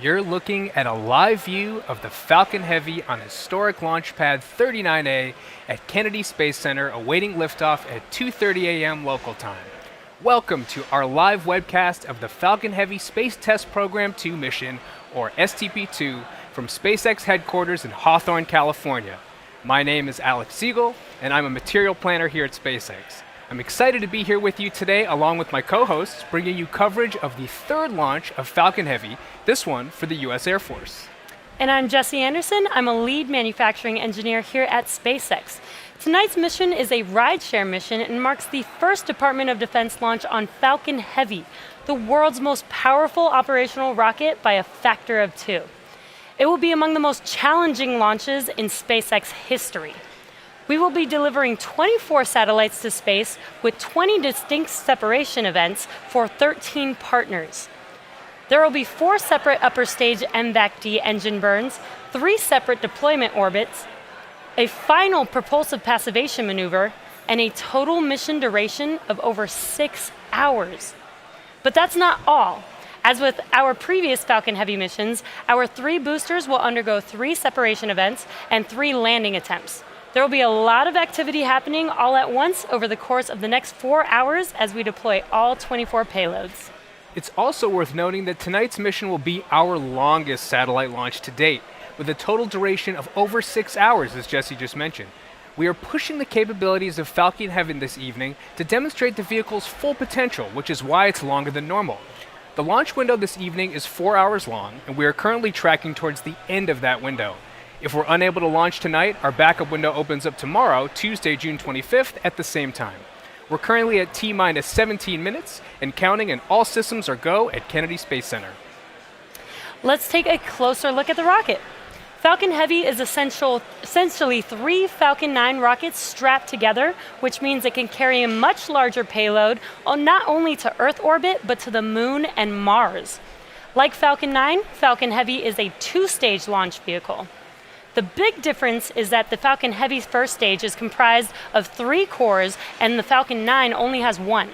You're looking at a live view of the Falcon Heavy on historic launch pad 39A at Kennedy Space Center, awaiting liftoff at 2:30 a.m. local time. Welcome to our live webcast of the Falcon Heavy Space Test Program 2 mission, or STP-2, from SpaceX headquarters in Hawthorne, California. My name is Alex Siegel, and I'm a material planner here at SpaceX. I'm excited to be here with you today, along with my co-hosts, bringing you coverage of the third launch of Falcon Heavy, this one for the U.S. Air Force. And I'm Jessie Anderson. I'm a lead manufacturing engineer here at SpaceX. Tonight's mission is a rideshare mission and marks the first Department of Defense launch on Falcon Heavy, the world's most powerful operational rocket by a factor of 2. It will be among the most challenging launches in SpaceX history. We will be delivering 24 satellites to space with 20 distinct separation events for 13 partners. There will be 4 separate upper stage MVAC-D engine burns, 3 separate deployment orbits, a final propulsive passivation maneuver, and a total mission duration of over 6 hours. But that's not all. As with our previous Falcon Heavy missions, our 3 boosters will undergo 3 separation events and 3 landing attempts. There will be a lot of activity happening all at once over the course of the next 4 hours as we deploy all 24 payloads. It's also worth noting that tonight's mission will be our longest satellite launch to date, with a total duration of over 6 hours, as Jessie just mentioned. We are pushing the capabilities of Falcon Heavy this evening to demonstrate the vehicle's full potential, which is why it's longer than normal. The launch window this evening is 4 hours long, and we are currently tracking towards the end of that window. If we're unable to launch tonight, our backup window opens up tomorrow, Tuesday, June 25th, at the same time. We're currently at T-minus 17 minutes and counting, and all systems are go at Kennedy Space Center. Let's take a closer look at the rocket. Falcon Heavy is essentially 3 Falcon 9 rockets strapped together, which means it can carry a much larger payload, not only to Earth orbit, but to the Moon and Mars. Like Falcon 9, Falcon Heavy is a 2-stage launch vehicle. The big difference is that the Falcon Heavy's first stage is comprised of 3 cores, and the Falcon 9 only has 1.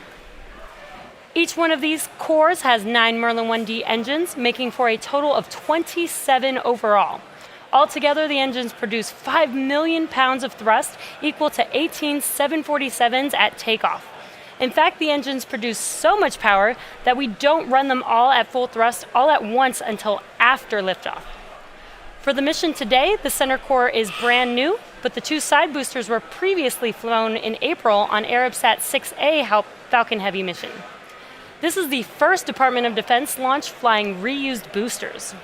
Each one of these cores has 9 Merlin 1D engines, making for a total of 27 overall. Altogether, the engines produce 5 million pounds of thrust, equal to 18 747s at takeoff. In fact, the engines produce so much power that we don't run them all at full thrust all at once until after liftoff. For the mission today, the center core is brand new, but the 2 side boosters were previously flown in April on Arabsat 6A Falcon Heavy mission. This is the first Department of Defense launch flying reused boosters.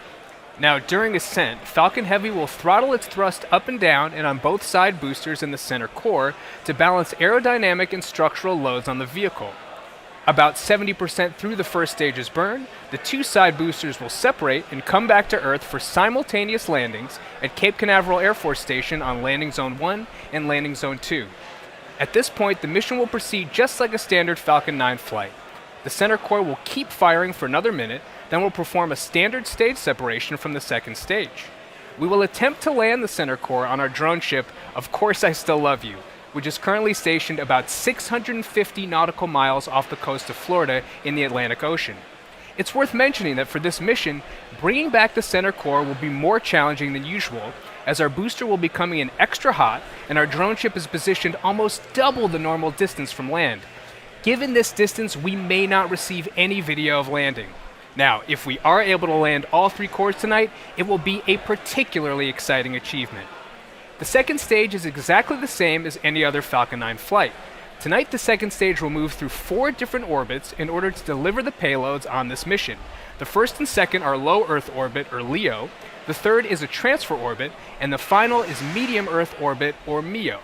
Now, during ascent, Falcon Heavy will throttle its thrust up and down and on both side boosters in the center core to balance aerodynamic and structural loads on the vehicle. About 70% through the first stage's burn, the 2 side boosters will separate and come back to Earth for simultaneous landings at Cape Canaveral Air Force Station on Landing Zone 1 and Landing Zone 2. At this point, the mission will proceed just like a standard Falcon 9 flight. The center core will keep firing for another minute, then will perform a standard stage separation from the second stage. We will attempt to land the center core on our drone ship, Of Course I Still Love You, which is currently stationed about 650 nautical miles off the coast of Florida in the Atlantic Ocean. It's worth mentioning that for this mission, bringing back the center core will be more challenging than usual, as our booster will be coming in extra hot and our drone ship is positioned almost double the normal distance from land. Given this distance, we may not receive any video of landing. Now, if we are able to land all 3 cores tonight, it will be a particularly exciting achievement. The second stage is exactly the same as any other Falcon 9 flight. Tonight, the second stage will move through 4 different orbits in order to deliver the payloads on this mission. The first and second are low Earth orbit, or LEO, the third is a transfer orbit, and the final is medium Earth orbit, or MEO.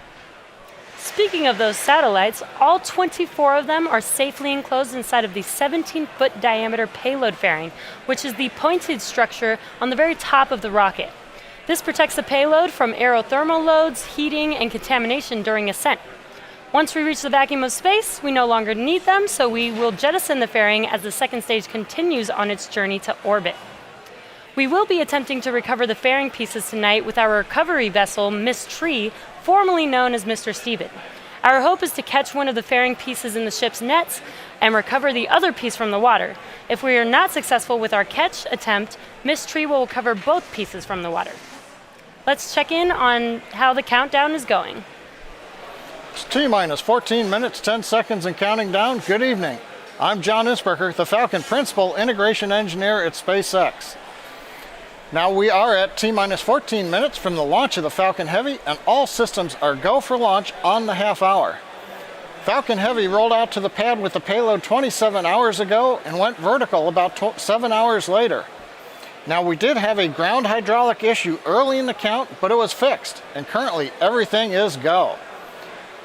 Speaking of those satellites, all 24 of them are safely enclosed inside of the 17-foot diameter payload fairing, which is the pointed structure on the very top of the rocket. This protects the payload from aerothermal loads, heating, and contamination during ascent. Once we reach the vacuum of space, we no longer need them, so we will jettison the fairing as the second stage continues on its journey to orbit. We will be attempting to recover the fairing pieces tonight with our recovery vessel, Miss Tree, formerly known as Mr. Steven. Our hope is to catch one of the fairing pieces in the ship's nets, and recover the other piece from the water. If we are not successful with our catch attempt, Miss Tree will recover both pieces from the water. Let's check in on how the countdown is going. It's T-minus 14 minutes, 10 seconds and counting down. Good evening. I'm John Isberger, the Falcon Principal Integration Engineer at SpaceX. Now we are at T-minus 14 minutes from the launch of the Falcon Heavy, and all systems are go for launch on the half hour. Falcon Heavy rolled out to the pad with the payload 27 hours ago and went vertical about 7 hours later. Now we did have a ground hydraulic issue early in the count, but it was fixed, and currently everything is go.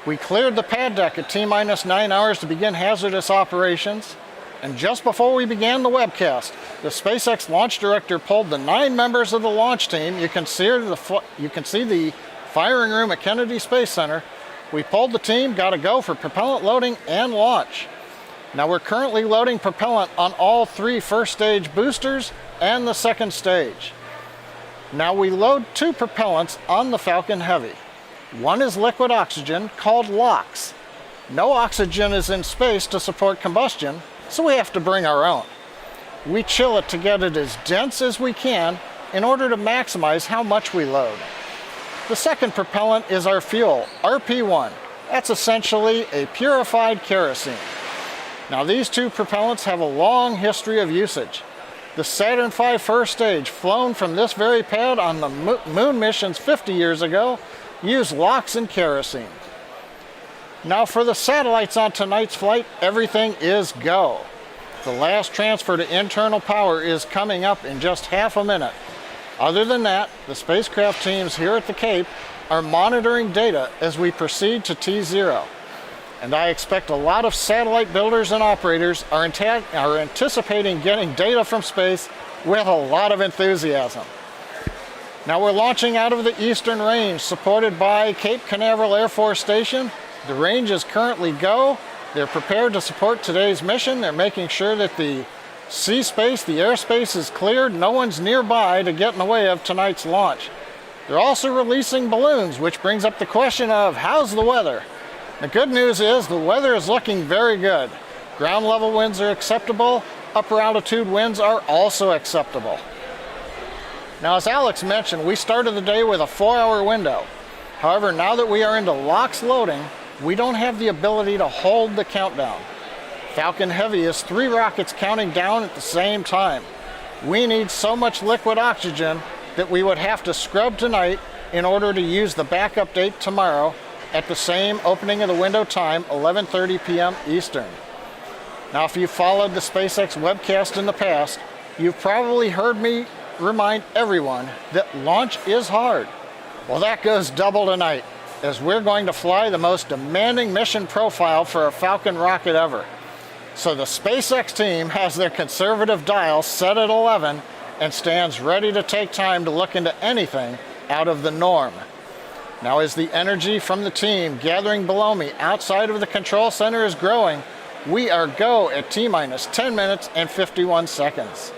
We cleared the pad deck at T-minus 9 hours to begin hazardous operations, and just before we began the webcast, the SpaceX launch director pulled the 9 members of the launch team. You can see the firing room at Kennedy Space Center. We pulled the team, got to go for propellant loading and launch. Now we're currently loading propellant on all 3 first stage boosters and the second stage. Now we load 2 propellants on the Falcon Heavy. One is liquid oxygen called LOX. No oxygen is in space to support combustion, so we have to bring our own. We chill it to get it as dense as we can in order to maximize how much we load. The second propellant is our fuel, RP1. That's essentially a purified kerosene. Now these 2 propellants have a long history of usage. The Saturn V first stage, flown from this very pad on the moon missions 50 years ago, used LOX and kerosene. Now for the satellites on tonight's flight, everything is go. The last transfer to internal power is coming up in just half a minute. Other than that, the spacecraft teams here at the Cape are monitoring data as we proceed to T0. And I expect a lot of satellite builders and operators are anticipating getting data from space with a lot of enthusiasm. Now we're launching out of the Eastern Range, supported by Cape Canaveral Air Force Station. The range is currently go. They're prepared to support today's mission. They're making sure that the sea space, the airspace is cleared. No one's nearby to get in the way of tonight's launch. They're also releasing balloons, which brings up the question of how's the weather? The good news is the weather is looking very good. Ground level winds are acceptable. Upper altitude winds are also acceptable. Now, as Alex mentioned, we started the day with a 4-hour window. However, now that we are into LOX loading, we don't have the ability to hold the countdown. Falcon Heavy is 3 rockets counting down at the same time. We need so much liquid oxygen that we would have to scrub tonight in order to use the backup date tomorrow at the same opening of the window time, 11:30 p.m. Eastern. Now, if you followed the SpaceX webcast in the past, you've probably heard me remind everyone that launch is hard. Well, that goes double tonight, as we're going to fly the most demanding mission profile for a Falcon rocket ever. So the SpaceX team has their conservative dial set at 11 and stands ready to take time to look into anything out of the norm. Now, as the energy from the team gathering below me outside of the control center is growing, we are go at T-minus 10 minutes and 51 seconds.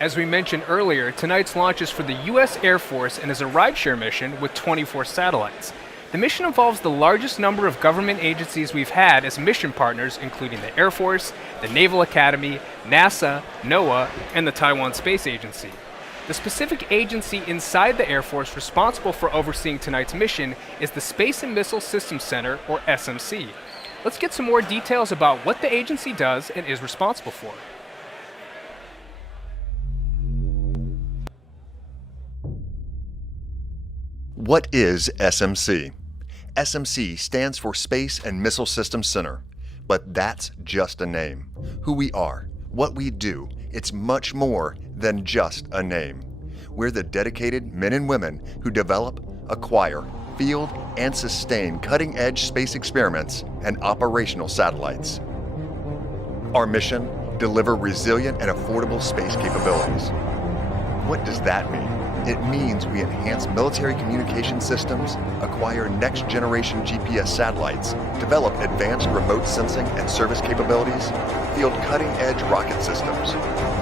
As we mentioned earlier, tonight's launch is for the U.S. Air Force and is a rideshare mission with 24 satellites. The mission involves the largest number of government agencies we've had as mission partners, including the Air Force, the Naval Academy, NASA, NOAA, and the Taiwan Space Agency. The specific agency inside the Air Force responsible for overseeing tonight's mission is the Space and Missile Systems Center, or SMC. Let's get some more details about what the agency does and is responsible for. What is SMC? SMC stands for Space and Missile Systems Center, but that's just a name. Who we are, what we do, it's much more than just a name. We're the dedicated men and women who develop, acquire, field, and sustain cutting-edge space experiments and operational satellites. Our mission, deliver resilient and affordable space capabilities. What does that mean? It means we enhance military communication systems, acquire next-generation GPS satellites, develop advanced remote sensing and service capabilities, field cutting-edge rocket systems,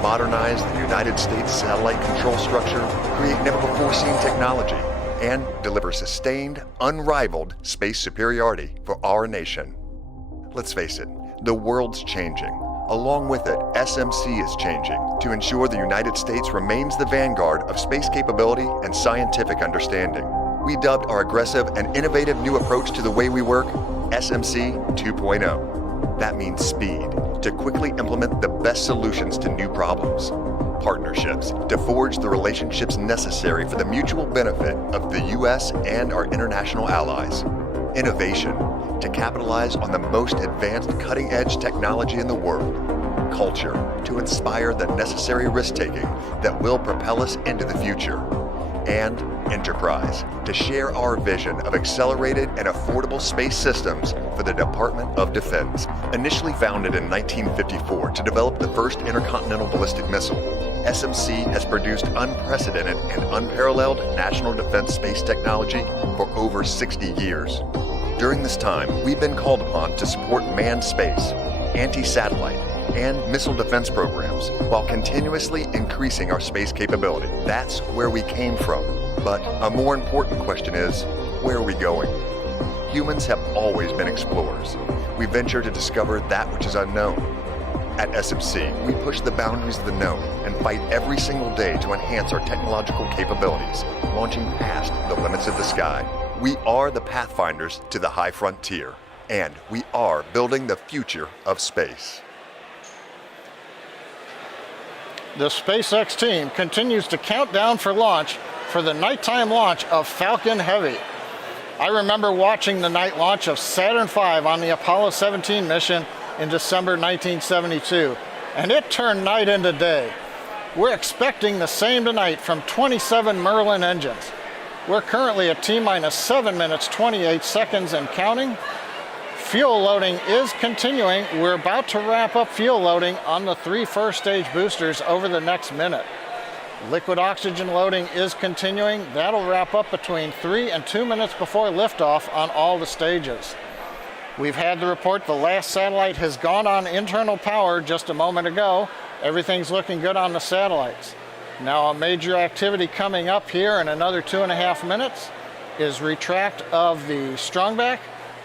modernize the United States satellite control structure, create never-before-seen technology, and deliver sustained, unrivaled space superiority for our nation. Let's face it, The world's changing. Along with it, SMC is changing to ensure the United States remains the vanguard of space capability and scientific understanding. We dubbed our aggressive and innovative new approach to the way we work SMC 2.0. That means speed, to quickly implement the best solutions to new problems. Partnerships, to forge the relationships necessary for the mutual benefit of the U.S. and our international allies. Innovation, to capitalize on the most advanced cutting-edge technology in the world. Culture, to inspire the necessary risk-taking that will propel us into the future. And enterprise, to share our vision of accelerated and affordable space systems for the Department of Defense. Initially founded in 1954 to develop the first intercontinental ballistic missile, SMC has produced unprecedented and unparalleled national defense space technology for over 60 years. During this time, we've been called upon to support manned space, anti-satellite, and missile defense programs while continuously increasing our space capability. That's where we came from. But a more important question is, where are we going? Humans have always been explorers. We venture to discover that which is unknown. At SMC, we push the boundaries of the known and fight every single day to enhance our technological capabilities, launching past the limits of the sky. We are the pathfinders to the high frontier, and we are building the future of space. The SpaceX team continues to count down for launch for the nighttime launch of Falcona Heavy. I remember watching the night launch of Saturn V on the Apollo 17 mission in December 1972, and it turned night into day. We're expecting the same tonight from 27 Merlin engines. We're currently at T-minus 7 minutes 28 seconds and counting. Fuel loading is continuing. We're about to wrap up fuel loading on the 3 first-stage boosters over the next minute. Liquid oxygen loading is continuing. That'll wrap up between 3 and 2 minutes before liftoff on all the stages. We've had the report the last satellite has gone on internal power just a moment ago. Everything's looking good on the satellites. Now a major activity coming up here in another 2.5 minutes is retract of the strongback.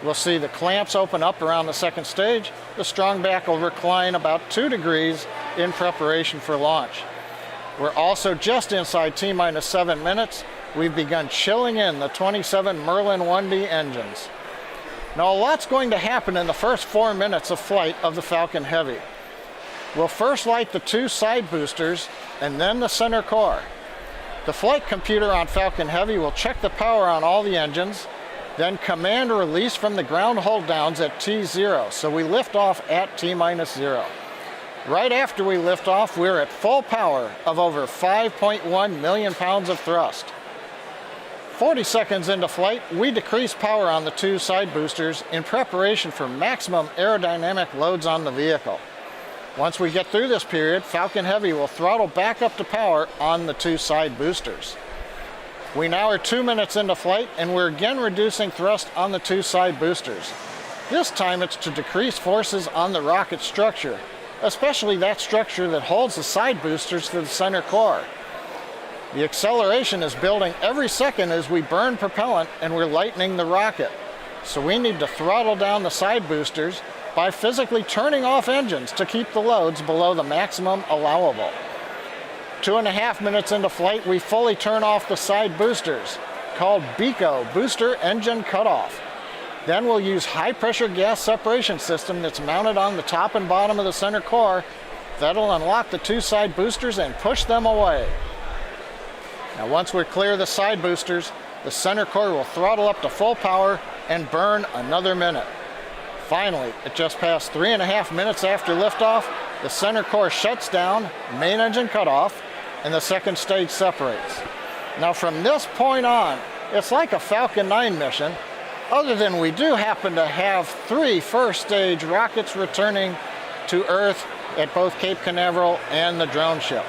We'll see the clamps open up around the second stage. The strongback will recline about 2 degrees in preparation for launch. We're also just inside T-minus 7 minutes. We've begun chilling in the 27 Merlin 1D engines. Now a lot's going to happen in the first 4 minutes of flight of the Falcona Heavy. We'll first light the 2 side boosters and then the center core. The flight computer on Falcona Heavy will check the power on all the engines, then command release from the ground hold downs at T0, so we lift off at T-minus 0. Right after we lift off, we're at full power of over 5.1 million pounds of thrust. 40 seconds into flight, we decrease power on the 2 side boosters in preparation for maximum aerodynamic loads on the vehicle. Once we get through this period, Falcona Heavy will throttle back up to power on the 2 side boosters. We now are 2 minutes into flight, and we're again reducing thrust on the 2 side boosters. This time it's to decrease forces on the rocket structure, especially that structure that holds the side boosters to the center core. The acceleration is building every second as we burn propellant and we're lightening the rocket. So we need to throttle down the side boosters by physically turning off engines to keep the loads below the maximum allowable. 2.5 minutes into flight, we fully turn off the side boosters, called BECO, Booster Engine Cutoff. Then we'll use high-pressure gas separation system that's mounted on the top and bottom of the center core. That'll unlock the 2 side boosters and push them away. Now once we're clear of the side boosters, the center core will throttle up to full power and burn another minute. Finally, at just past 3.5 minutes after liftoff, the center core shuts down, main engine cutoff, and the second stage separates. Now from this point on, it's like a Falcon 9 mission, other than we do happen to have 3 first stage rockets returning to Earth at both Cape Canaveral and the drone ship.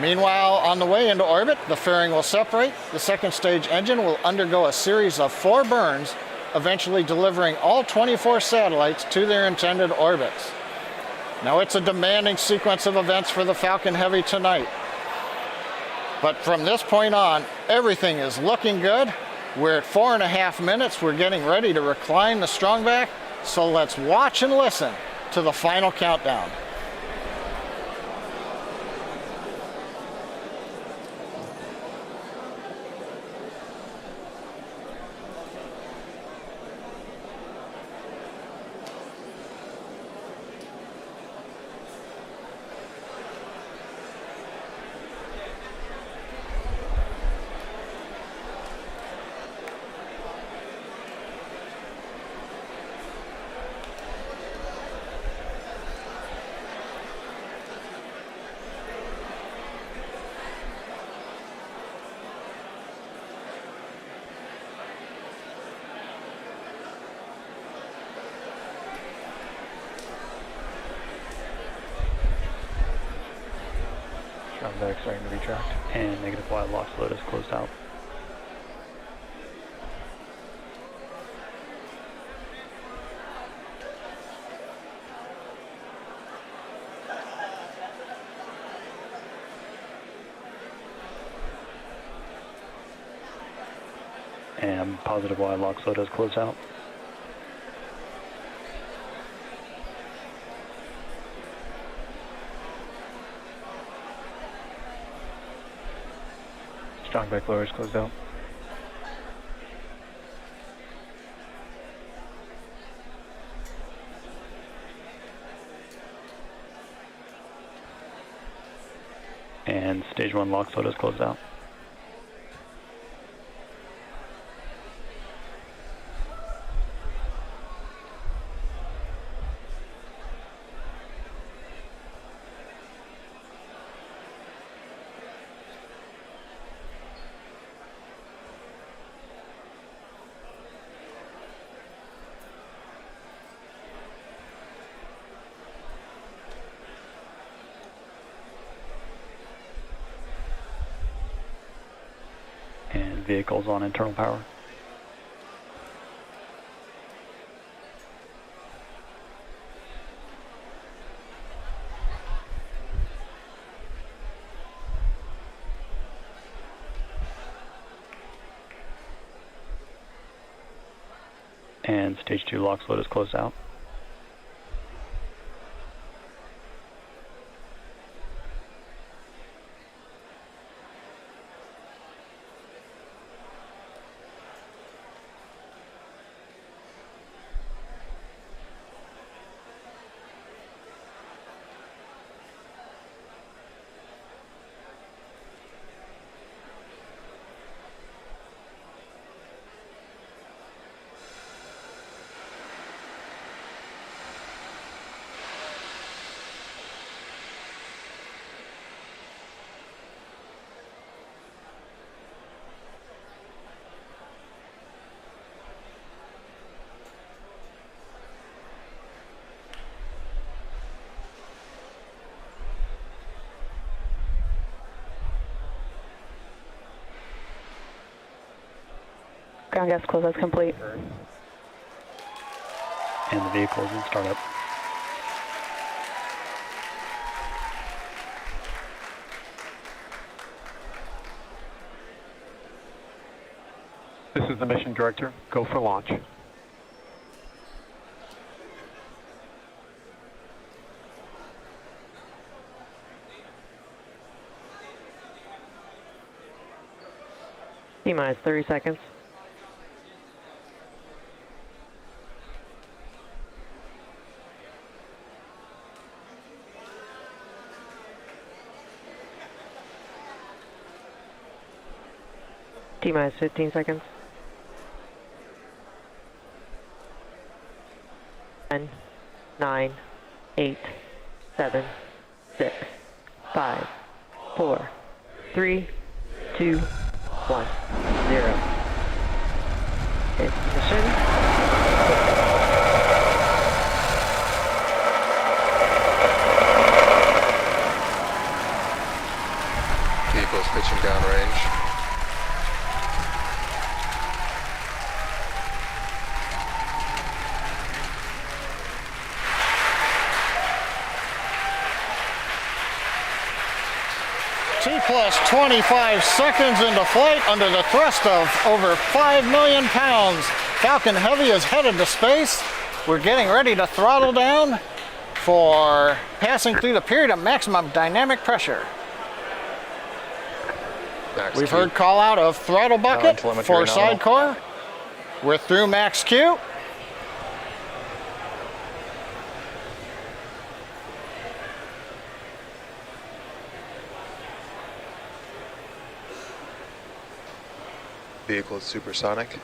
Meanwhile, on the way into orbit, the fairing will separate. The second stage engine will undergo a series of 4 burns, eventually delivering all 24 satellites to their intended orbits. Now it's a demanding sequence of events for the Falcona Heavy tonight. But from this point on, everything is looking good. We're at 4.5 minutes. We're getting ready to recline the strongback, So let's watch and listen to the final countdown. Back starting to retract. And negative Y lock load is closed out. And positive Y lock load is closed out. Strong back lower is closed out. And stage 1 lock load is closed out. Vehicles on internal power. And stage 2 lock load is closed out. Ground gas close, that's complete. And the vehicle is in startup. This is the mission director. Go for launch. T-minus 30 seconds. T-minus 15 seconds. 10, 9, 8, 7, 6, 5, 4, 3, 2, 1, 0. Ignition. Vehicles pitching downrange. T plus 25 seconds into flight under the thrust of over 5 million pounds. Falcon Heavy is headed to space. We're getting ready to throttle down for passing through the period of maximum dynamic pressure. Max We've Q. heard call out of throttle bucket telemetry for nominal. side core. We're through max Q. Vehicle is supersonic.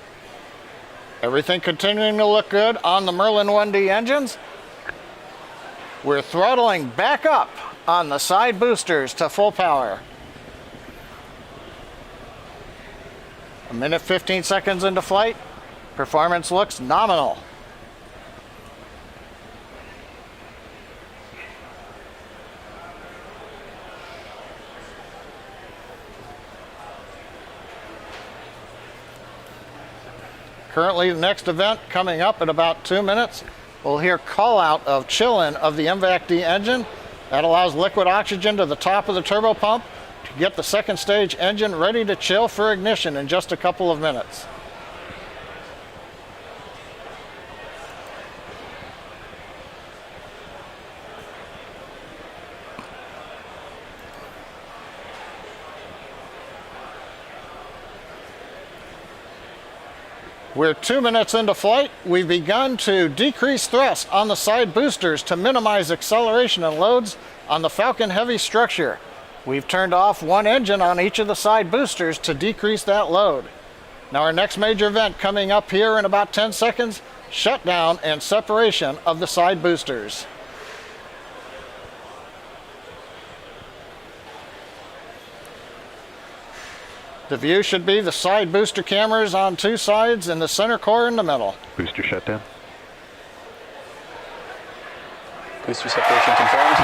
Everything continuing to look good on the Merlin 1D engines. We're throttling back up on the side boosters to full power. A minute 15 seconds into flight. Performance looks nominal. Currently, the next event coming up in about 2 minutes. We'll hear call out of chill-in of the MVAC-D engine. That allows liquid oxygen to the top of the turbo pump to get the second stage engine ready to chill for ignition in just a couple of minutes. We're 2 minutes into flight. We've begun to decrease thrust on the side boosters to minimize acceleration and loads on the Falcon Heavy structure. We've turned off one engine on each of the side boosters to decrease that load. Now our next major event coming up here in about 10 seconds, shutdown and separation of the side boosters. The view should be the side booster cameras on two sides and the center core in the middle. Booster shutdown. Booster separation confirmed.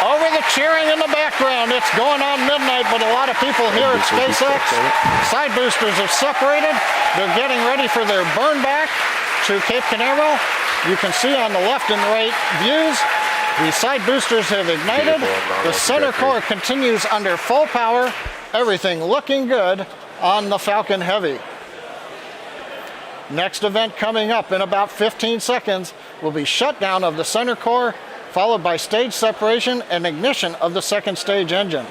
Over the cheering in the background, it's going on midnight, but a lot of people here at SpaceX. Side boosters are separated. They're getting ready for their burn back to Cape Canaveral. You can see on the left and right views, the side boosters have ignited. The center core continues under full power. Everything looking good on the Falcon Heavy. Next event coming up in about 15 seconds will be shutdown of the center core, followed by stage separation and ignition of the second stage engine.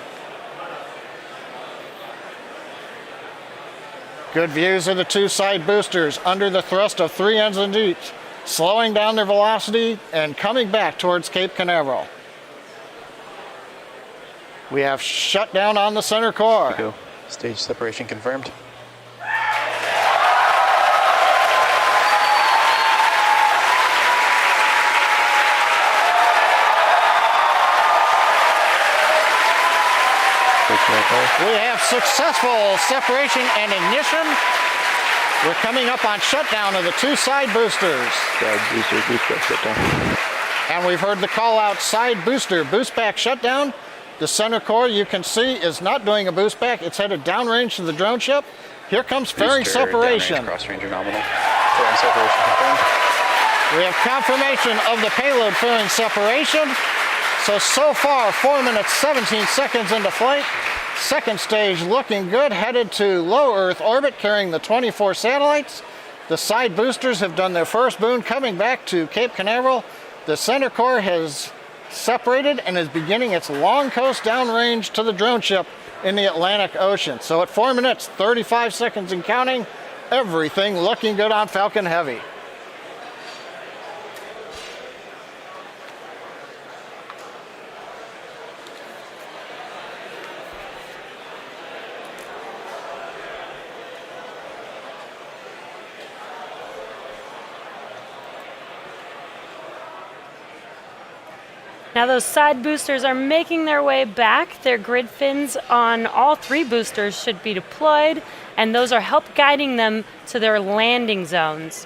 Good views of the two side boosters under the thrust of 3 engines each, slowing down their velocity and coming back towards Cape Canaveral. We have shutdown on the center core. Go. Stage separation confirmed. We have successful separation and ignition. We're coming up on shutdown of the two side boosters. Side booster, boost back shutdown. And we've heard the call out side booster boost back shutdown. The center core, you can see, is not doing a boost back. It's headed downrange to the drone ship. Here comes fairing separation. Cross-ranger nominal. Fairing separation confirmed. We have confirmation of the payload fairing separation. So far, 4 minutes, 17 seconds into flight. Second stage looking good, headed to low Earth orbit, carrying the 24 satellites. The side boosters have done their first boon, coming back to Cape Canaveral. The center core has separated and is beginning its long coast downrange to the drone ship in the Atlantic Ocean. So at 4 minutes, 35 seconds and counting, everything looking good on Falcon Heavy. Now those side boosters are making their way back. Their grid fins on all 3 boosters should be deployed, and those are help guiding them to their landing zones.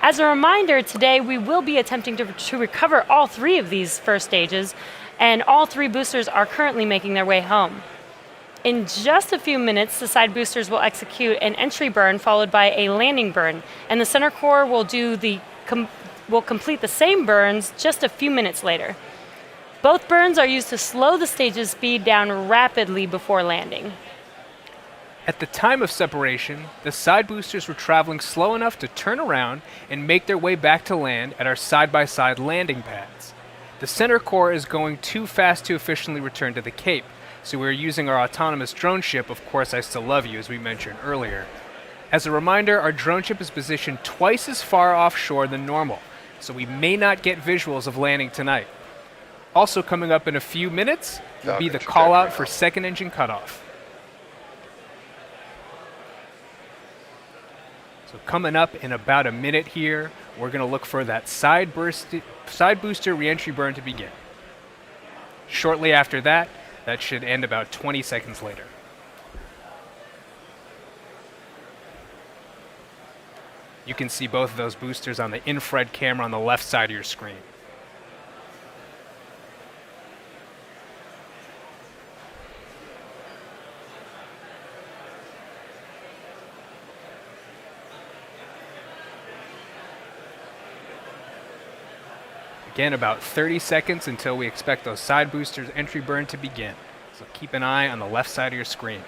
As a reminder, today we will be attempting to recover all 3 of these first stages, and all 3 boosters are currently making their way home. In just a few minutes, the side boosters will execute an entry burn followed by a landing burn, and the center core will complete the same burns just a few minutes later. Both burns are used to slow the stage's speed down rapidly before landing. At the time of separation, the side boosters were traveling slow enough to turn around and make their way back to land at our side-by-side landing pads. The center core is going too fast to efficiently return to the Cape, so we're using our autonomous drone ship, Of Course I Still Love You, as we mentioned earlier. As a reminder, our drone ship is positioned twice as far offshore than normal, so we may not get visuals of landing tonight. Also coming up in a few minutes will be the call out for second engine cutoff. So coming up in about a minute here, we're going to look for that side booster reentry burn to begin. Shortly after that, that should end about 20 seconds later. You can see both of those boosters on the infrared camera on the left side of your screen. Again, about 30 seconds until we expect those side boosters entry burn to begin. So keep an eye on the left side of your screen.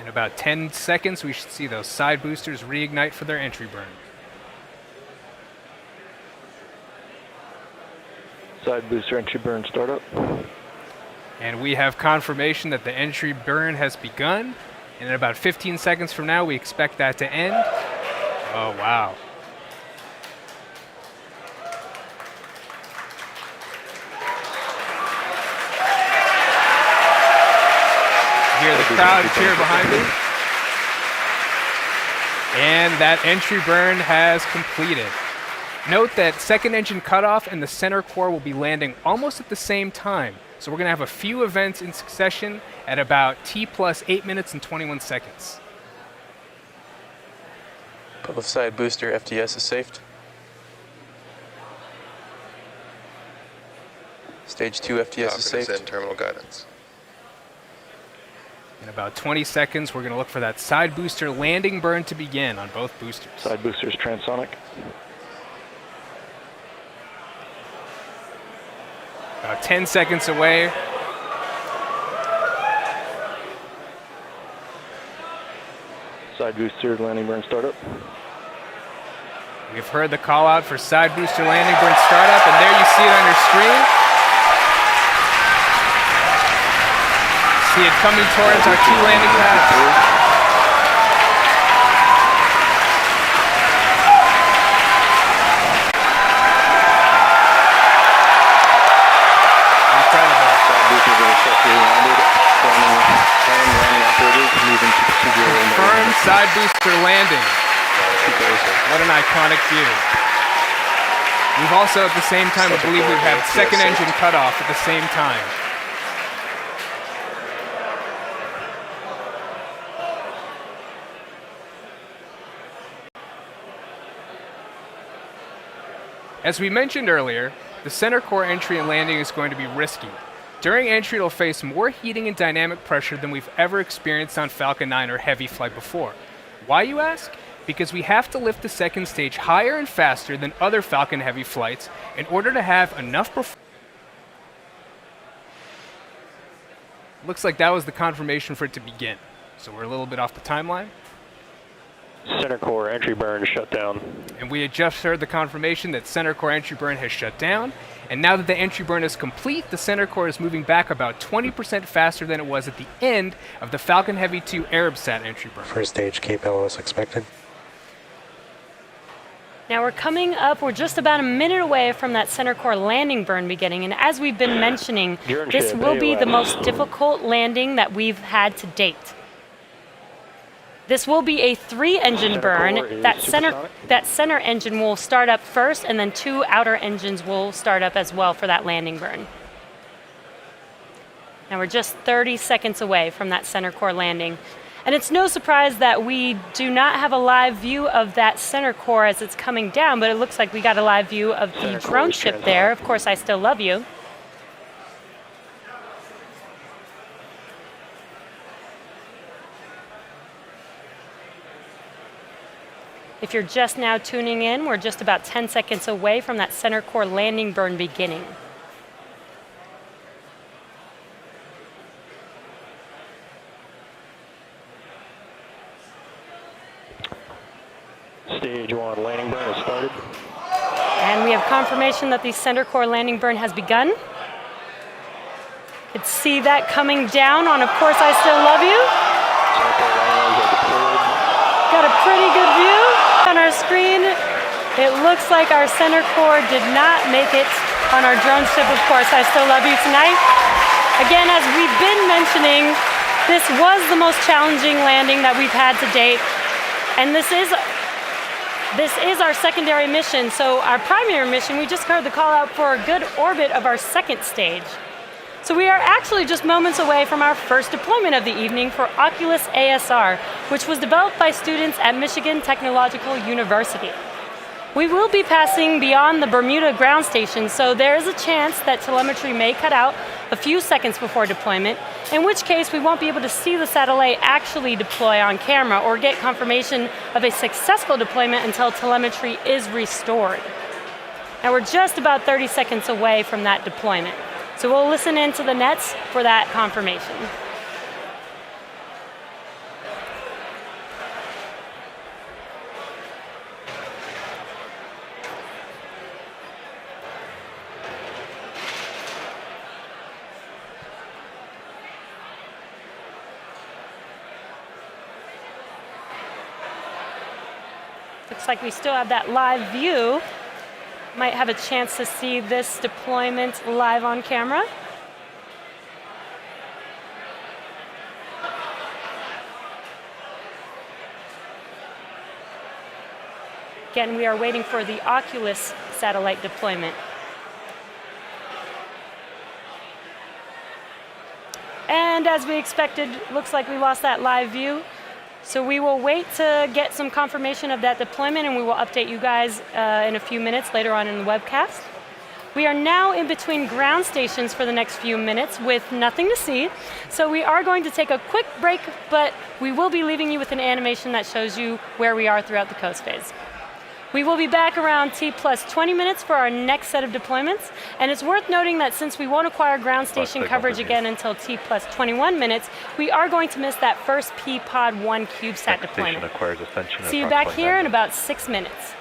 In about 10 seconds, we should see those side boosters reignite for their entry burn. Side booster entry burn startup. And we have confirmation that the entry burn has begun. And in about 15 seconds from now, we expect that to end. Oh, wow. Hear the crowd cheer behind me. And that entry burn has completed. Note that second engine cutoff and the center core will be landing almost at the same time. So we're going to have a few events in succession at about T plus 8 minutes and 21 seconds. Both side booster FTS is safed. Stage 2 FTS is safe. in terminal guidance. In about 20 seconds, we're going to look for that side booster landing burn to begin on both boosters. Side boosters transonic. About 10 seconds away. Side booster landing burn startup. We've heard the call out for side booster landing burn startup, and there you see it on your screen. See it coming towards our two landing pads. Confirmed side booster landing. What an iconic view. We've also at the same time, I believe we've had second engine cutoff at the same time. As we mentioned earlier, the center core entry and landing is going to be risky. During entry, it'll face more heating and dynamic pressure than we've ever experienced on Falcon 9 or Heavy flight before. Why, you ask? Because we have to lift the second stage higher and faster than other Falcon Heavy flights in order to have enough performance. Looks like that was the confirmation for it to begin. So we're a little bit off the timeline. Center core entry burn shut down. And we had just heard the confirmation that center core entry burn has shut down. And now that the entry burn is complete, the center core is moving back about 20% faster than it was at the end of the Falcon Heavy 2 Arabsat entry burn. First stage Cape LOS expected. Now we're just about a minute away from that center core landing burn beginning, and as we've been mentioning, this will be the most difficult landing that we've had to date. This will be a 3-engine burn. That center engine will start up first, and then 2 outer engines will start up as well for that landing burn. Now we're just 30 seconds away from that center core landing. And it's no surprise that we do not have a live view of that center core as it's coming down, but it looks like we got a live view of the drone ship there. Of course, I still love you. If you're just now tuning in, we're just about 10 seconds away from that center core landing burn beginning. Stage 1 landing burn has started. And we have confirmation that the center core landing burn has begun. You can see that coming down on Of Course I Still Love You. Center core landing are deployed. Got a pretty good view on our screen. It looks like our center core did not make it on our drone ship, Of Course I Still Love You tonight. Again, as we've been mentioning, this was the most challenging landing that we've had to date. And this is our secondary mission. So our primary mission, we just heard the call out for a good orbit of our second stage. So we are actually just moments away from our first deployment of the evening for Oculus ASR, which was developed by students at Michigan Technological University. We will be passing beyond the Bermuda ground station, so there is a chance that telemetry may cut out a few seconds before deployment, in which case we won't be able to see the satellite actually deploy on camera or get confirmation of a successful deployment until telemetry is restored. Now we're just about 30 seconds away from that deployment. So we'll listen into the nets for that confirmation. Looks like we still have that live view. Might have a chance to see this deployment live on camera. Again, we are waiting for the Oculus satellite deployment. And as we expected, looks like we lost that live view. So we will wait to get some confirmation of that deployment, and we will update you guys in a few minutes later on in the webcast. We are now in between ground stations for the next few minutes with nothing to see. So we are going to take a quick break, but we will be leaving you with an animation that shows you where we are throughout the coast phase. We will be back around T plus 20 minutes for our next set of deployments. And it's worth noting that since we won't acquire ground station coverage again until T plus 21 minutes, we are going to miss that first P-Pod 1 CubeSat deployment. See you back here in about 6 minutes.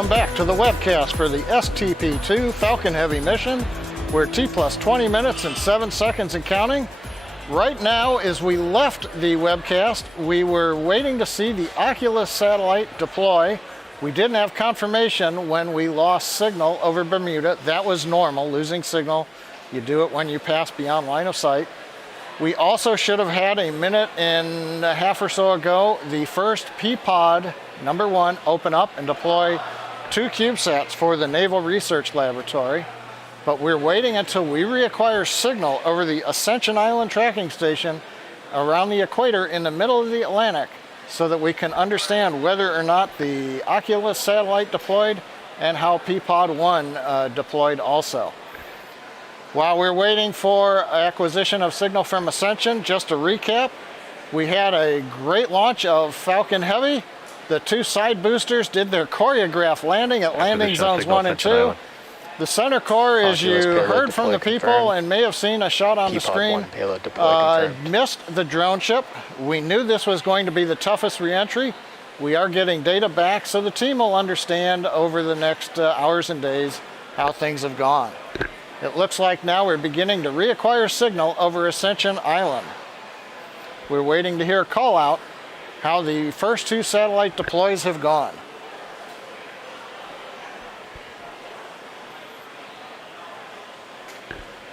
welcome back to the webcast for the STP-2 Falcon Heavy mission. We're T plus 20 minutes and 7 seconds and counting. Right now, as we left the webcast, we were waiting to see the Oculus satellite deploy. We didn't have confirmation when we lost signal over Bermuda. That was normal, losing signal. You do it when you pass beyond line of sight. We also should have had a minute and a half or so ago the first P-Pod number 1 open up and deploy 2 CubeSats for the Naval Research Laboratory. But we're waiting until we reacquire signal over the Ascension Island tracking station around the equator in the middle of the Atlantic so that we can understand whether or not the Oculus satellite deployed and how P-Pod 1 deployed also. While we're waiting for acquisition of signal from Ascension, just to recap, we had a great launch of Falcon Heavy. The 2 side boosters did their choreographed landing at landing zones 1 and 2. The center core, as you heard from the people and may have seen a shot on the screen, missed the drone ship. We knew this was going to be the toughest reentry. We are getting data back, so the team will understand over the next hours and days how things have gone. It looks like now we're beginning to reacquire signal over Ascension Island. We're waiting to hear a call out how the first 2 satellite deploys have gone.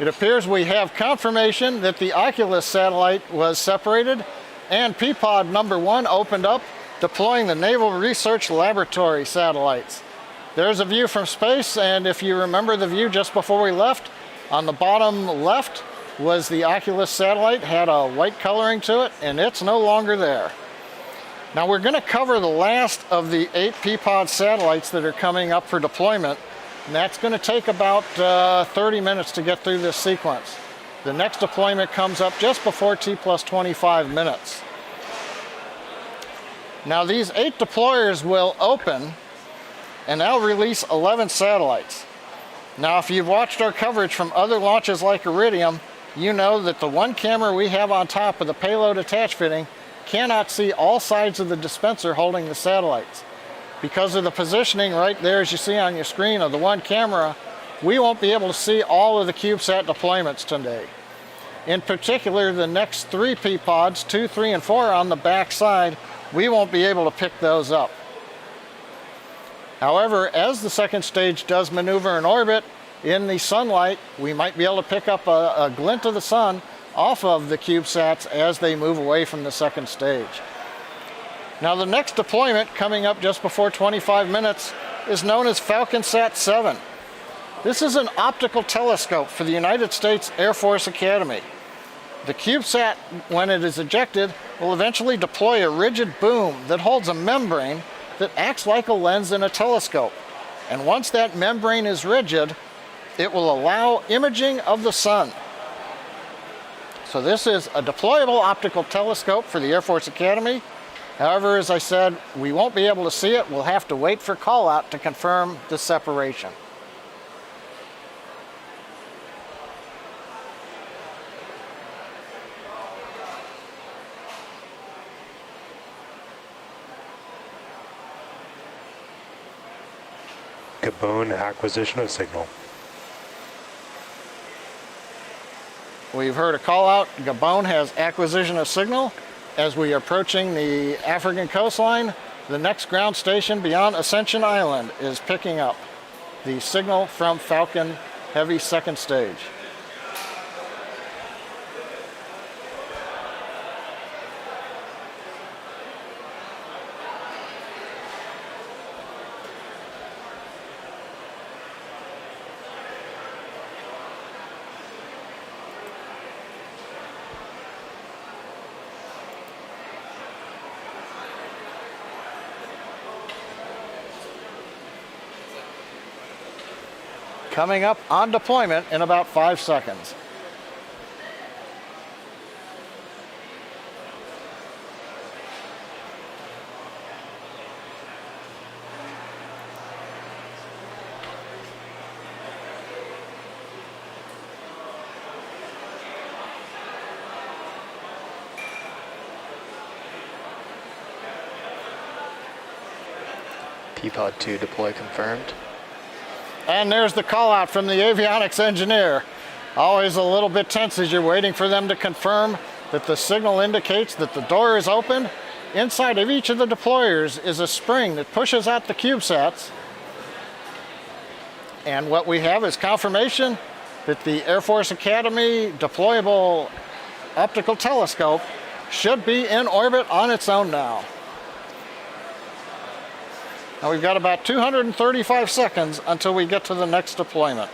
It appears we have confirmation that the Oculus satellite was separated and P-Pod number 1 opened up, deploying the Naval Research Laboratory satellites. There's a view from space, and if you remember the view just before we left, on the bottom left was the Oculus satellite, had a white coloring to it, and it's no longer there. Now we're going to cover the last of the 8 P-Pod satellites that are coming up for deployment, and that's going to take about 30 minutes to get through this sequence. The next deployment comes up just before T plus 25 minutes. Now these 8 deployers will open, and they'll release 11 satellites. Now, if you've watched our coverage from other launches like Iridium, you know that the 1 camera we have on top of the payload attach fitting cannot see all sides of the dispenser holding the satellites. Because of the positioning right there, as you see on your screen, of the 1 camera, we won't be able to see all of the CubeSat deployments today. In particular, the next 3 P-Pods, 2, 3, and 4 on the back side, we won't be able to pick those up. However, as the second stage does maneuver in orbit, in the sunlight, we might be able to pick up a glint of the sun off of the CubeSats as they move away from the second stage. Now the next deployment, coming up just before 25 minutes, is known as FalconSat 7. This is an optical telescope for the United States Air Force Academy. The CubeSat, when it is ejected, will eventually deploy a rigid boom that holds a membrane that acts like a lens in a telescope. And once that membrane is rigid, it will allow imaging of the sun. So this is a deployable optical telescope for the Air Force Academy. However, as I said, we won't be able to see it. We'll have to wait for call out to confirm the separation. Gabon acquisition of signal. We've heard a call out. Gabon has acquisition of signal. As we are approaching the African coastline, the next ground station beyond Ascension Island is picking up the signal from Falcon Heavy second stage. Coming up on deployment in about 5 seconds. P-Pod 2 deploy confirmed. And there's the call out from the avionics engineer. Always a little bit tense as you're waiting for them to confirm that the signal indicates that the door is open. Inside of each of the deployers is a spring that pushes out the CubeSats. And what we have is confirmation that the Air Force Academy deployable optical telescope should be in orbit on its own now. Now we've got about 235 seconds until we get to the next deployment.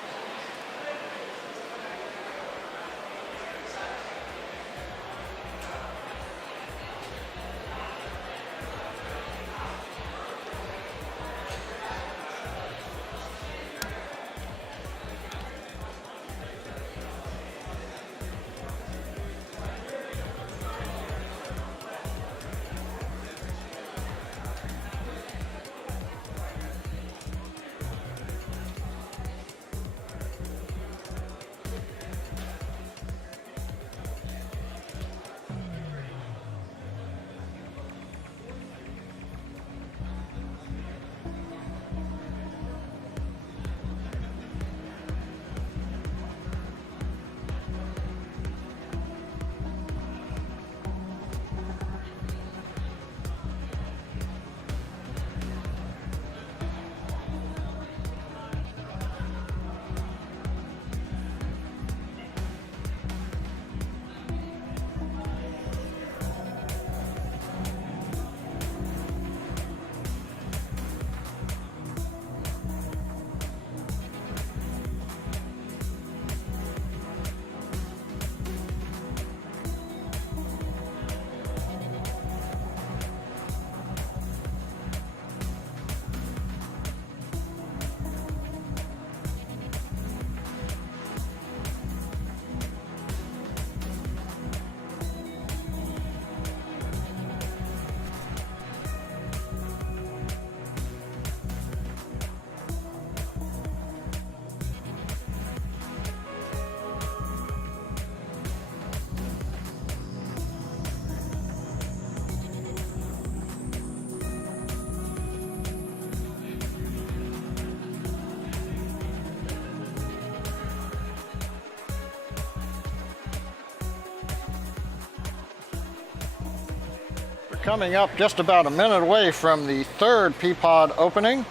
Coming up just about a minute away from the third P-Pod opening.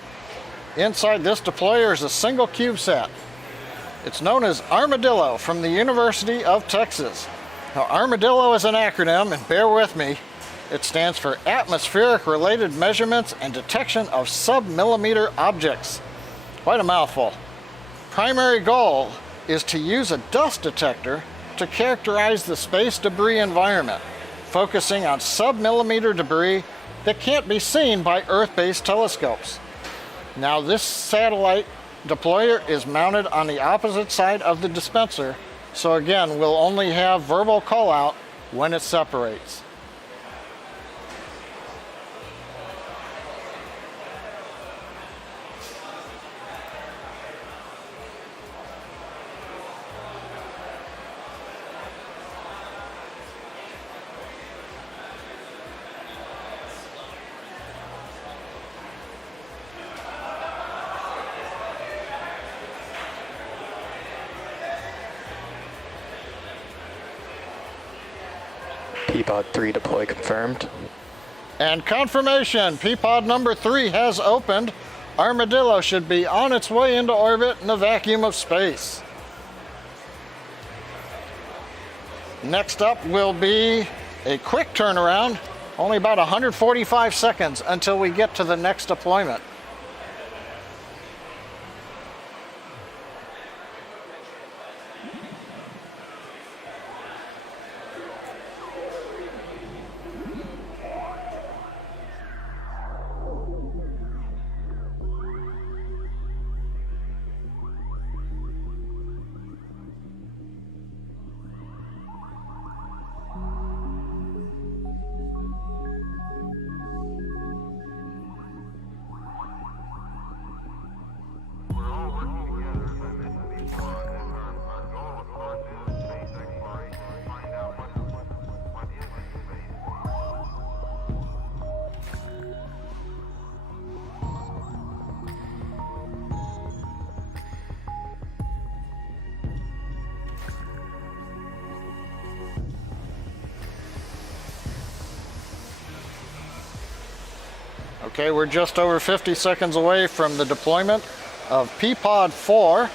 Inside this deployer is a single CubeSat. It's known as Armadillo from the University of Texas. Now, Armadillo is an acronym, and bear with me. It stands for Atmospheric Related Measurements and Detection of Sub-Millimeter Objects. Quite a mouthful. Primary goal is to use a dust detector to characterize the space debris environment, focusing on sub-millimeter debris that can't be seen by Earth-based telescopes. Now, this satellite deployer is mounted on the opposite side of the dispenser, so again, we'll only have verbal call out when it separates. P-Pod 3 deploy confirmed. And confirmation, P-Pod number 3 has opened. Armadillo should be on its way into orbit in the vacuum of space. Next up will be a quick turnaround, only about 145 seconds until we get to the next deployment. Okay, we're just over 50 seconds away from the deployment of P-Pod 4.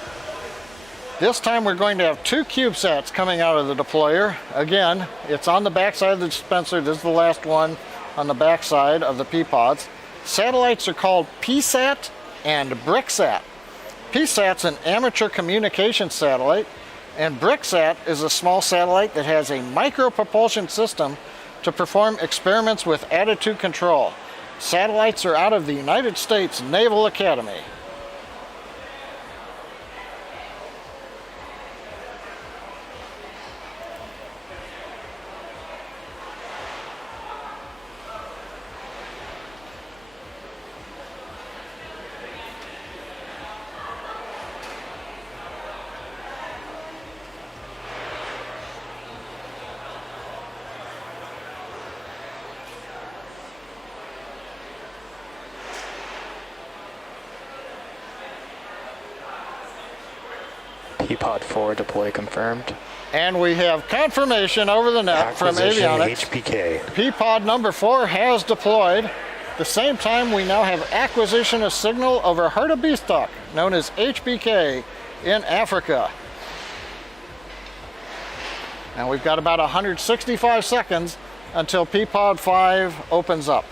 This time we're going to have 2 CubeSats coming out of the deployer. Again, it's on the backside of the dispenser. This is the last one on the backside of the P-Pods. Satellites are called PSAT and BRICSAT. PSAT's an amateur communication satellite, and BRICSAT is a small satellite that has a micropropulsion system to perform experiments with attitude control. Satellites are out of the United States Naval Academy. P-Pod 4 deploy confirmed. And we have confirmation over the net from Acquisition avionics. HPK. P-Pod number 4 has deployed. At the same time, we now have acquisition of signal over Hartebeestok, known as HBK, in Africa. And we've got about 165 seconds until P-Pod 5 opens up.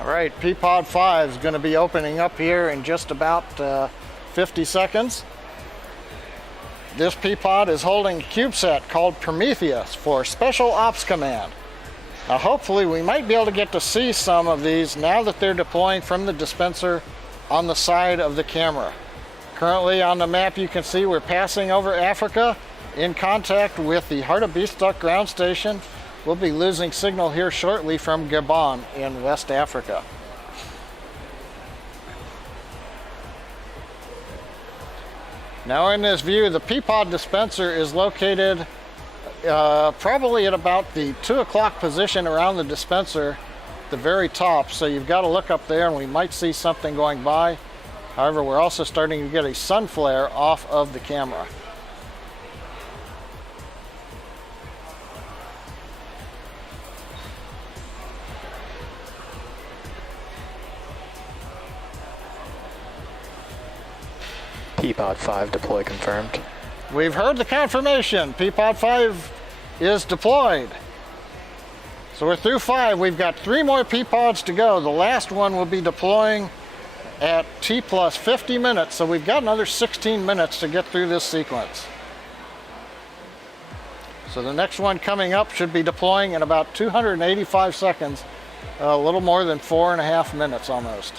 All right, P-Pod 5 is going to be opening up here in just about 50 seconds. This P-Pod is holding a CubeSat called Prometheus for Special Ops Command. Now hopefully we might be able to get to see some of these now that they're deploying from the dispenser on the side of the camera. Currently on the map you can see we're passing over Africa in contact with the Hartebeestok ground station. We'll be losing signal here shortly from Gabon in West Africa. Now in this view, the P-Pod dispenser is located probably at about the 2 o'clock position around the dispenser, the very top. So you've got to look up there and we might see something going by. However, we're also starting to get a sun flare off of the camera. P-Pod 5 deploy confirmed. We've heard the confirmation. P-Pod 5 is deployed. So we're through 5. We've got 3 more P-Pods to go. The last one will be deploying at T plus 50 minutes. So we've got another 16 minutes to get through this sequence. So the next one coming up should be deploying in about 285 seconds, a little more than 4.5 minutes almost.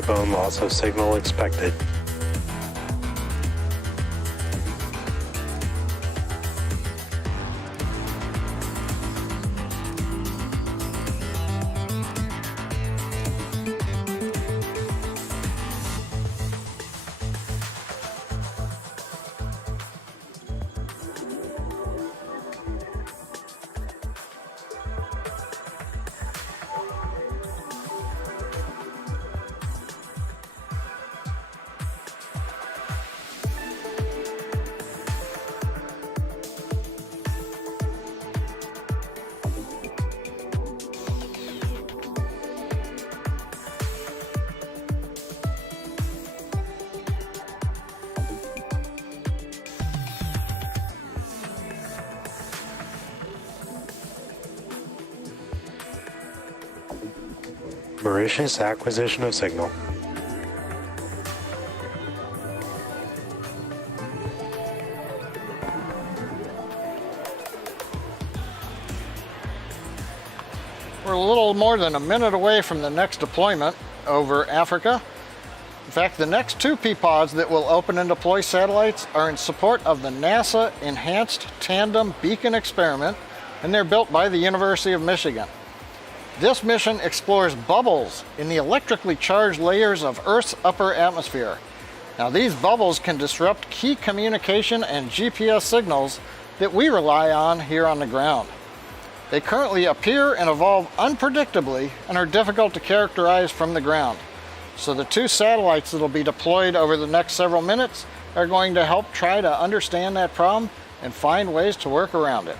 Backbone loss of signal expected. Mauritius acquisition of signal. We're a little more than a minute away from the next deployment over Africa. In fact, the next two P-pods that will open and deploy satellites are in support of the NASA Enhanced Tandem Beacon Experiment, and they're built by the University of Michigan. This mission explores bubbles in the electrically charged layers of Earth's upper atmosphere. Now, these bubbles can disrupt key communication and GPS signals that we rely on here on the ground. They currently appear and evolve unpredictably and are difficult to characterize from the ground. So the two satellites that will be deployed over the next several minutes are going to help try to understand that problem and find ways to work around it.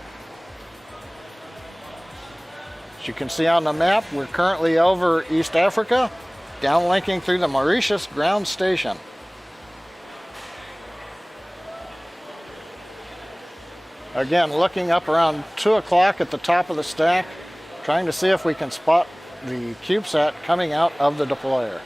As you can see on the map, we're currently over East Africa, downlinking through the Mauritius ground station. Again, looking up around 2 o'clock at the top of the stack, trying to see if we can spot the CubeSat coming out of the deployer.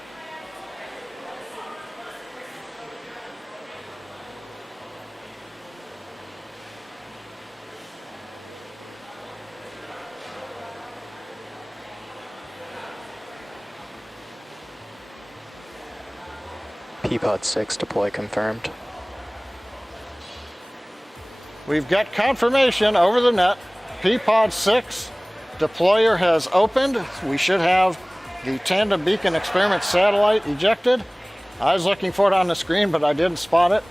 P-pod 6 deploy confirmed. We've got confirmation over the net. P-pod 6 deployer has opened. We should have the Tandem Beacon Experiment satellite ejected. I was looking for it on the screen, but I didn't spot it.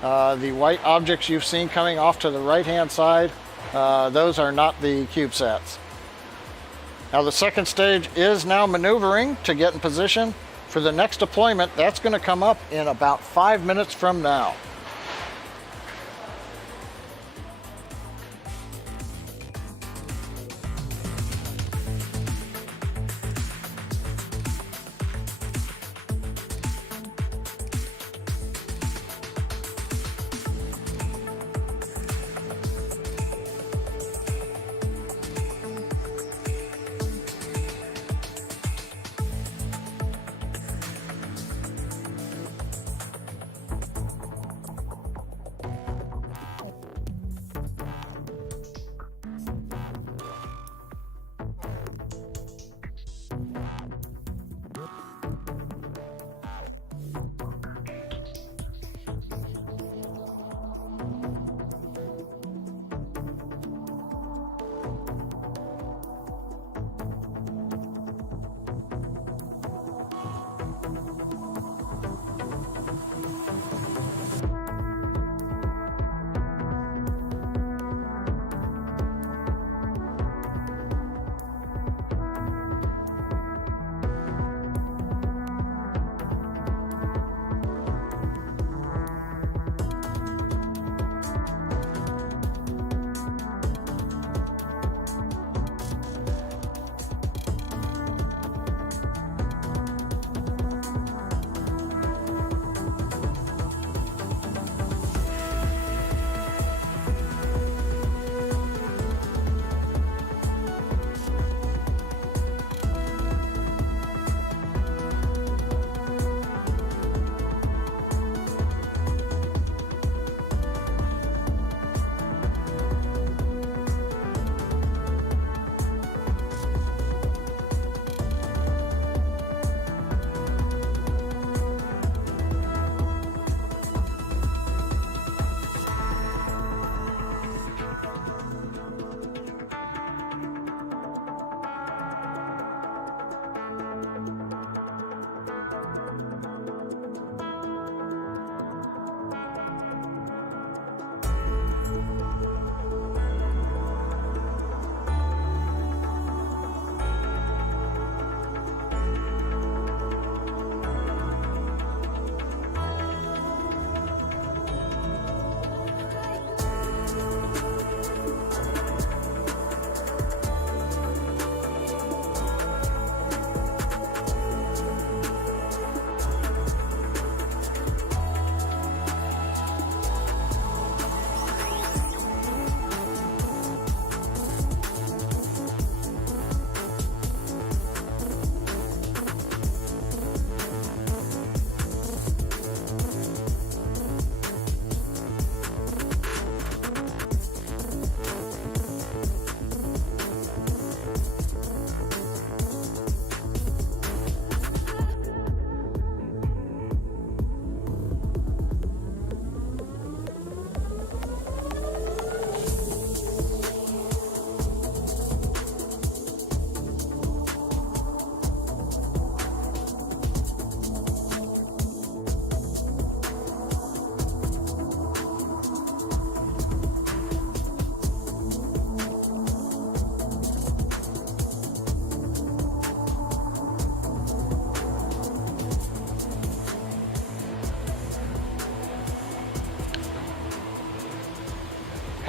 The white objects you've seen coming off to the right-hand side, those are not the CubeSats. Now the second stage is now maneuvering to get in position for the next deployment. That's going to come up in about 5 minutes from now.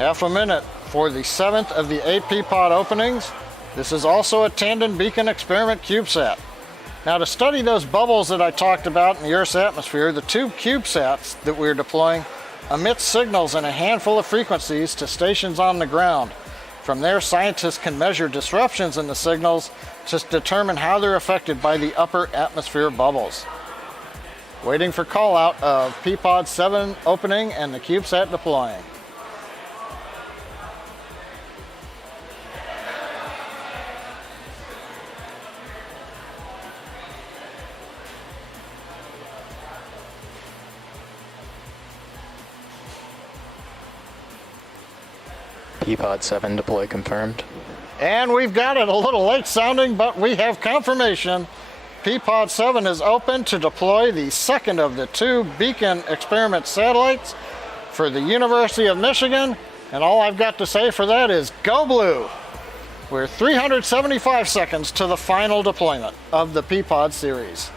half a minute for the 7th of the 8 P-pod openings. This is also a tandem beacon experiment CubeSat. Now, to study those bubbles that I talked about in the Earth's atmosphere, the 2 CubeSats that we're deploying emit signals in a handful of frequencies to stations on the ground. From there, scientists can measure disruptions in the signals to determine how they're affected by the upper atmosphere bubbles. Waiting for call out of P-pod 7 opening and the CubeSat deploying. P-pod 7 deploy confirmed. And we've got it, a little late sounding, but we have confirmation. P-pod 7 is open to deploy the second of the 2 beacon experiment satellites for the University of Michigan. And all I've got to say for that is go blue. We're 375 seconds to the final deployment of the P-pod series.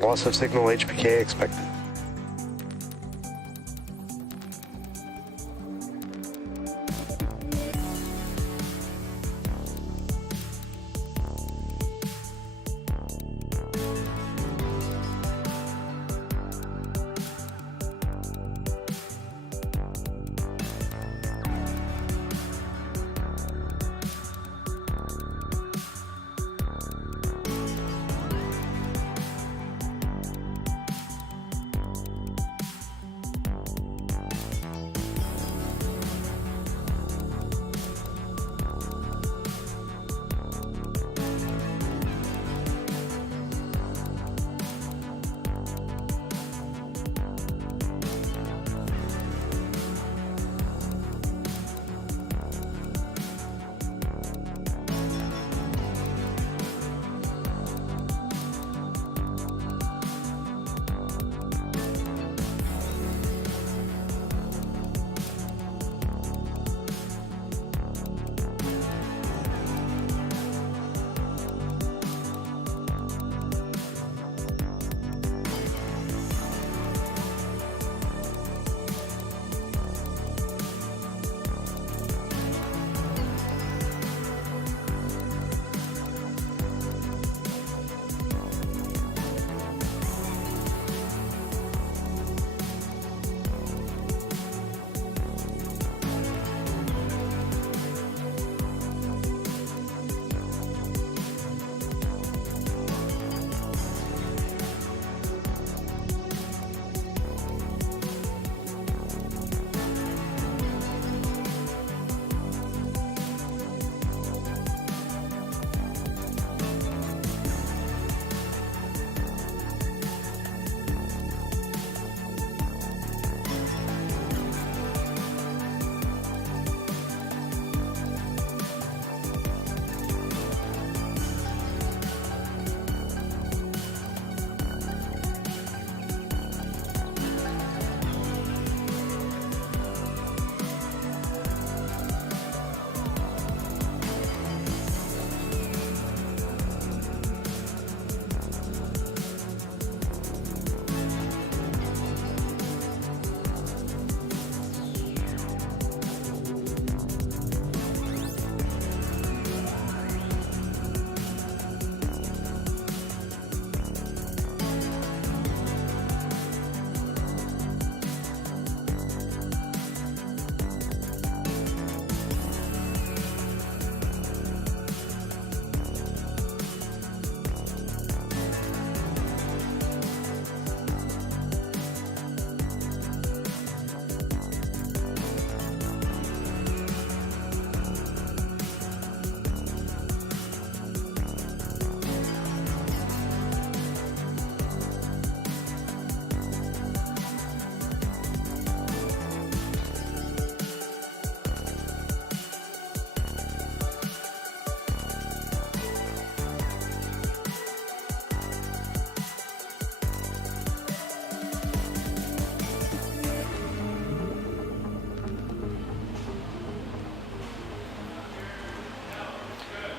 Loss of signal HPK expected.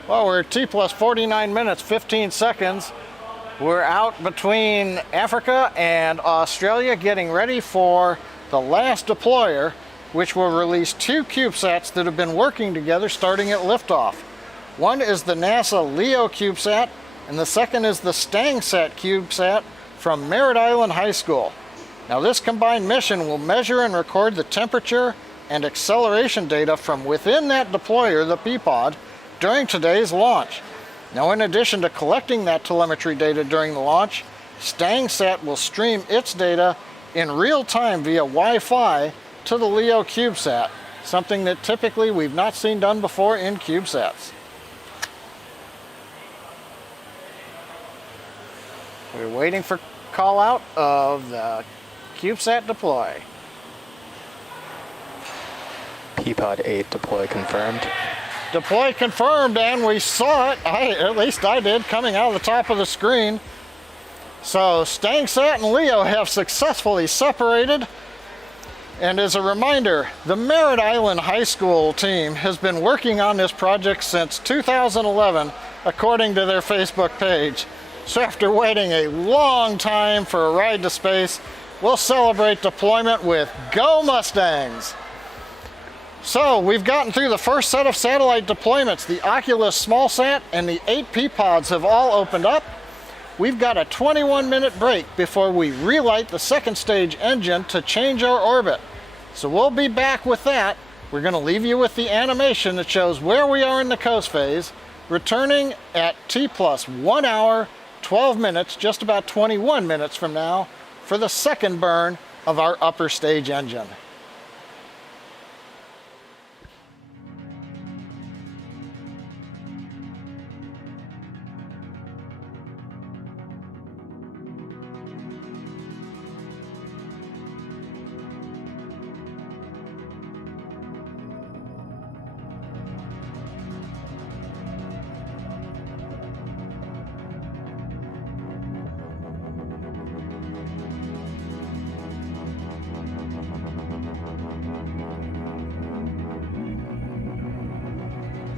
Well, we're T plus 49 minutes, 15 seconds. We're out between Africa and Australia getting ready for the last deployer, which will release 2 CubeSats that have been working together starting at liftoff. One is the NASA LEO CubeSat, and the second is the StangSat CubeSat from Merritt Island High School. Now this combined mission will measure and record the temperature and acceleration data from within that deployer, the P-Pod, during today's launch. Now in addition to collecting that telemetry data during the launch, StangSat will stream its data in real time via Wi-Fi to the LEO CubeSat, something that typically we've not seen done before in CubeSats. We're waiting for call out of the CubeSat deploy. P-Pod 8 deploy confirmed. Deploy confirmed, and we saw it, at least I did, coming out of the top of the screen. So StangSat and LEO have successfully separated. And as a reminder, the Merritt Island High School team has been working on this project since 2011, according to their Facebook page. So after waiting a long time for a ride to space, we'll celebrate deployment with Go Mustangs! So we've gotten through the first set of satellite deployments. The Oculus SmallSat and the 8 P-Pods have all opened up. We've got a 21-minute break before we relight the second stage engine to change our orbit. So we'll be back with that. We're going to leave you with the animation that shows where we are in the coast phase, returning at T plus 1 hour, 12 minutes, just about 21 minutes from now, for the second burn of our upper stage engine.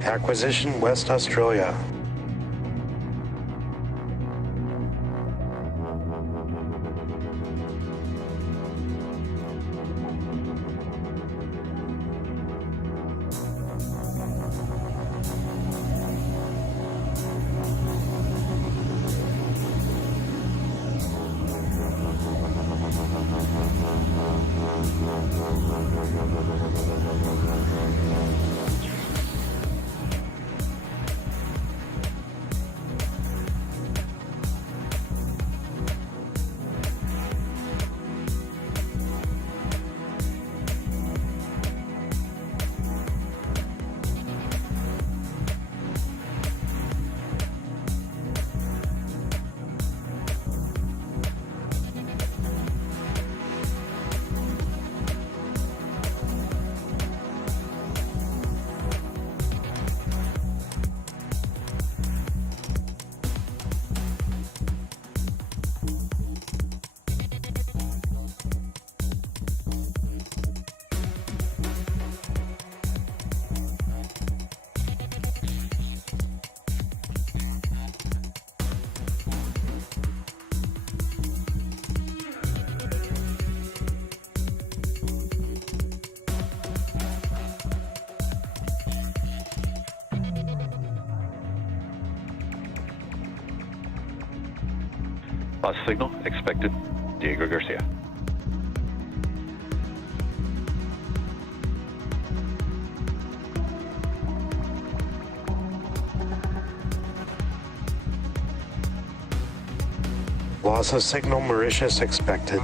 Acquisition West Australia. Lost signal, expected, Diego Garcia. Loss of signal, Mauritius expected.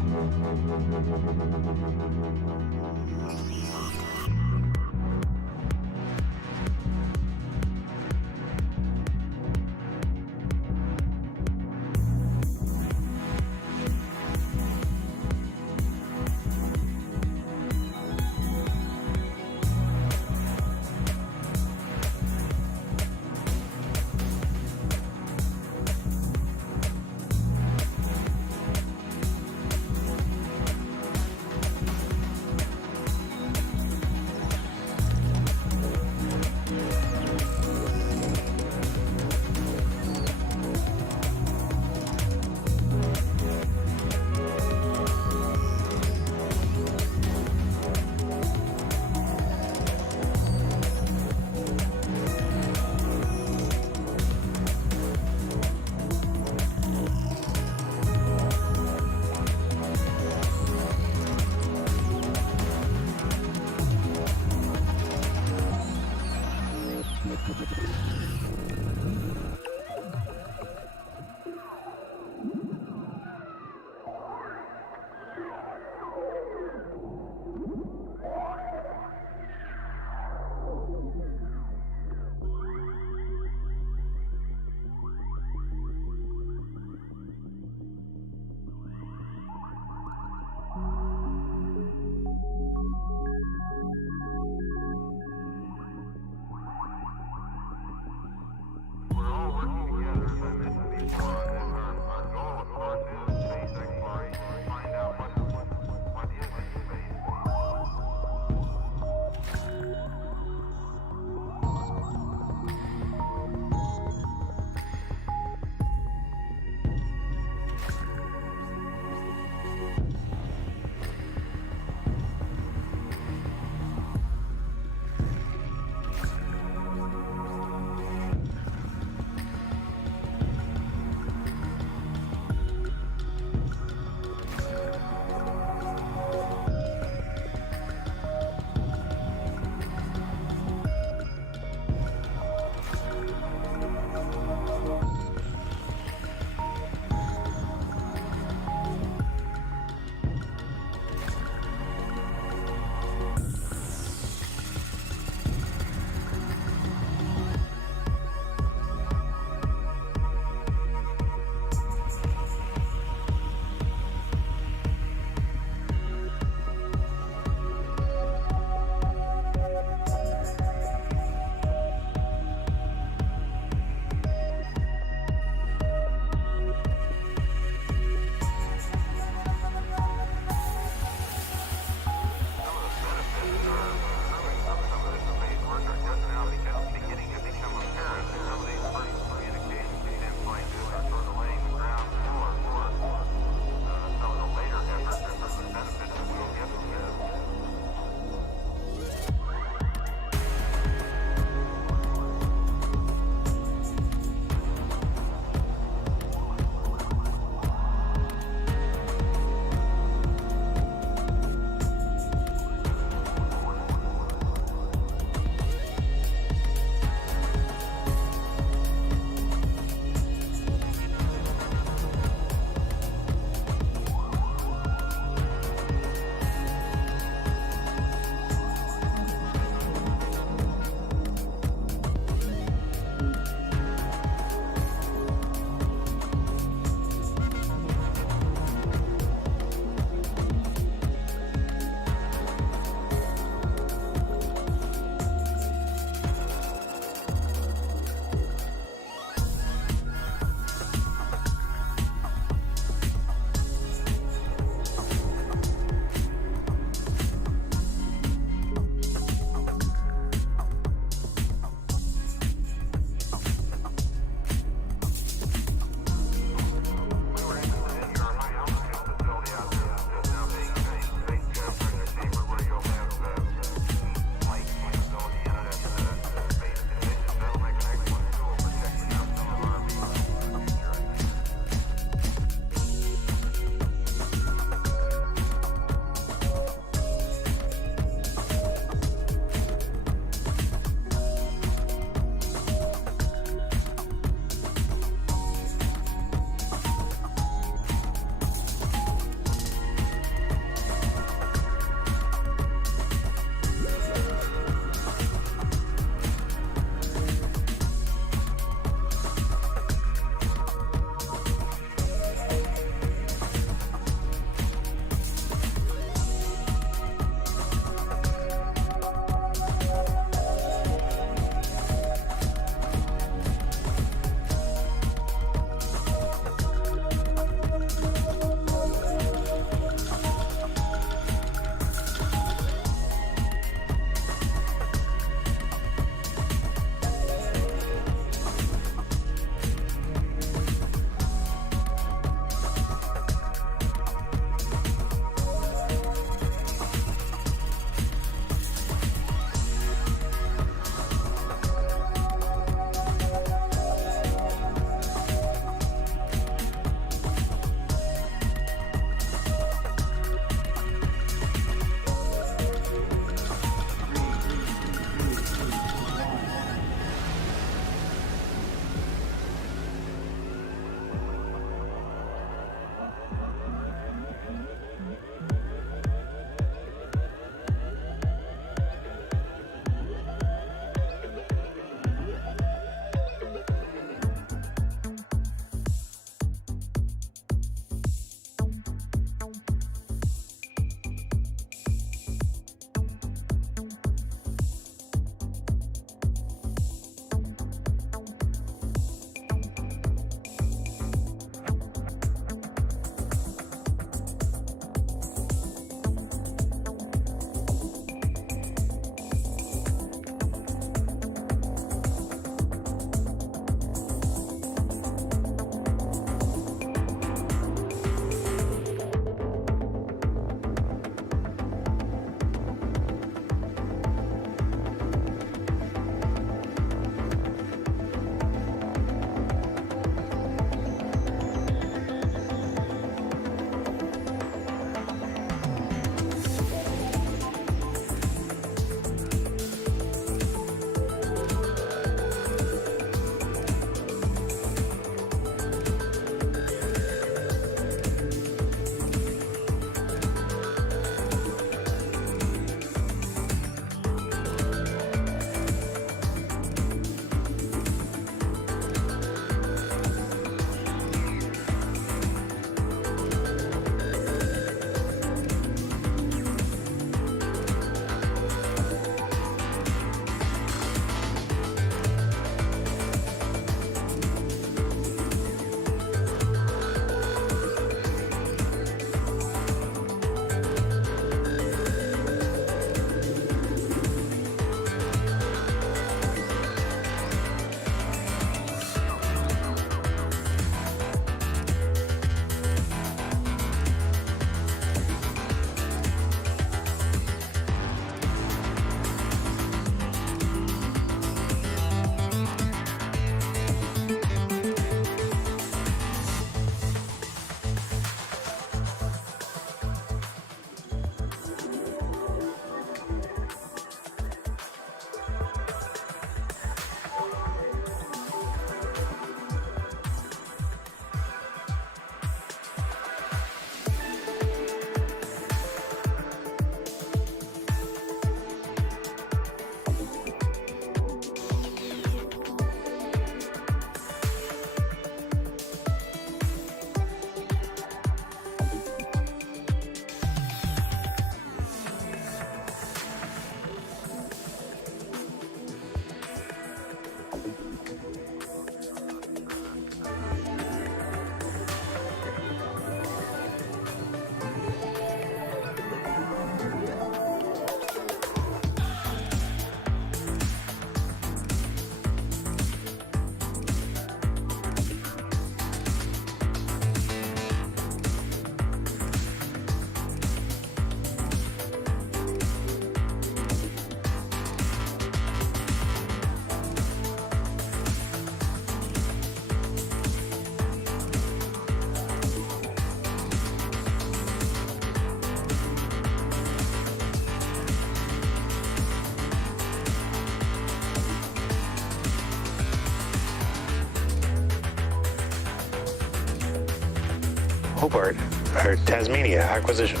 Hobart, or Tasmania acquisition.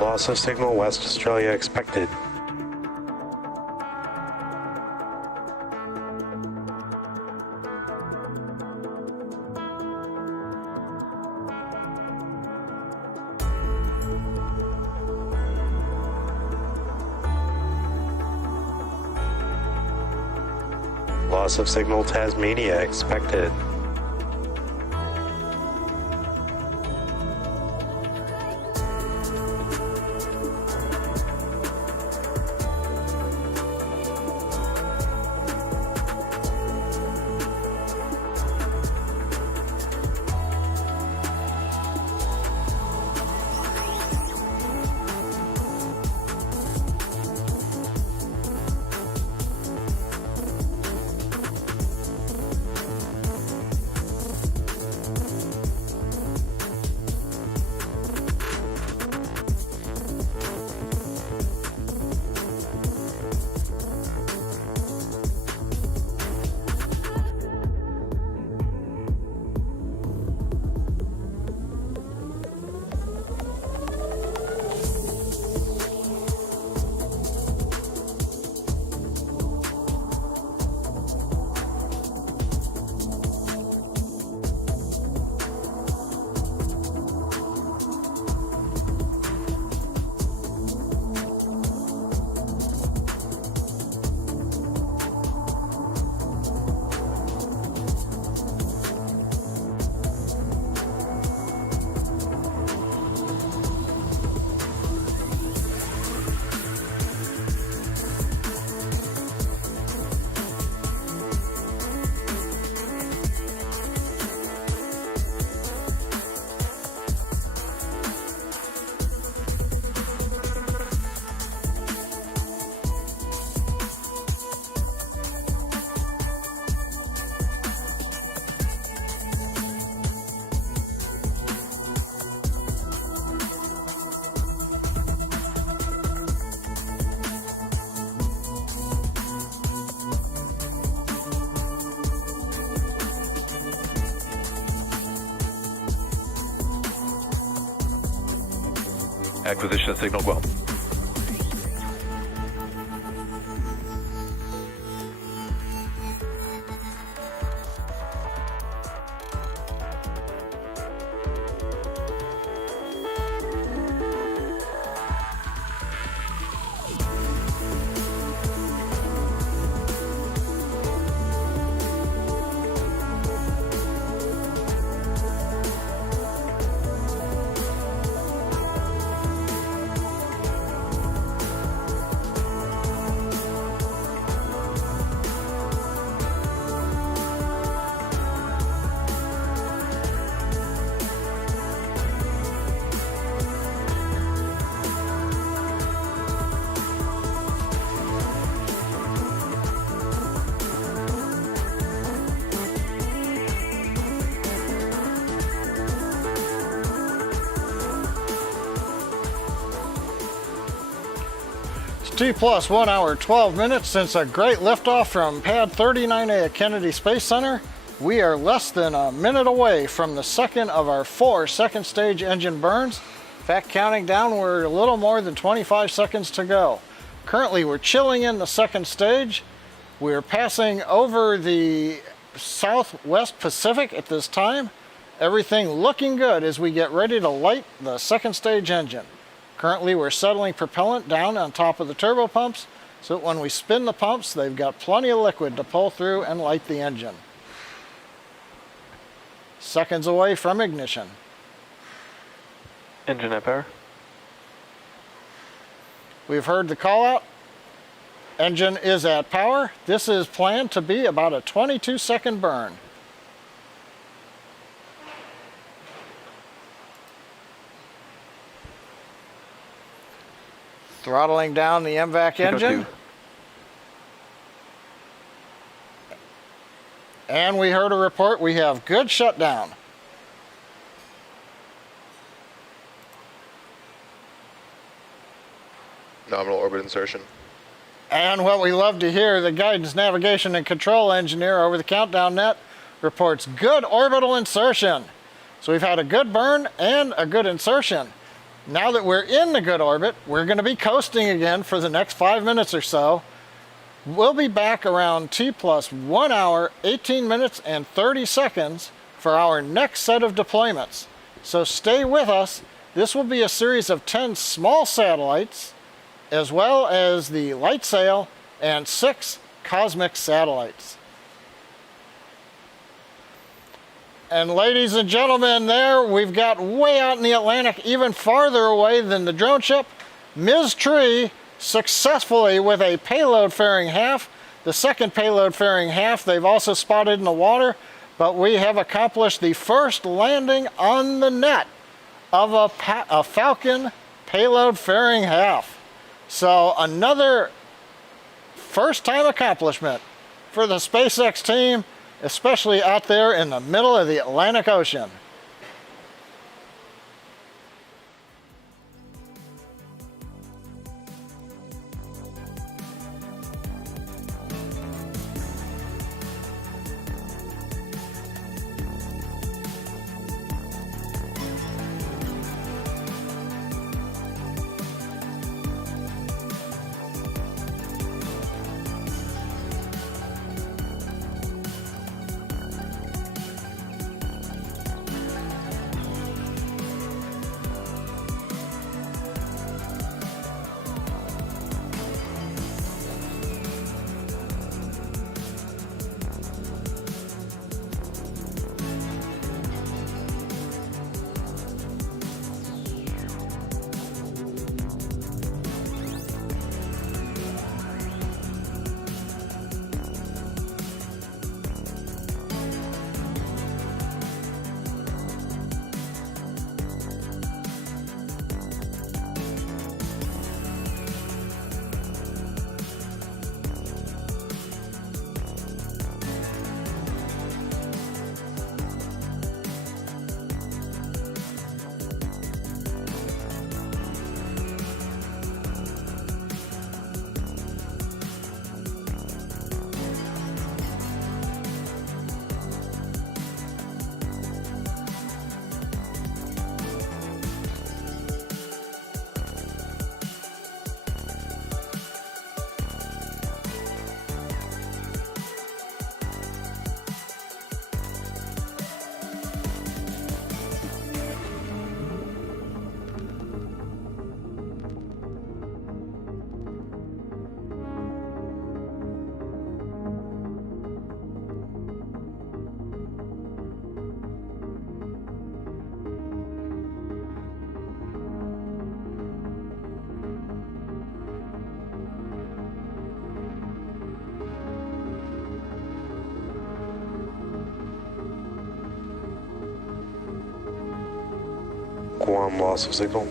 Loss of signal West Australia expected. Loss of signal Tasmania expected. Acquisition signal well. T plus 1 hour 12 minutes since a great liftoff from pad 39A at Kennedy Space Center. We are less than a minute away from the second of our 4 second stage engine burns. In fact, counting down, we're a little more than 25 seconds to go. Currently, we're chilling in the second stage. We're passing over the Southwest Pacific at this time. Everything looking good as we get ready to light the second stage engine. Currently, we're settling propellant down on top of the turbo pumps so that when we spin the pumps, they've got plenty of liquid to pull through and light the engine. Seconds away from ignition. Engine at power. We've heard the call out. Engine is at power. This is planned to be about a 22-second burn. Throttling down the MVAC engine. And we heard a report we have good shutdown. Nominal orbit insertion. And what we love to hear, the guidance, navigation, and control engineer over the countdown net reports good orbital insertion. So we've had a good burn and a good insertion. Now that we're in the good orbit, we're going to be coasting again for the next 5 minutes or so. We'll be back around T plus 1 hour, 18 minutes, and 30 seconds for our next set of deployments. So stay with us. This will be a series of 10 small satellites, as well as the light sail and 6 cosmic satellites. And ladies and gentlemen, there we've got way out in the Atlantic, even farther away than the drone ship, Ms. Tree successfully with a payload fairing half. The second payload fairing half they've also spotted in the water, but we have accomplished the first landing on the net of a Falcon payload fairing half. So another first time accomplishment for the SpaceX team, especially out there in the middle of the Atlantic Ocean. Guam loss of signal.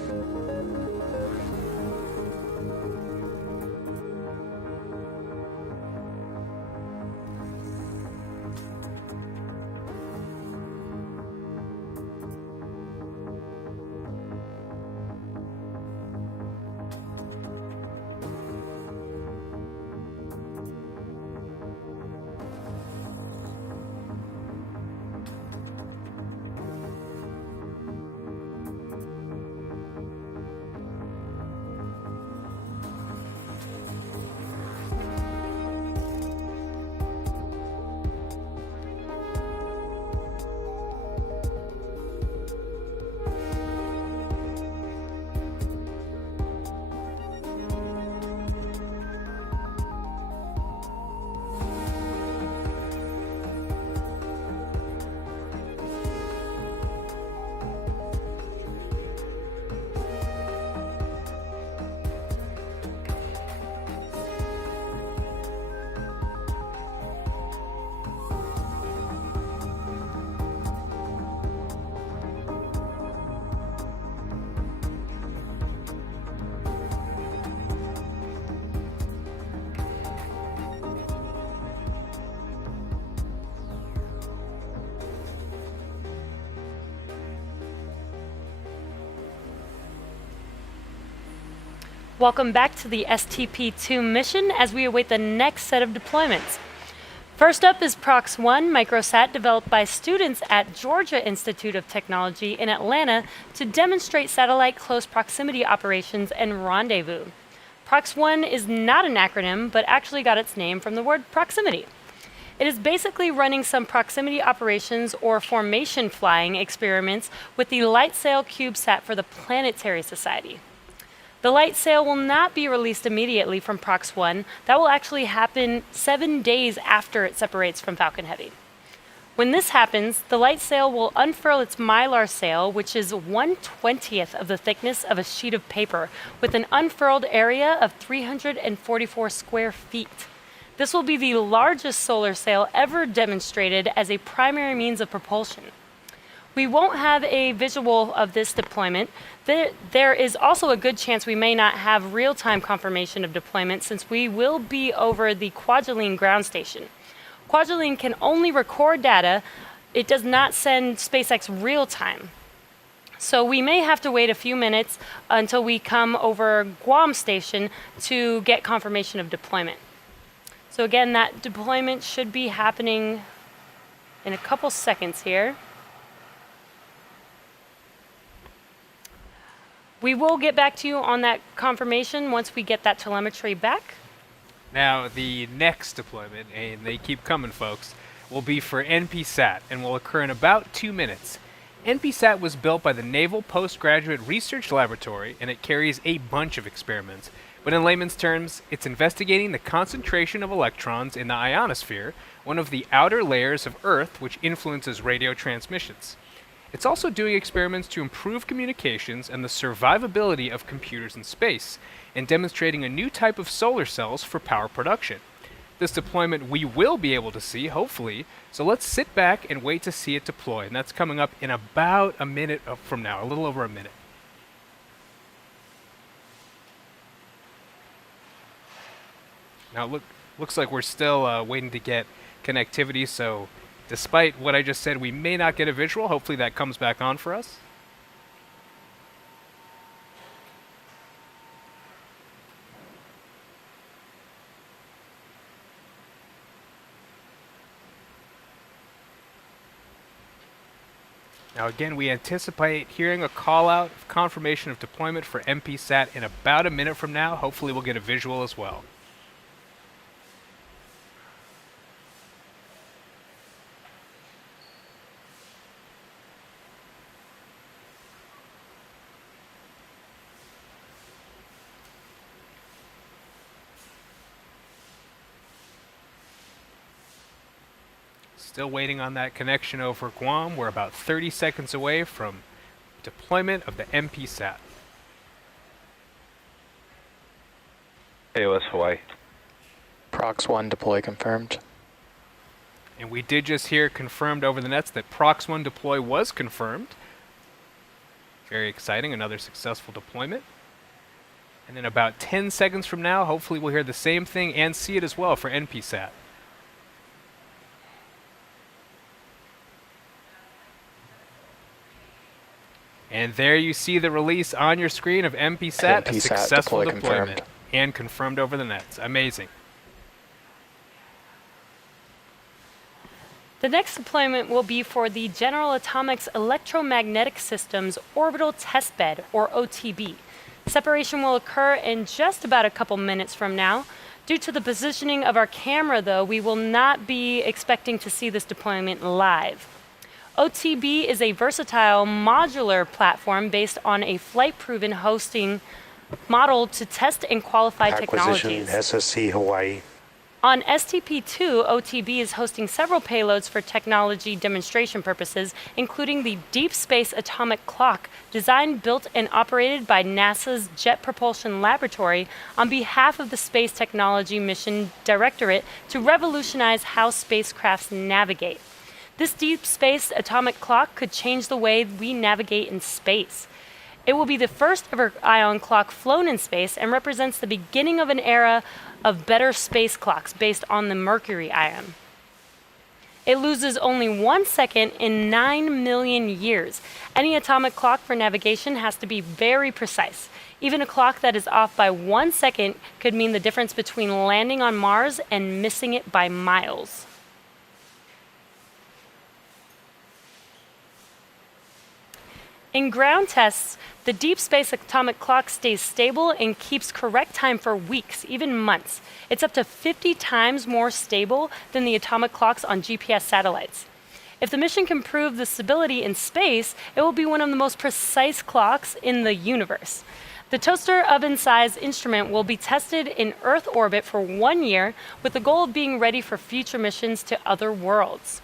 Welcome back to the STP-2 mission as we await the next set of deployments. First up is PROX-1 microsat developed by students at Georgia Institute of Technology in Atlanta to demonstrate satellite close proximity operations and rendezvous. PROX-1 is not an acronym, but actually got its name from the word proximity. It is basically running some proximity operations or formation flying experiments with the LightSail CubeSat for the Planetary Society. The LightSail will not be released immediately from PROX-1. That will actually happen 7 days after it separates from Falcon Heavy. When this happens, the LightSail will unfurl its mylar sail, which is 1/20th of the thickness of a sheet of paper, with an unfurled area of 344 square feet. This will be the largest solar sail ever demonstrated as a primary means of propulsion. We won't have a visual of this deployment. There is also a good chance we may not have real-time confirmation of deployment since we will be over the Kwajalein ground station. Kwajalein can only record data. It does not send SpaceX real-time. So we may have to wait a few minutes until we come over Guam station to get confirmation of deployment. So again, that deployment should be happening in a couple seconds here. We will get back to you on that confirmation once we get that telemetry back. Now, the next deployment, and they keep coming, folks, will be for NPSat and will occur in about 2 minutes. NPSat was built by the Naval Postgraduate Research Laboratory, and it carries a bunch of experiments. But in layman's terms, it's investigating the concentration of electrons in the ionosphere, one of the outer layers of Earth which influences radio transmissions. It's also doing experiments to improve communications and the survivability of computers in space, and demonstrating a new type of solar cells for power production. This deployment we will be able to see, hopefully, so let's sit back and wait to see it deploy, and that's coming up in about a minute from now, a little over a minute. Now, looks like we're still waiting to get connectivity, so despite what I just said, we may not get a visual. Hopefully that comes back on for us. Now again, we anticipate hearing a call out of confirmation of deployment for NPSat in about a minute from now. Hopefully we'll get a visual as well. Still waiting on that connection over Guam. We're about 30 seconds away from deployment of the NPSat. AOS Hawaii. PROX-1 deploy confirmed. And we did just hear confirmed over the nets that PROX-1 deploy was confirmed. Very exciting, another successful deployment. And in about 10 seconds from now, hopefully we'll hear the same thing and see it as well for NPSAT. And there you see the release on your screen of NPSAT, a successful deployment, and confirmed over the nets. Amazing. The next deployment will be for the General Atomics Electromagnetic Systems Orbital Testbed, or OTB. Separation will occur in just about a couple minutes from now. Due to the positioning of our camera, though, we will not be expecting to see this deployment live. OTB is a versatile modular platform based on a flight-proven hosting model to test and qualify Acquisition technologies. SSC Hawaii. On STP-2, OTB is hosting several payloads for technology demonstration purposes, including the Deep Space Atomic Clock, designed, built, and operated by NASA's Jet Propulsion Laboratory on behalf of the Space Technology Mission Directorate to revolutionize how spacecrafts navigate. This Deep Space Atomic Clock could change the way we navigate in space. It will be the first ever ion clock flown in space and represents the beginning of an era of better space clocks based on the Mercury ion. It loses only 1 second in 9 million years. Any atomic clock for navigation has to be very precise. Even a clock that is off by 1 second could mean the difference between landing on Mars and missing it by miles. In ground tests, the Deep Space Atomic Clock stays stable and keeps correct time for weeks, even months. It's up to 50 times more stable than the atomic clocks on GPS satellites. If the mission can prove the stability in space, it will be one of the most precise clocks in the universe. The toaster oven-sized instrument will be tested in Earth orbit for 1 year, with the goal of being ready for future missions to other worlds.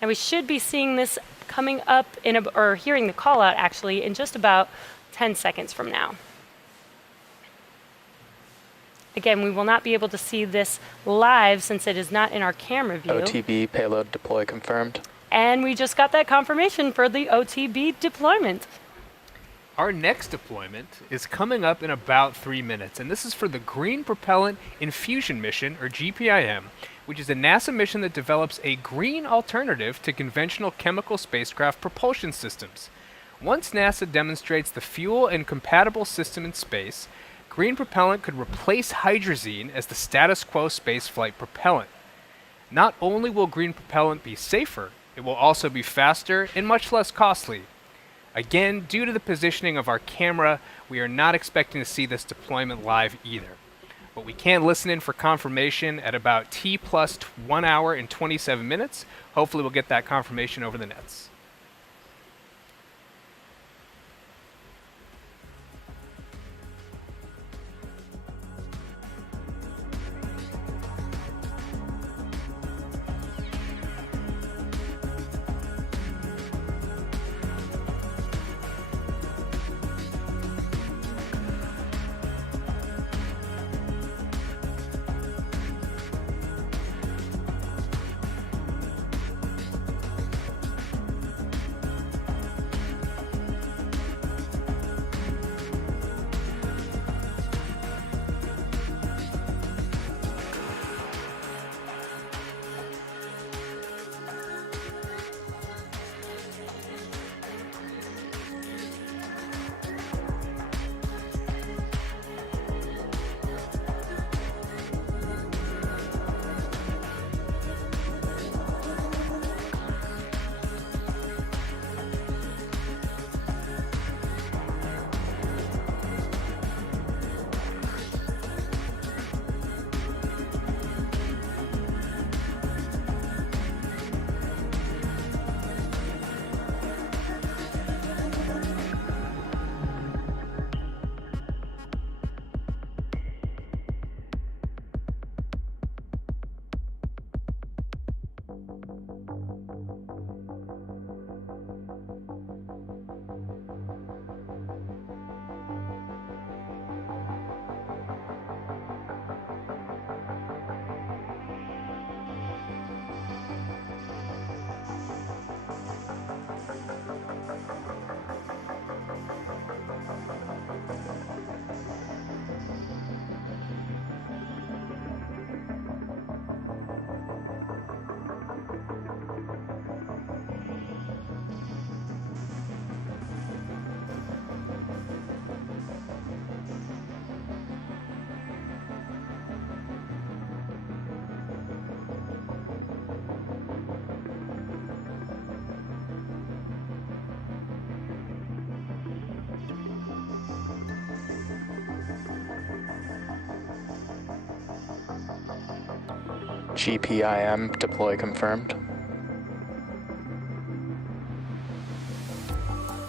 Now we should be seeing this coming up or hearing the call out actually in just about 10 seconds from now. Again, we will not be able to see this live since it is not in our camera view. OTB payload deploy confirmed. And we just got that confirmation for the OTB deployment. Our next deployment is coming up in about 3 minutes, and this is for the Green Propellant Infusion Mission, or GPIM, which is a NASA mission that develops a green alternative to conventional chemical spacecraft propulsion systems. Once NASA demonstrates the fuel and compatible system in space, green propellant could replace hydrazine as the status quo spaceflight propellant. Not only will green propellant be safer, it will also be faster and much less costly. Again, due to the positioning of our camera, we are not expecting to see this deployment live either. But we can listen in for confirmation at about T plus 1 hour and 27 minutes. Hopefully we'll get that confirmation over the nets. GPIM deploy confirmed.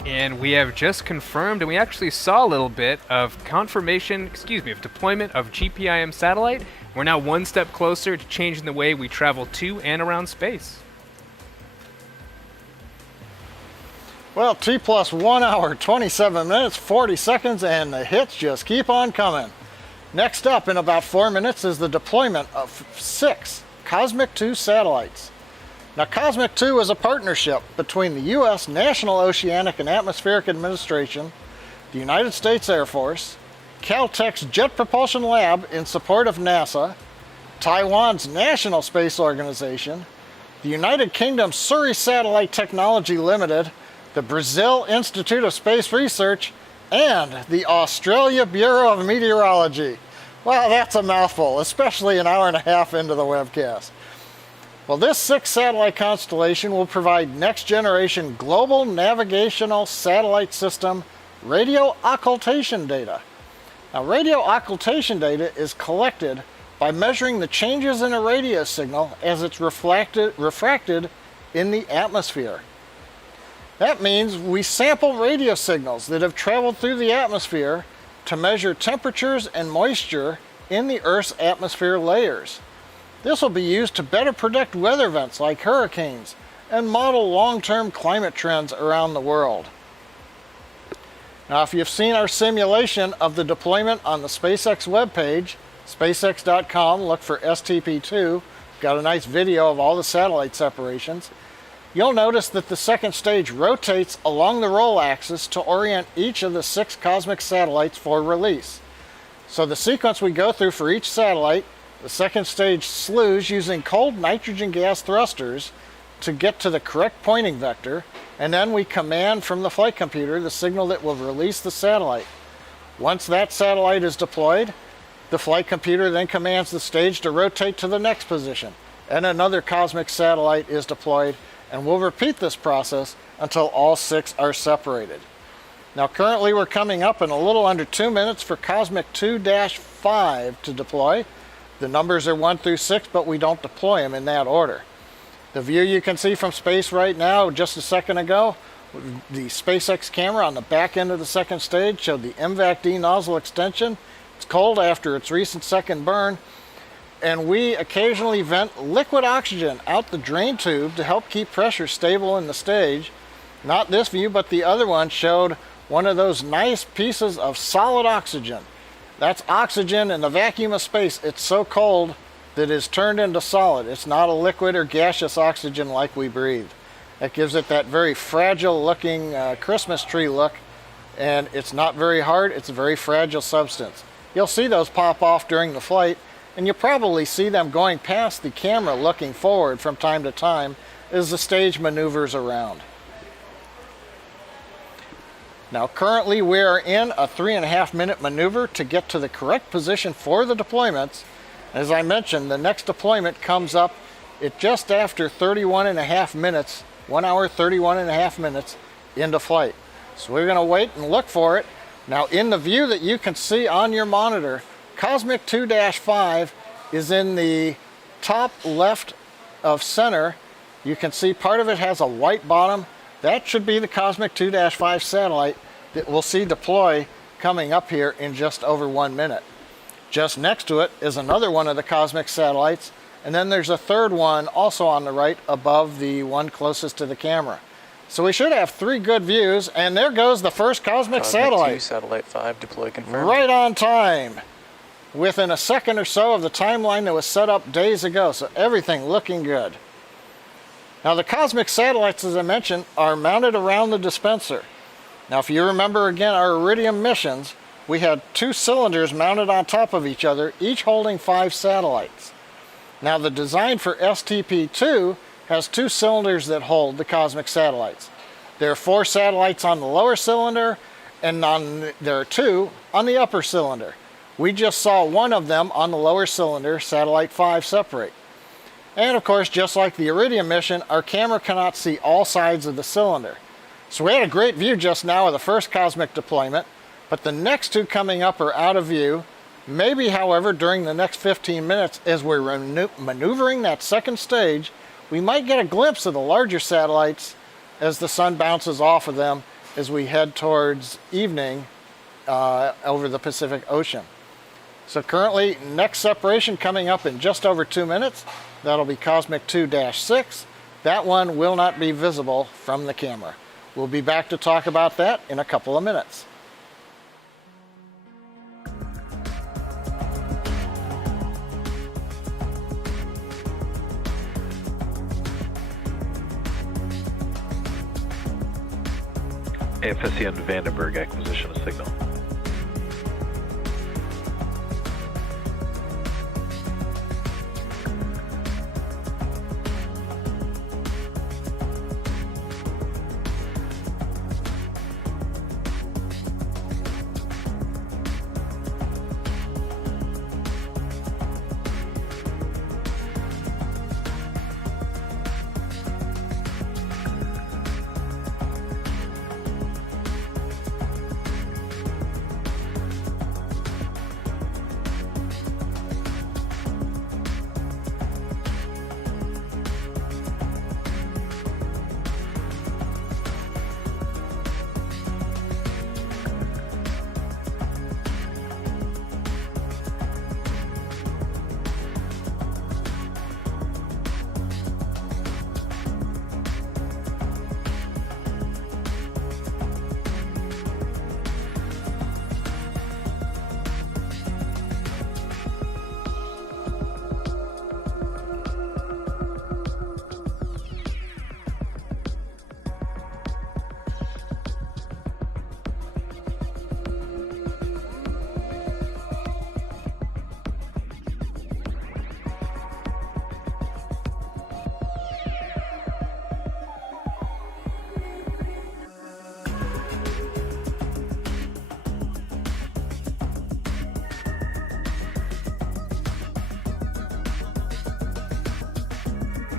And we have just confirmed, and we actually saw a little bit of confirmation, of deployment of GPIM satellite. We're now one step closer to changing the way we travel to and around space. Well, T plus 1 hour, 27 minutes, 40 seconds, and the hits just keep on coming. Next up, in about 4 minutes, is the deployment of 6 Cosmic 2 satellites. Now, Cosmic 2 is a partnership between the U.S. National Oceanic and Atmospheric Administration, the United States Air Force, Caltech's Jet Propulsion Lab in support of NASA, Taiwan's National Space Organization, the United Kingdom's Surrey Satellite Technology Limited, the Brazil Institute of Space Research, and the Australia Bureau of Meteorology. Wow, that's a mouthful, especially an hour and a half into the webcast. Well, this 6 satellite constellation will provide next-generation global navigational satellite system radio occultation data. Now, radio occultation data is collected by measuring the changes in a radio signal as it's refracted in the atmosphere. That means we sample radio signals that have traveled through the atmosphere to measure temperatures and moisture in the Earth's atmosphere layers. This will be used to better predict weather events like hurricanes and model long-term climate trends around the world. Now, if you've seen our simulation of the deployment on the SpaceX webpage, spacex.com, look for STP2, got a nice video of all the satellite separations, you'll notice that the second stage rotates along the roll axis to orient each of the 6 cosmic satellites for release. So the sequence we go through for each satellite, the second stage slews using cold nitrogen gas thrusters to get to the correct pointing vector, and then we command from the flight computer the signal that will release the satellite. Once that satellite is deployed, the flight computer then commands the stage to rotate to the next position, and another cosmic satellite is deployed, and we'll repeat this process until all 6 are separated. Now, currently we're coming up in a little under 2 minutes for Cosmic 2-5 to deploy. The numbers are 1 through 6, but we don't deploy them in that order. The view you can see from space right now, just a second ago, the SpaceX camera on the back end of the second stage showed the MVAC-D nozzle extension. It's cold after its recent second burn, and we occasionally vent liquid oxygen out the drain tube to help keep pressure stable in the stage. Not this view, but the other one showed one of those nice pieces of solid oxygen. That's oxygen in the vacuum of space. It's so cold that it's turned into solid. It's not a liquid or gaseous oxygen like we breathe. That gives it that very fragile looking Christmas tree look, and it's not very hard. It's a very fragile substance. You'll see those pop off during the flight, and you'll probably see them going past the camera looking forward from time to time as the stage maneuvers around. Now, currently we are in a 3.5 minute maneuver to get to the correct position for the deployments. As I mentioned, the next deployment comes up at just after 31.5 minutes, 1 hour, 31.5 minutes into flight. So we're going to wait and look for it. Now, in the view that you can see on your monitor, Cosmic 2-5 is in the top left of center. You can see part of it has a white bottom. That should be the Cosmic 2-5 satellite that we'll see deploy coming up here in just over 1 minute. Just next to it is another one of the cosmic satellites, and then there's a third one also on the right above the one closest to the camera. So we should have 3 good views, and there goes the first cosmic satellite. 2, satellite 5, deploy confirmed. Right on time, within a second or so of the timeline that was set up days ago, so everything looking good. Now, the cosmic satellites, as I mentioned, are mounted around the dispenser. Now, if you remember again our Iridium missions, we had 2 cylinders mounted on top of each other, each holding 5 satellites. Now, the design for STP2 has 2 cylinders that hold the cosmic satellites. There are 4 satellites on the lower cylinder, and there are 2 on the upper cylinder. We just saw one of them on the lower cylinder, satellite 5, separate. And of course, just like the Iridium mission, our camera cannot see all sides of the cylinder. So we had a great view just now of the first cosmic deployment, but the next 2 coming up are out of view. Maybe, however, during the next 15 minutes, as we're maneuvering that second stage, we might get a glimpse of the larger satellites as the sun bounces off of them as we head towards evening over the Pacific Ocean. So currently, next separation coming up in just over 2 minutes. That'll be Cosmic 2-6. That one will not be visible from the camera. We'll be back to talk about that in a couple of minutes. AFSC on Vandenberg acquisition of signal.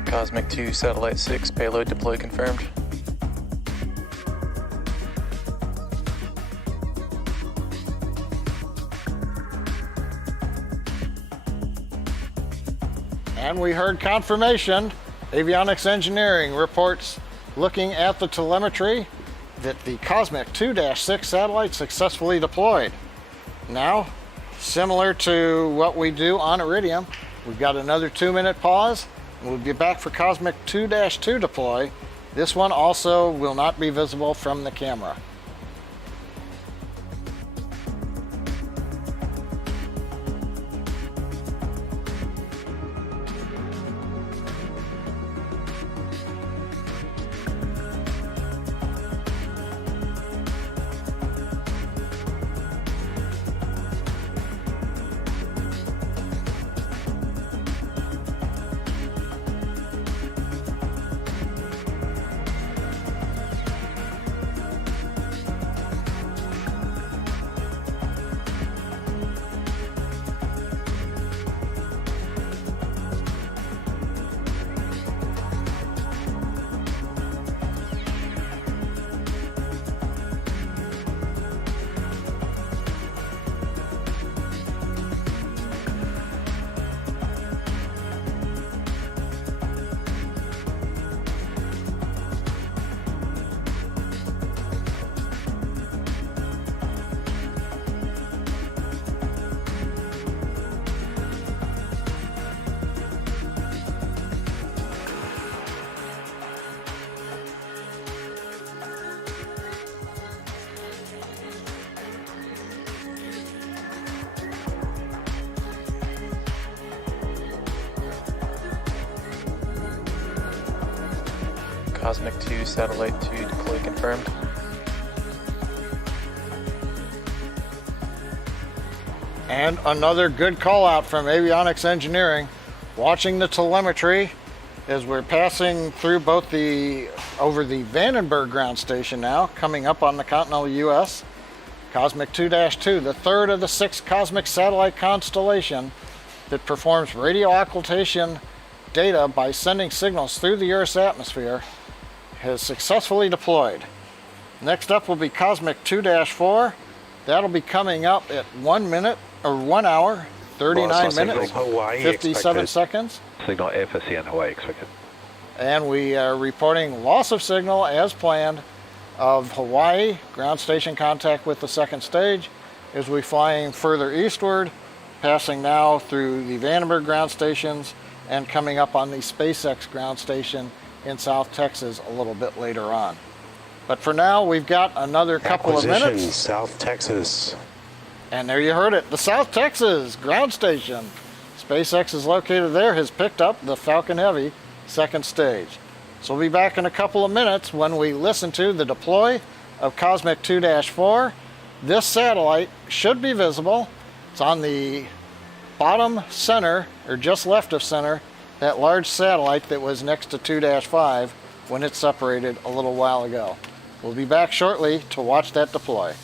Cosmic 2, Satellite 6, payload deploy confirmed. And we heard confirmation. Avionics Engineering reports, looking at the telemetry, that the Cosmic 2-6 satellite successfully deployed. Now, similar to what we do on Iridium, we've got another 2-minute pause. We'll be back for Cosmic 2-2 deploy. This one also will not be visible from the camera. Cosmic 2, Satellite 2, deploy confirmed. And another good call out from Avionics Engineering, watching the telemetry as we're passing through over the Vandenberg ground station now, coming up on the continental US. Cosmic 2-2, the third of the 6 cosmic satellite constellation that performs radio occultation data by sending signals through the Earth's atmosphere, has successfully deployed. Next up will be Cosmic 2-4. That'll be coming up at 1 minute 1 hour, 39 signal minutes, Hawaii 57 expected. seconds. Signal FSC and Hawaii expected. And we are reporting loss of signal as planned of Hawaii, ground station contact with the second stage as we flying further eastward, passing now through the Vandenberg ground stations and coming up on the SpaceX ground station in South Texas a little bit later on. But for now, we've got another couple of Acquisition, minutes. South Texas. And there you heard it, the South Texas ground station. SpaceX is located there, has picked up the Falcon Heavy second stage. So we'll be back in a couple of minutes when we listen to the deploy of Cosmic 2-4. This satellite should be visible. It's on the bottom center, or just left of center, that large satellite that was next to 2-5 when it separated a little while ago. We'll be back shortly to watch that deploy.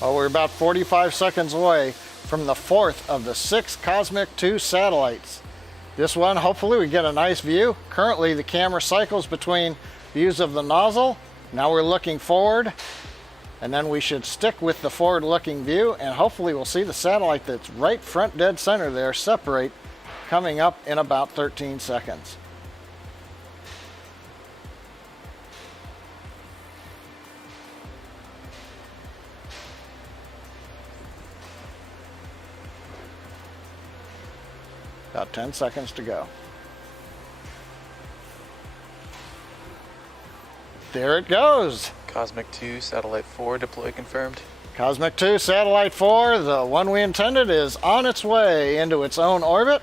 Well, we're about 45 seconds away from the fourth of the 6 Cosmic 2 satellites. This one, hopefully we get a nice view. Currently the camera cycles between views of the nozzle. Now we're looking forward, and then we should stick with the forward-looking view, and hopefully we'll see the satellite that's right front dead center there separate, coming up in about 13 seconds. About 10 seconds to go. There it goes. Cosmic 2, Satellite 4, deploy confirmed. Cosmic 2, Satellite 4, the one we intended, is on its way into its own orbit.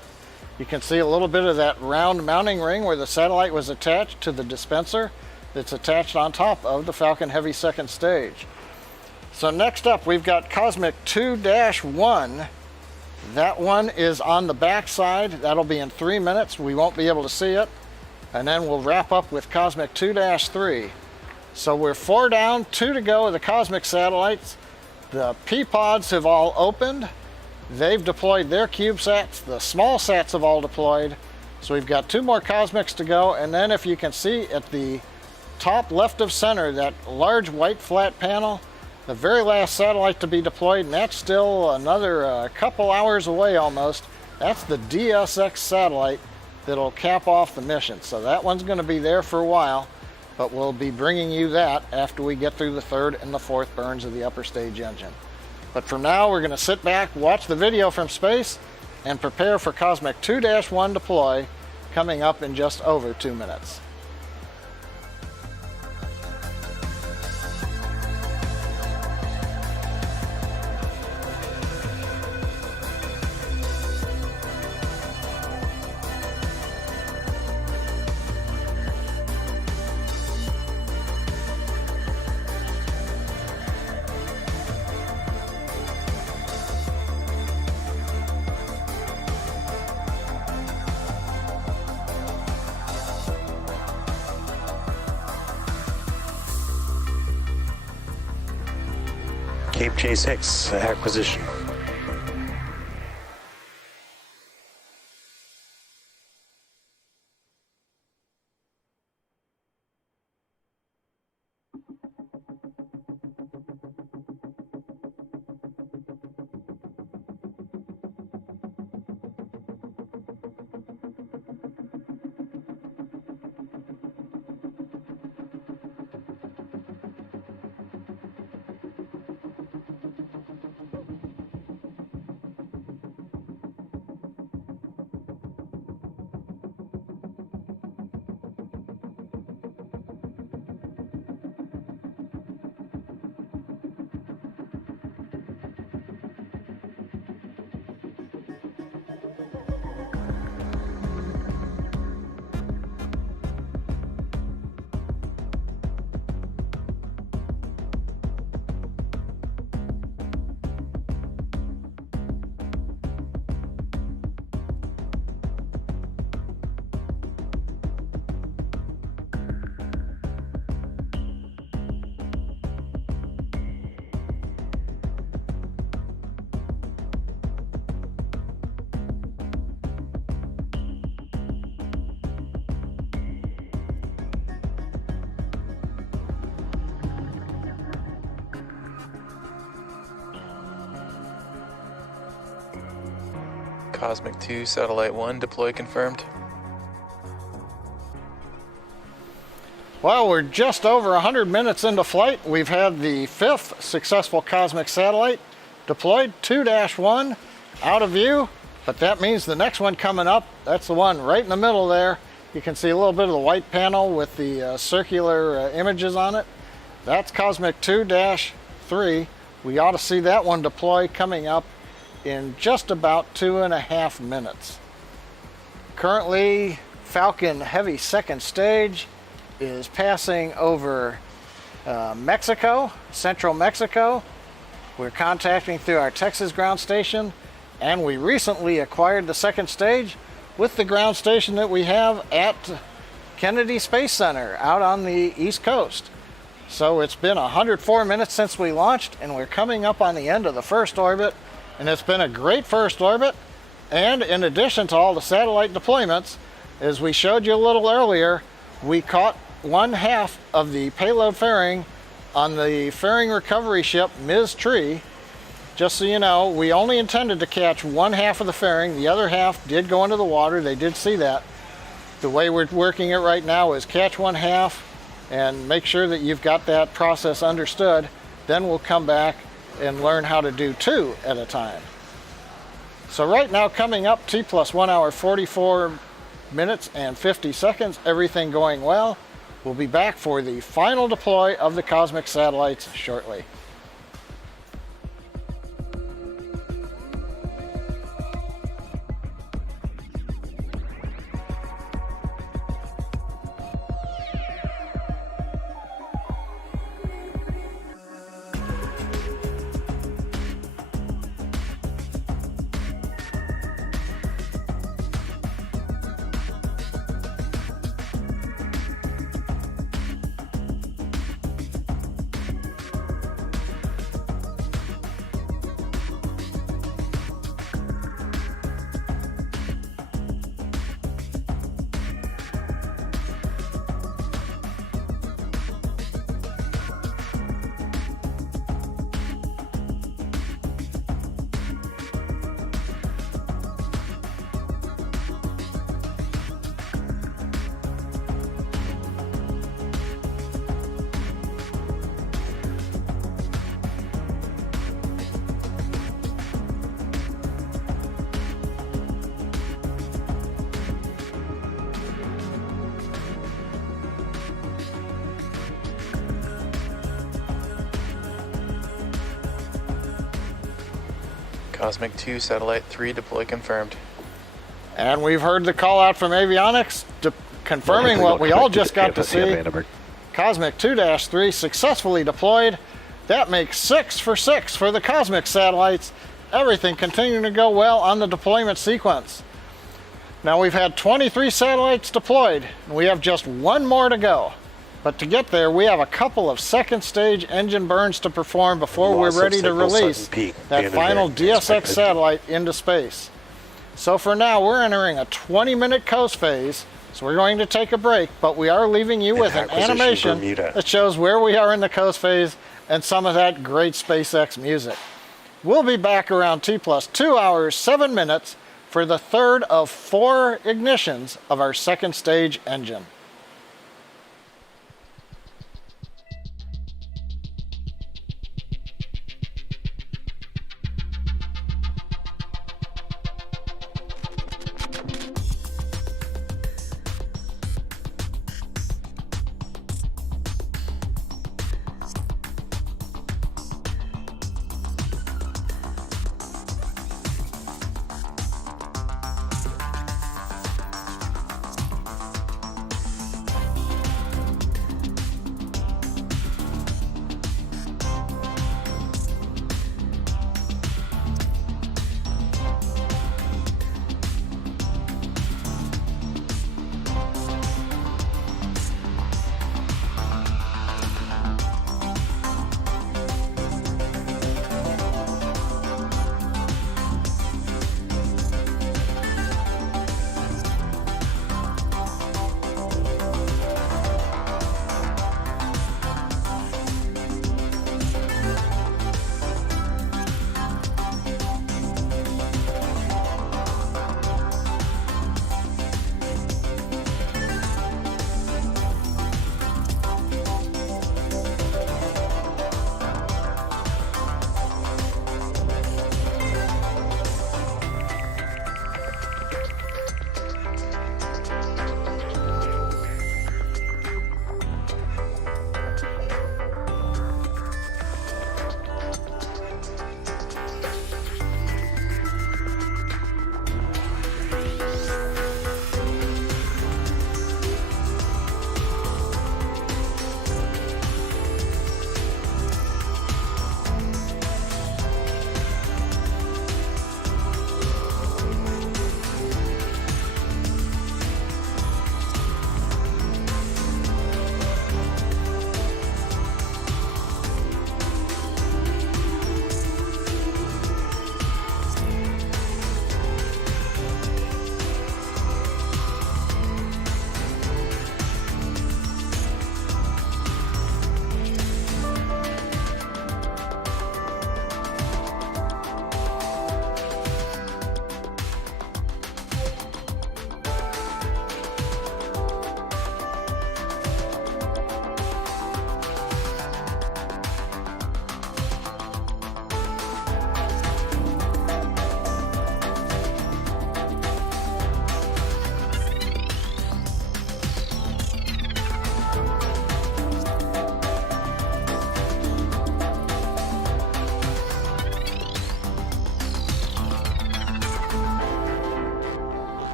You can see a little bit of that round mounting ring where the satellite was attached to the dispenser that's attached on top of the Falcon Heavy second stage. So next up, we've got Cosmic 2-1. That one is on the back side. That'll be in 3 minutes. We won't be able to see it. And then we'll wrap up with Cosmic 2-3. So we're 4 down, 2 to go of the Cosmic satellites. The P-pods have all opened. They've deployed their CubeSats. The small sats have all deployed. So we've got 2 more Cosmics to go. And then if you can see at the top left of center, that large white flat panel, the very last satellite to be deployed, and that's still another couple hours away almost. That's the DSX satellite that'll cap off the mission. So that one's going to be there for a while, but we'll be bringing you that after we get through the 3rd and the 4th burns of the upper stage engine. But for now, we're going to sit back, watch the video from space, and prepare for Cosmic 2-1 deploy coming up in just over 2 minutes. Cape J6 acquisition. Cosmic 2, Satellite 1, deploy confirmed. Well, we're just over 100 minutes into flight. We've had the 5th successful cosmic satellite deployed, 2-1, out of view, but that means the next one coming up, that's the one right in the middle there. You can see a little bit of the white panel with the circular images on it. That's Cosmic 2-3. We ought to see that one deploy coming up in just about 2.5 minutes. Currently, Falcon Heavy second stage is passing over Mexico, central Mexico. We're contacting through our Texas ground station, and we recently acquired the second stage with the ground station that we have at Kennedy Space Center out on the East Coast. So it's been 104 minutes since we launched, and we're coming up on the end of the first orbit, and it's been a great first orbit. And in addition to all the satellite deployments, as we showed you a little earlier, we caught 1/2 of the payload fairing on the fairing recovery ship Misja. Just so you know, we only intended to catch 1/2 of the fairing. The other half did go into the water. They did see that. The way we're working it right now is catch 1/2 and make sure that you've got that process understood. Then we'll come back and learn how to do 2 at a time. So right now, coming up, T plus 1 hour 44 minutes and 50 seconds, everything going well. We'll be back for the final deploy of the cosmic satellites shortly. Cosmic 2, Satellite 3, deploy confirmed. And we've heard the call out from avionics confirming what we all just got to see. Cosmic 2-3 successfully deployed. That makes 6 for 6 for the cosmic satellites. Everything continuing to go well on the deployment sequence. Now we've had 23 satellites deployed, and we have just 1 more to go. But to get there, we have a couple of second stage engine burns to perform before we're ready to release that final DSX satellite into space. So for now, we're entering a 20-minute coast phase, so we're going to take a break, but we are leaving you with an animation that shows where we are in the coast phase and some of that great SpaceX music. We'll be back around T plus 2 hours, 7 minutes for the third of 4 ignitions of our second stage engine.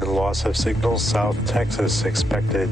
and loss of signal South Texas expected.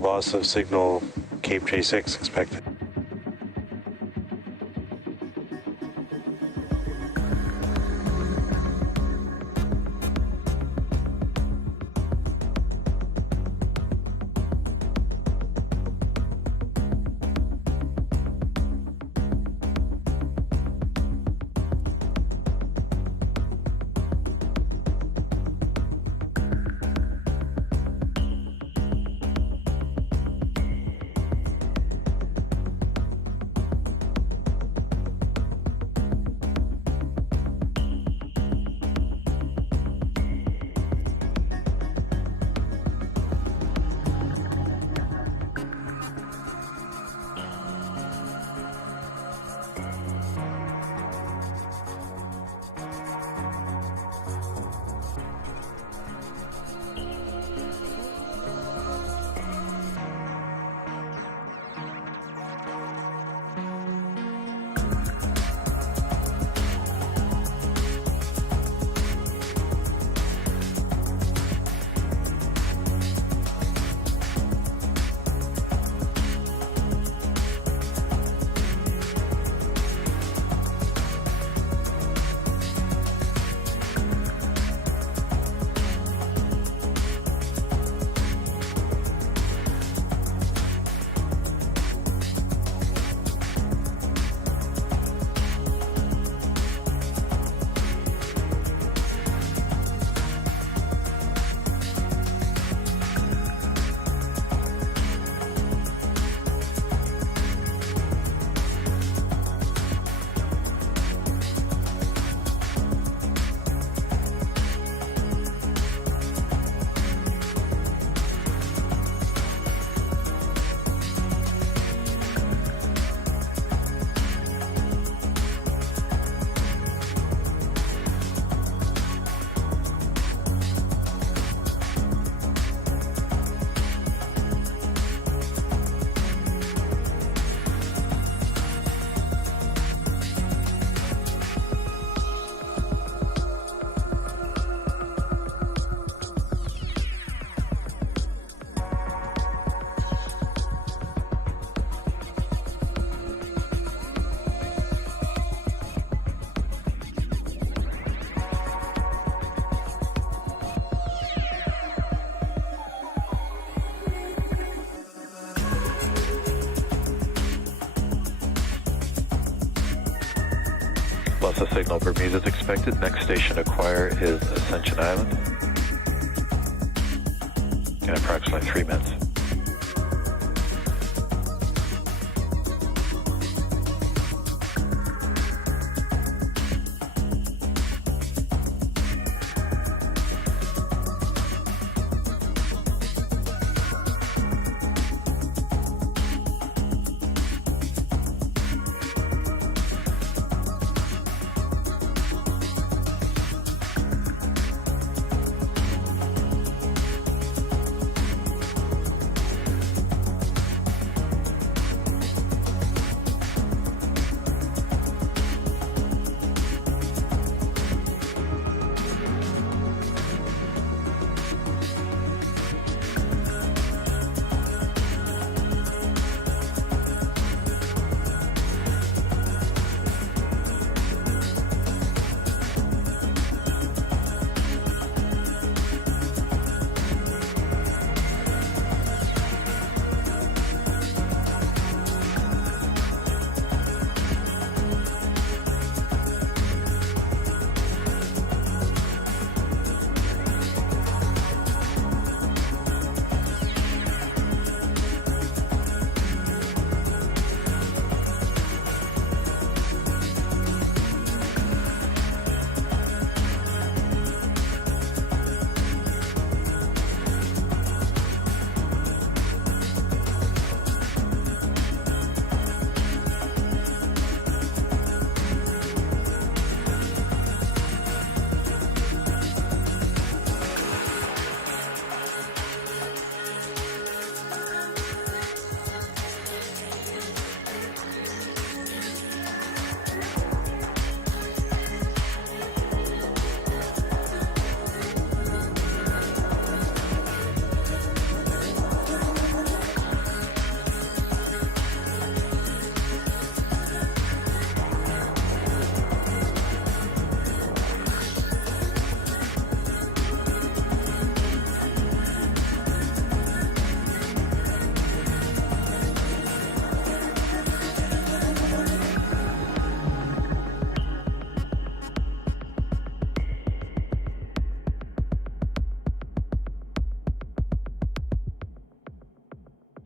Loss of signal Cape J6 expected. loss of signal Bermuda is expected. Next station to acquire is Ascension Island in approximately 3 minutes.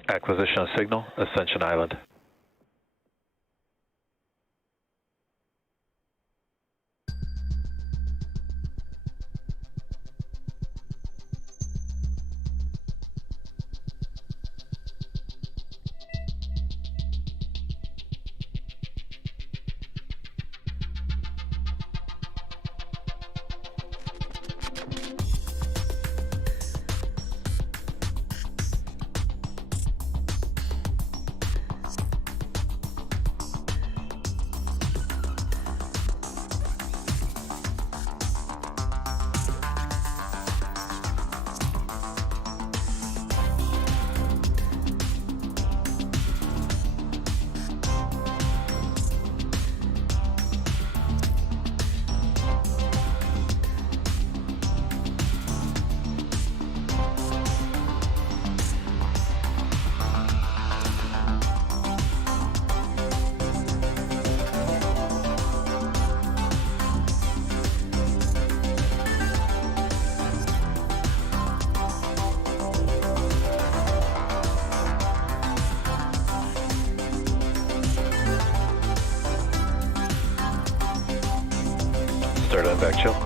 Acquisition of signal, Ascension Island. Start on back chill.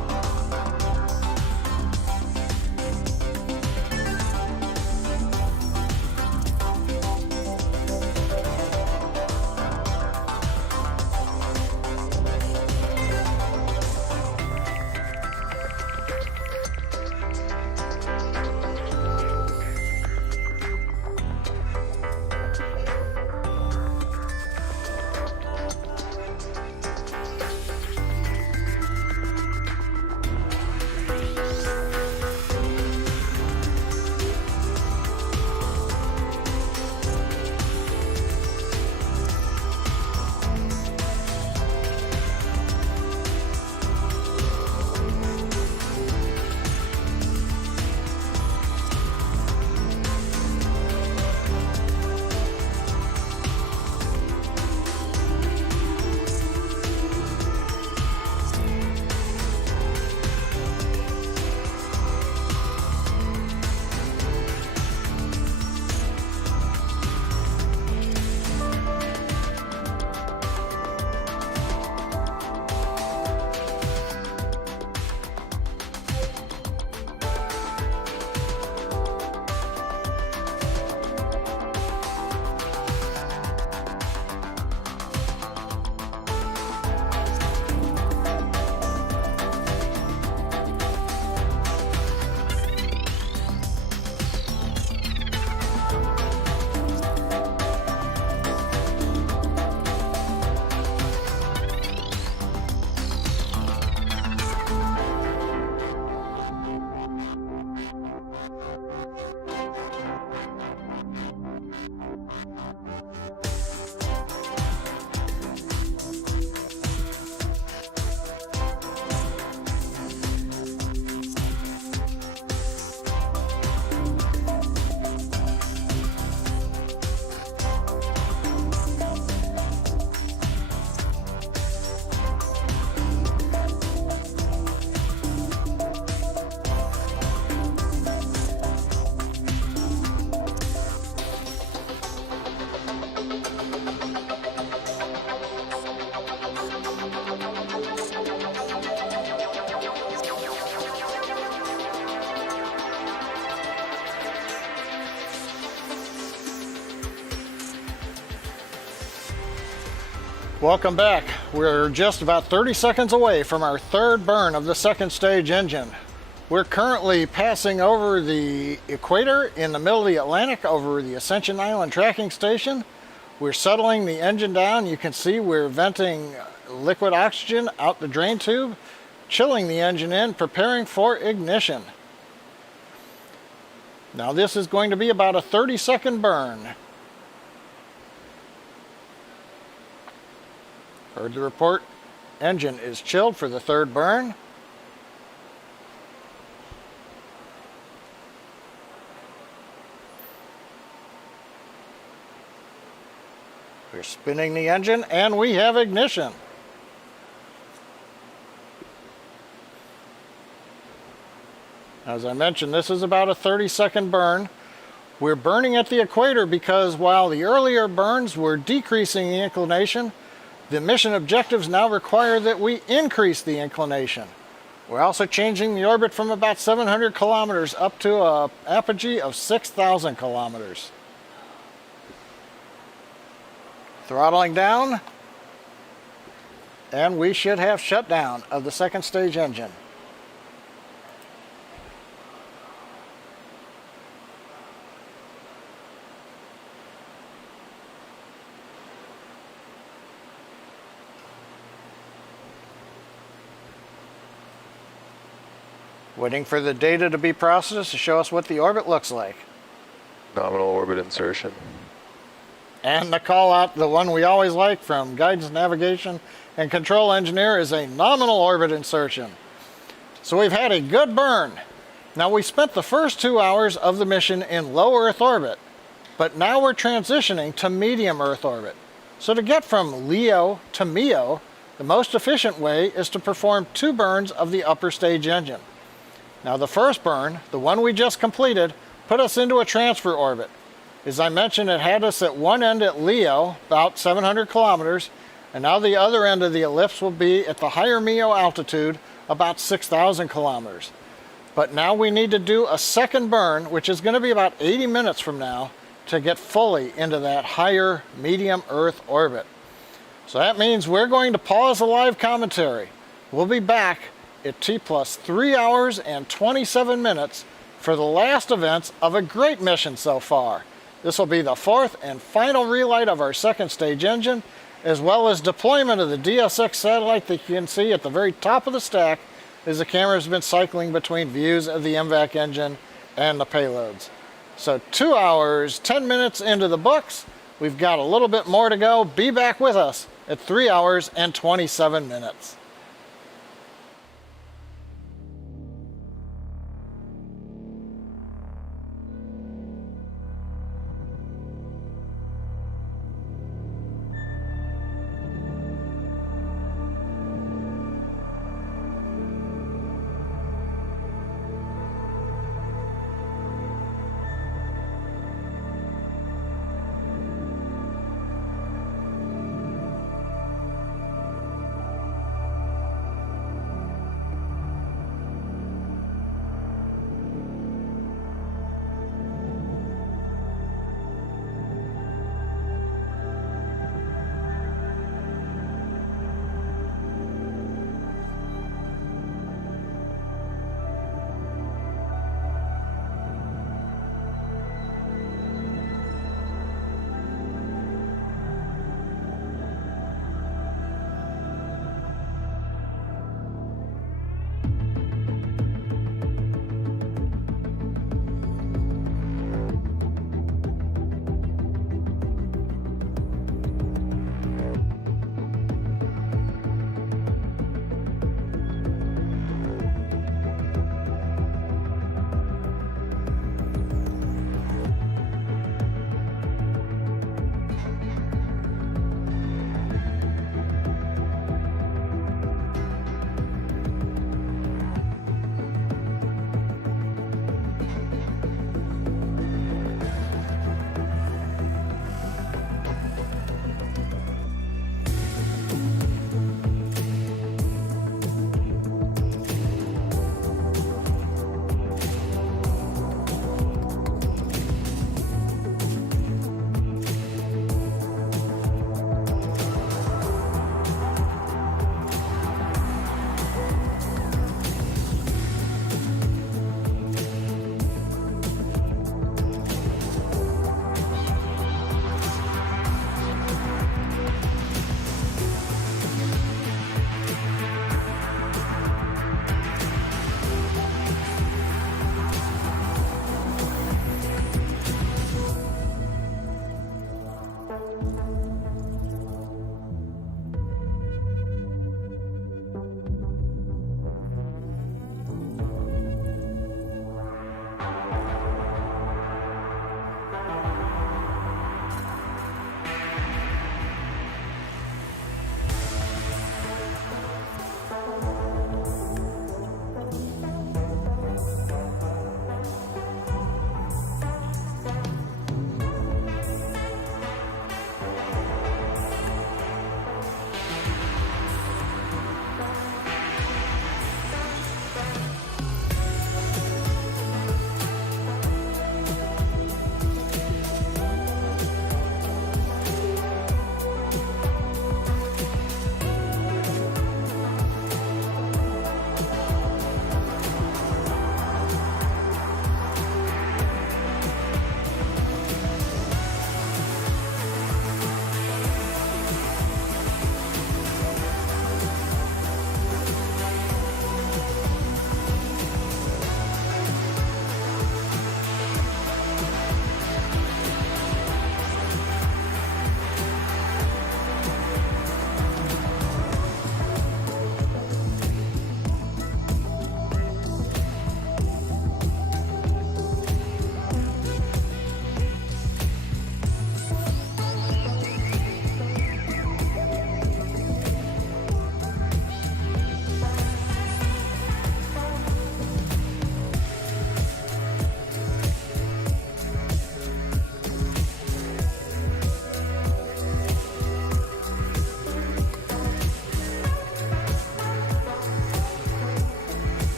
Welcome back. We're just about 30 seconds away from our third burn of the second stage engine. We're currently passing over the equator in the middle of the Atlantic over the Ascension Island tracking station. We're settling the engine down. You can see we're venting liquid oxygen out the drain tube, chilling the engine in, preparing for ignition. Now this is going to be about a 30-second burn. Heard the report, engine is chilled for the third burn. We're spinning the engine and we have ignition. As I mentioned, this is about a 30-second burn. We're burning at the equator because while the earlier burns were decreasing the inclination, the mission objectives now require that we increase the inclination. We're also changing the orbit from about 700 kilometers up to an apogee of 6,000 kilometers. Throttling down, and we should have shutdown of the second stage engine. Waiting for the data to be processed to show us what the orbit looks like. Nominal orbit insertion. And the call out, the one we always like from guidance, navigation, and control engineer, is a nominal orbit insertion. So we've had a good burn. Now we spent the first 2 hours of the mission in low Earth orbit, but now we're transitioning to medium Earth orbit. So to get from LEO to MEO, the most efficient way is to perform 2 burns of the upper stage engine. Now the first burn, the one we just completed, put us into a transfer orbit. As I mentioned, it had us at one end at LEO, about 700 kilometers, and now the other end of the ellipse will be at the higher MEO altitude, about 6,000 kilometers. But now we need to do a second burn, which is going to be about 80 minutes from now, to get fully into that higher medium Earth orbit. So that means we're going to pause the live commentary. We'll be back at T plus 3 hours and 27 minutes for the last events of a great mission so far. This will be the fourth and final relight of our second stage engine, as well as deployment of the DSX satellite that you can see at the very top of the stack as the camera has been cycling between views of the MVAC engine and the payloads. So 2 hours, 10 minutes into the books. We've got a little bit more to go. Be back with us at 3 hours and 27 minutes.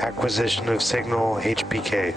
Acquisition of signal HPK.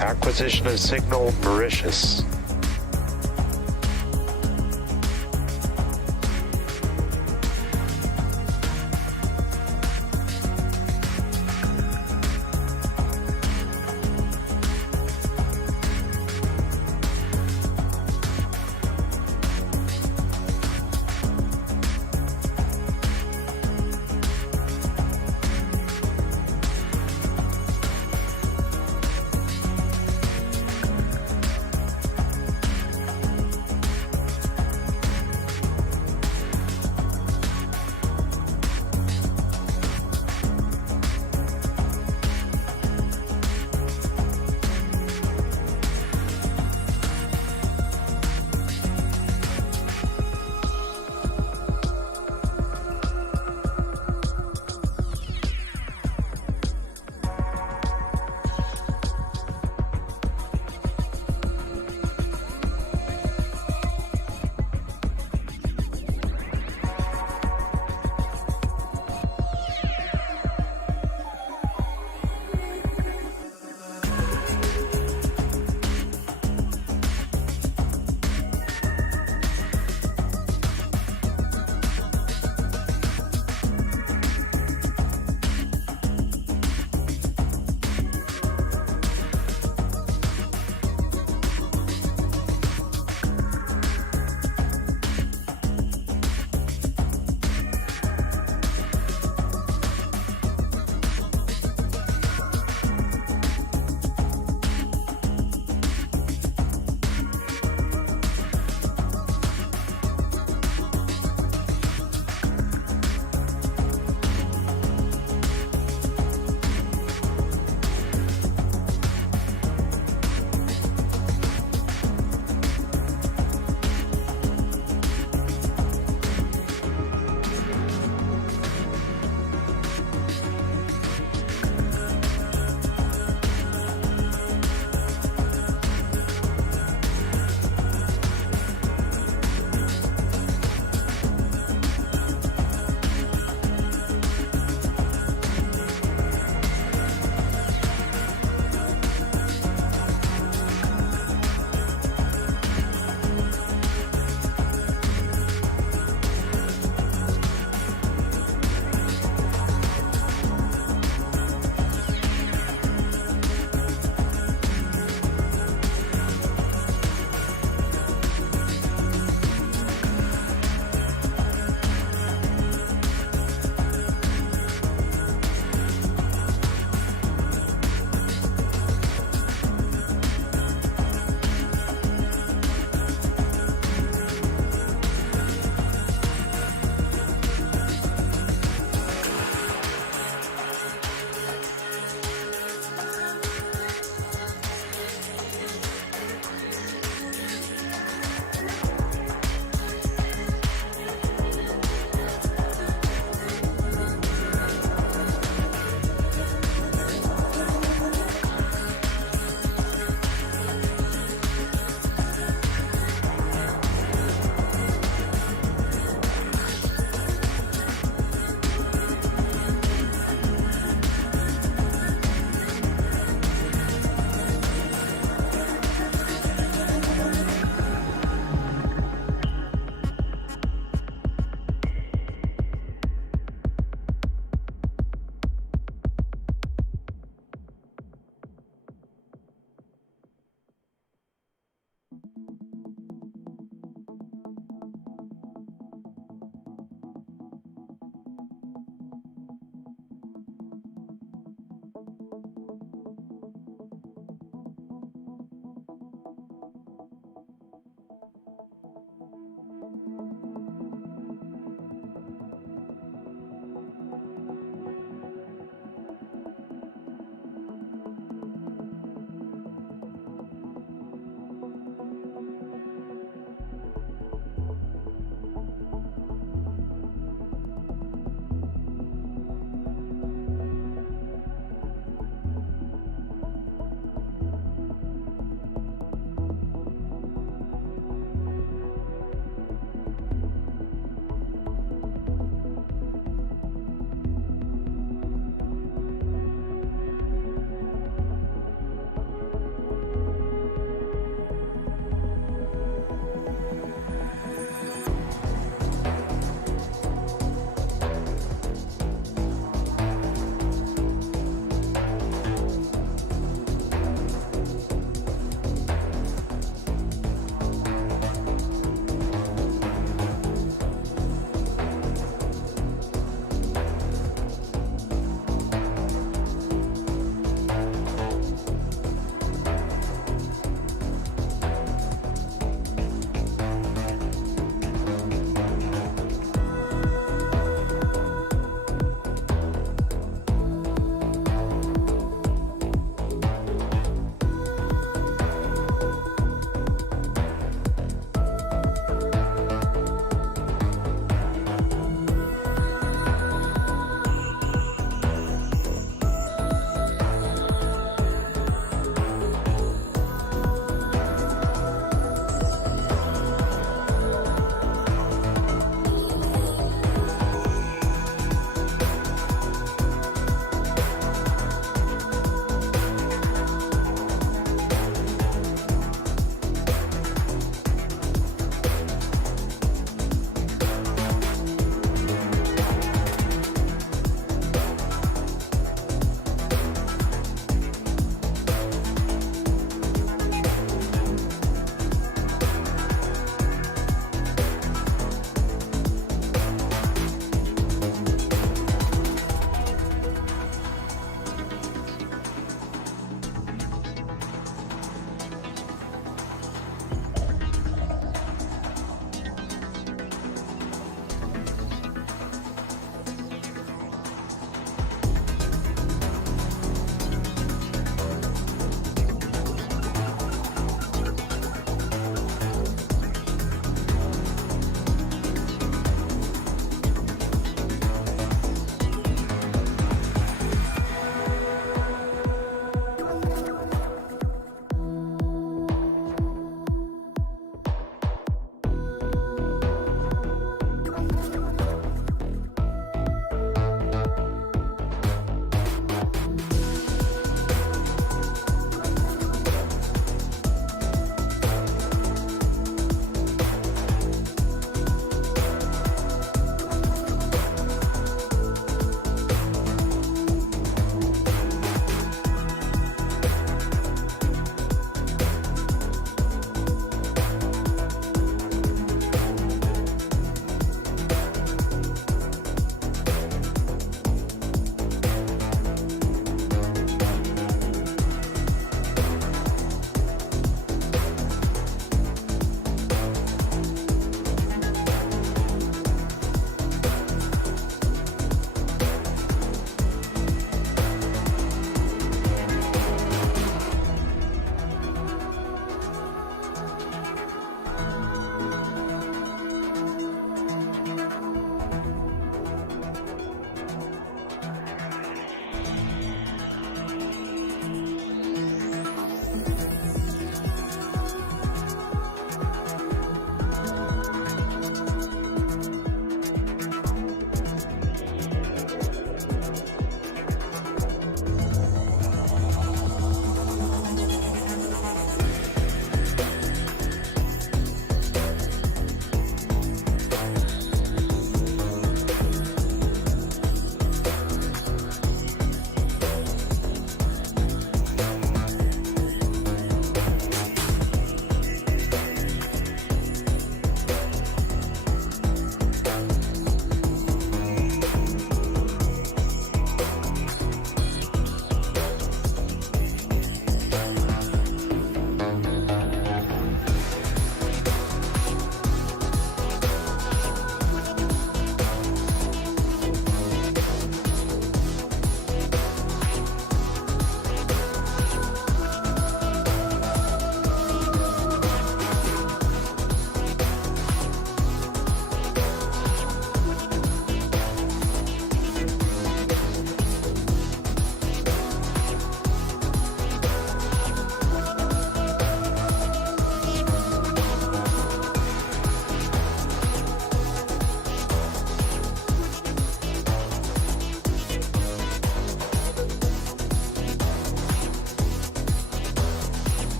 Acquisition of signal Mauritius.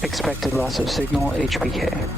Expected loss of signal, HPK.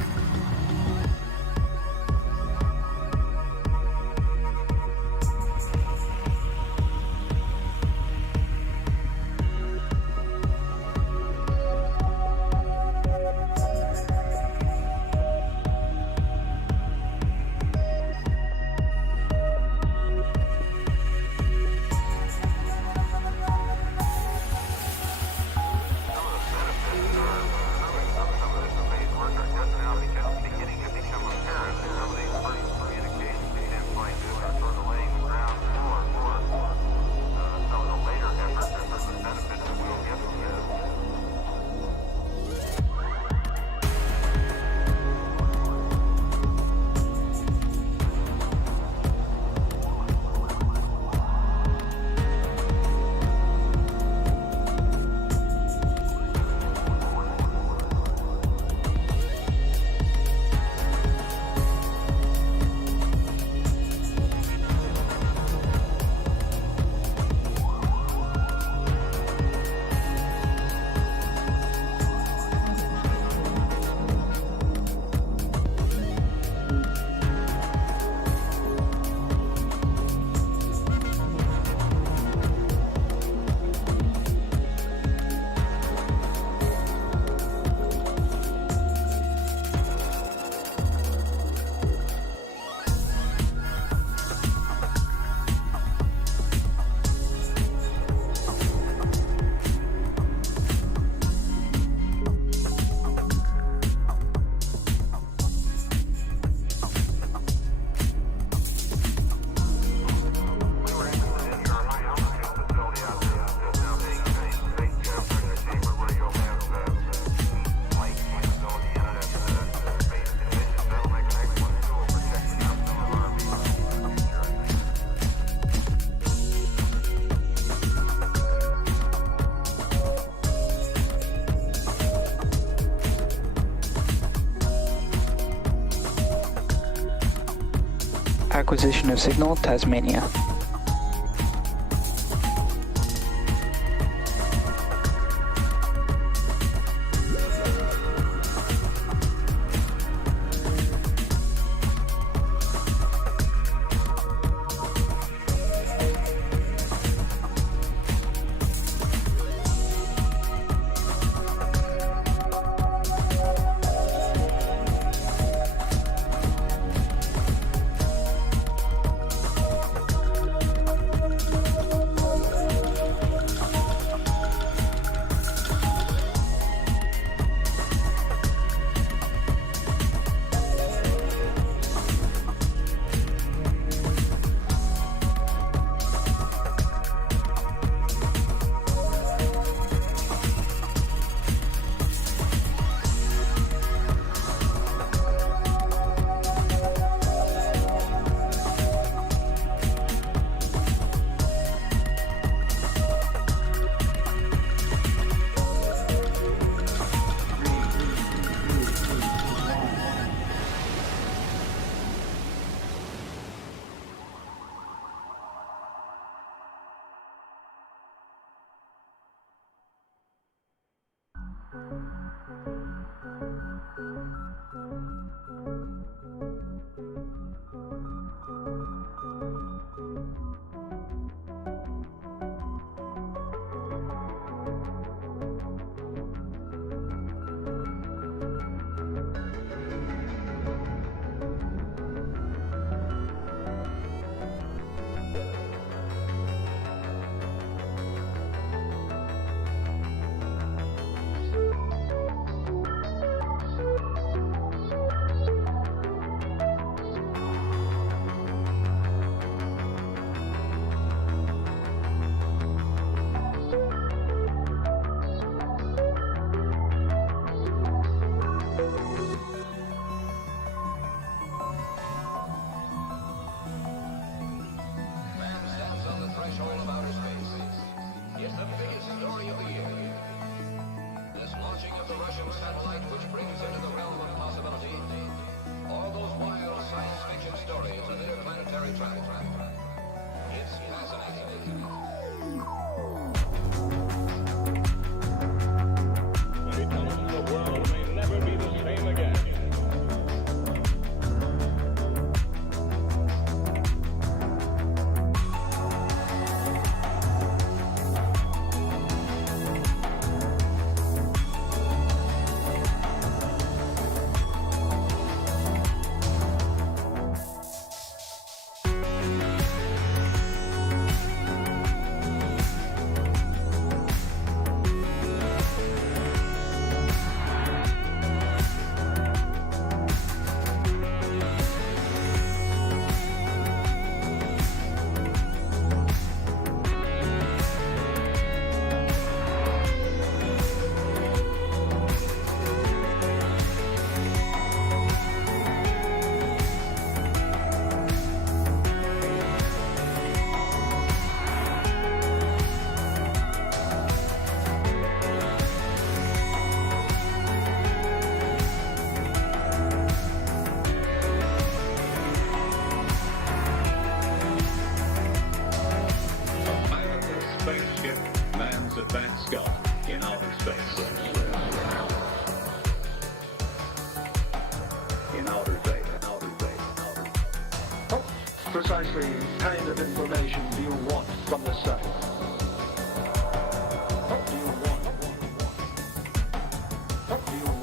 Acquisition of signal, Tasmania. Precisely kind of information do you want from the site? What do you want? What do you want?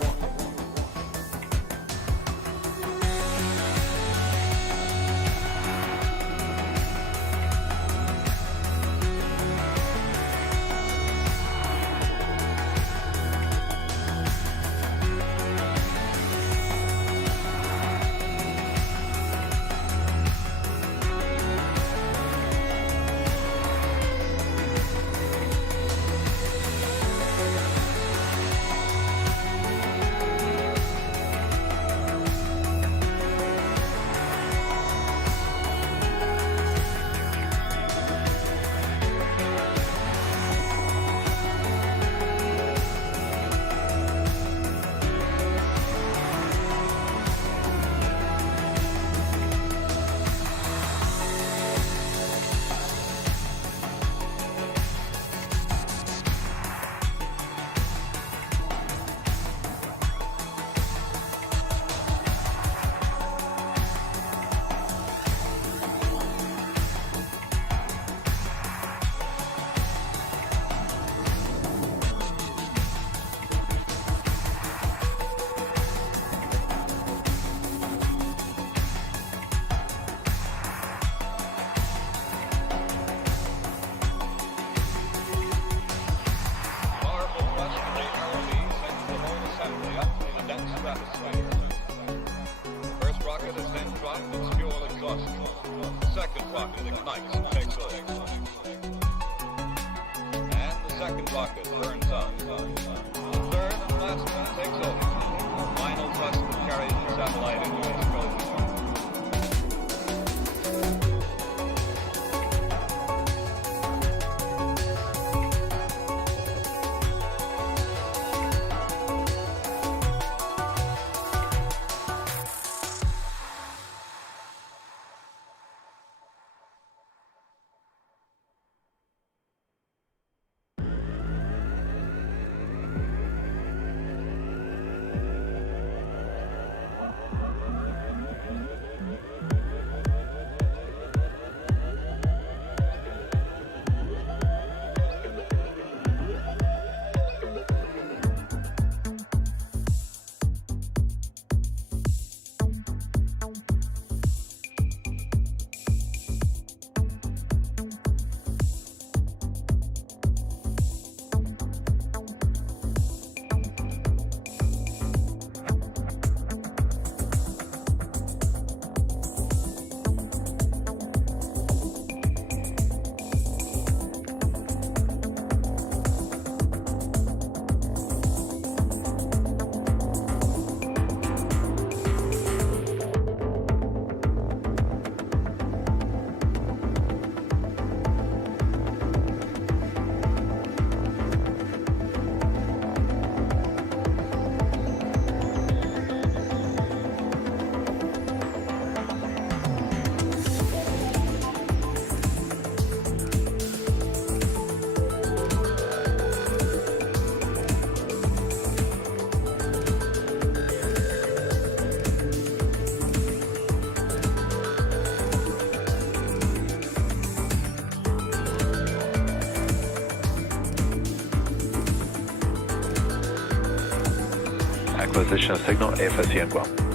Acquisition of signal, AFSC and Guam.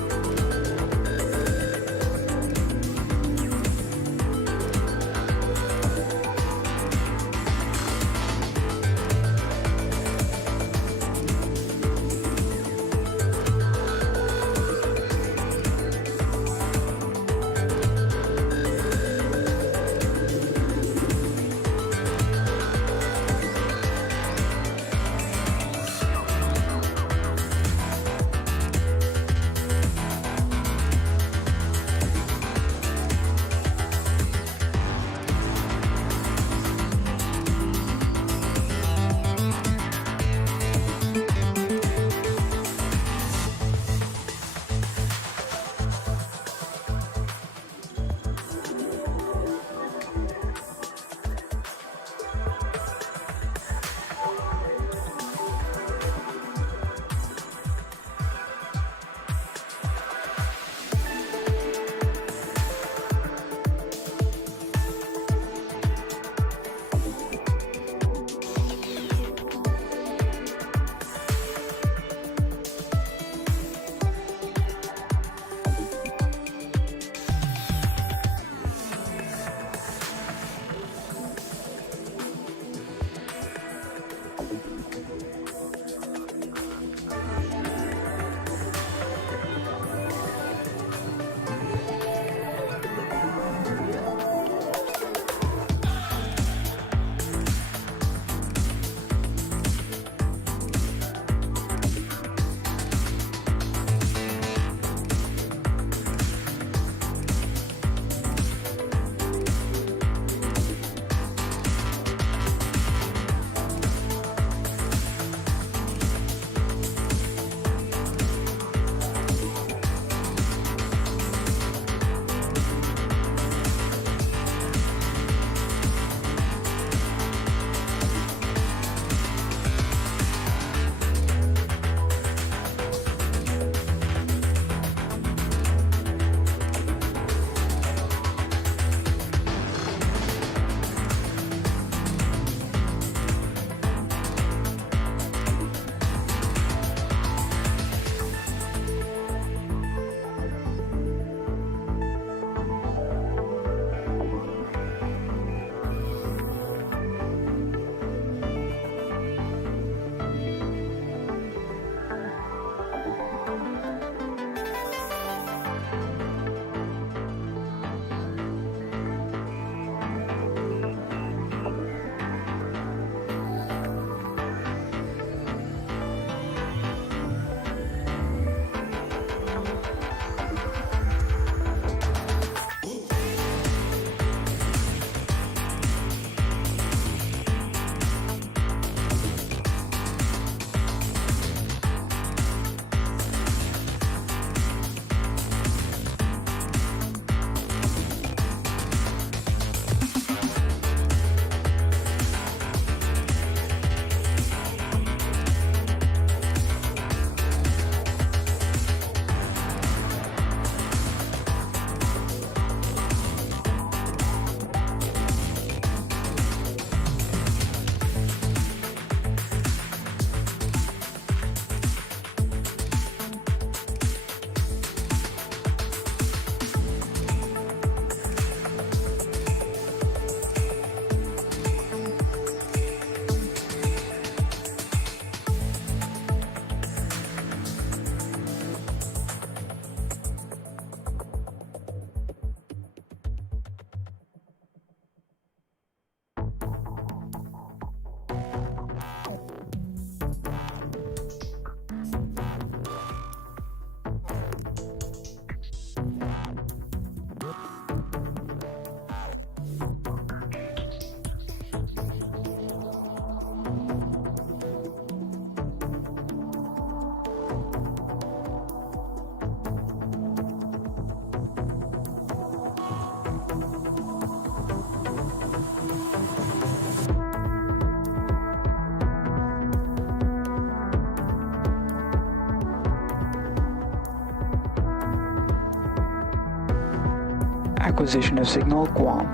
Acquisition of signal, Guam.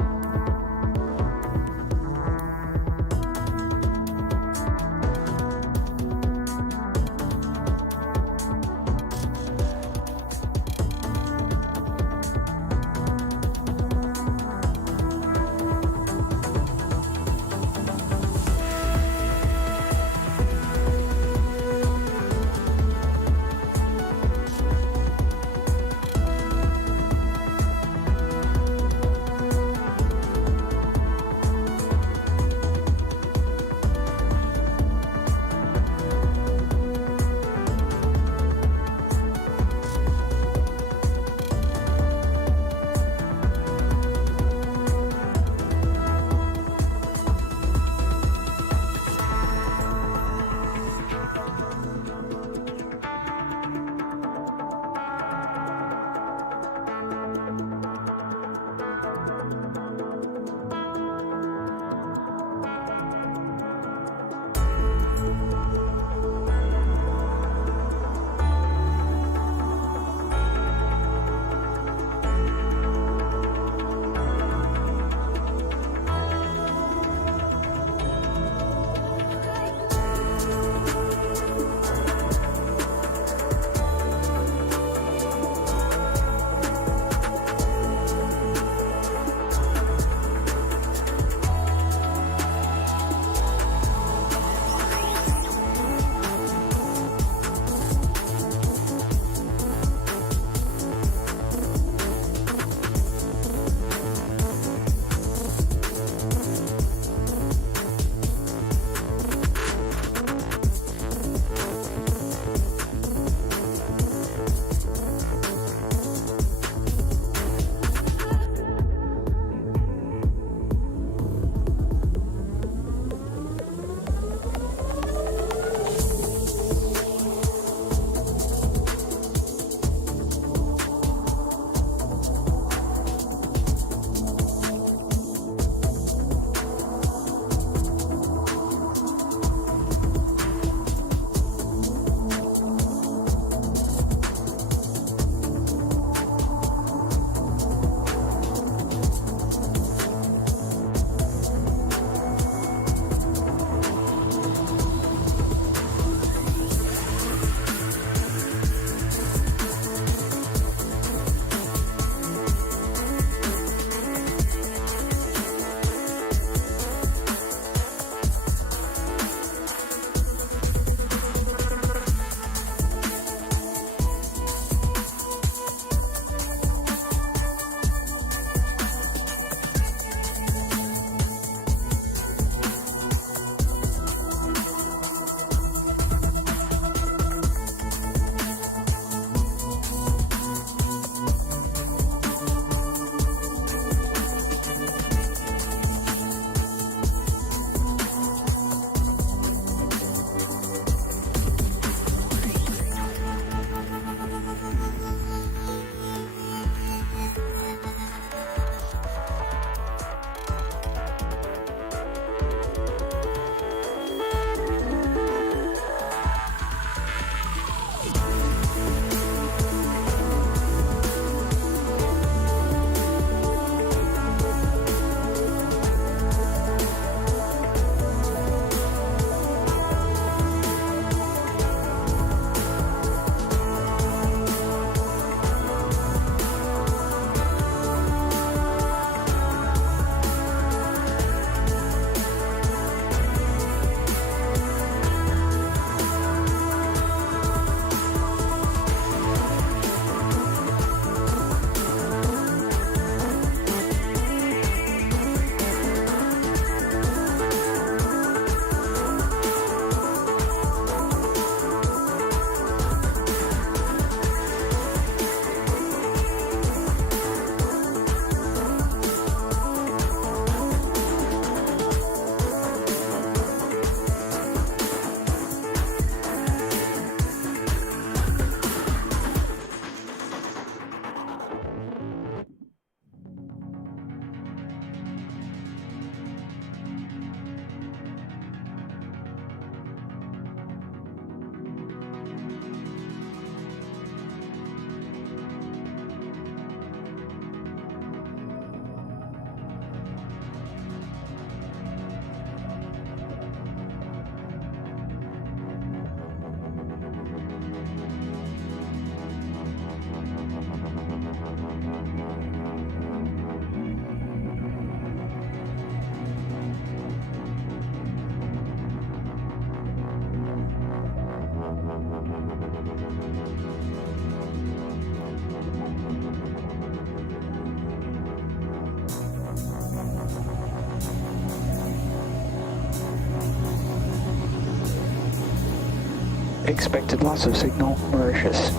Expected loss of signal, Mauritius.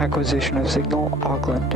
Acquisition of signal, Auckland.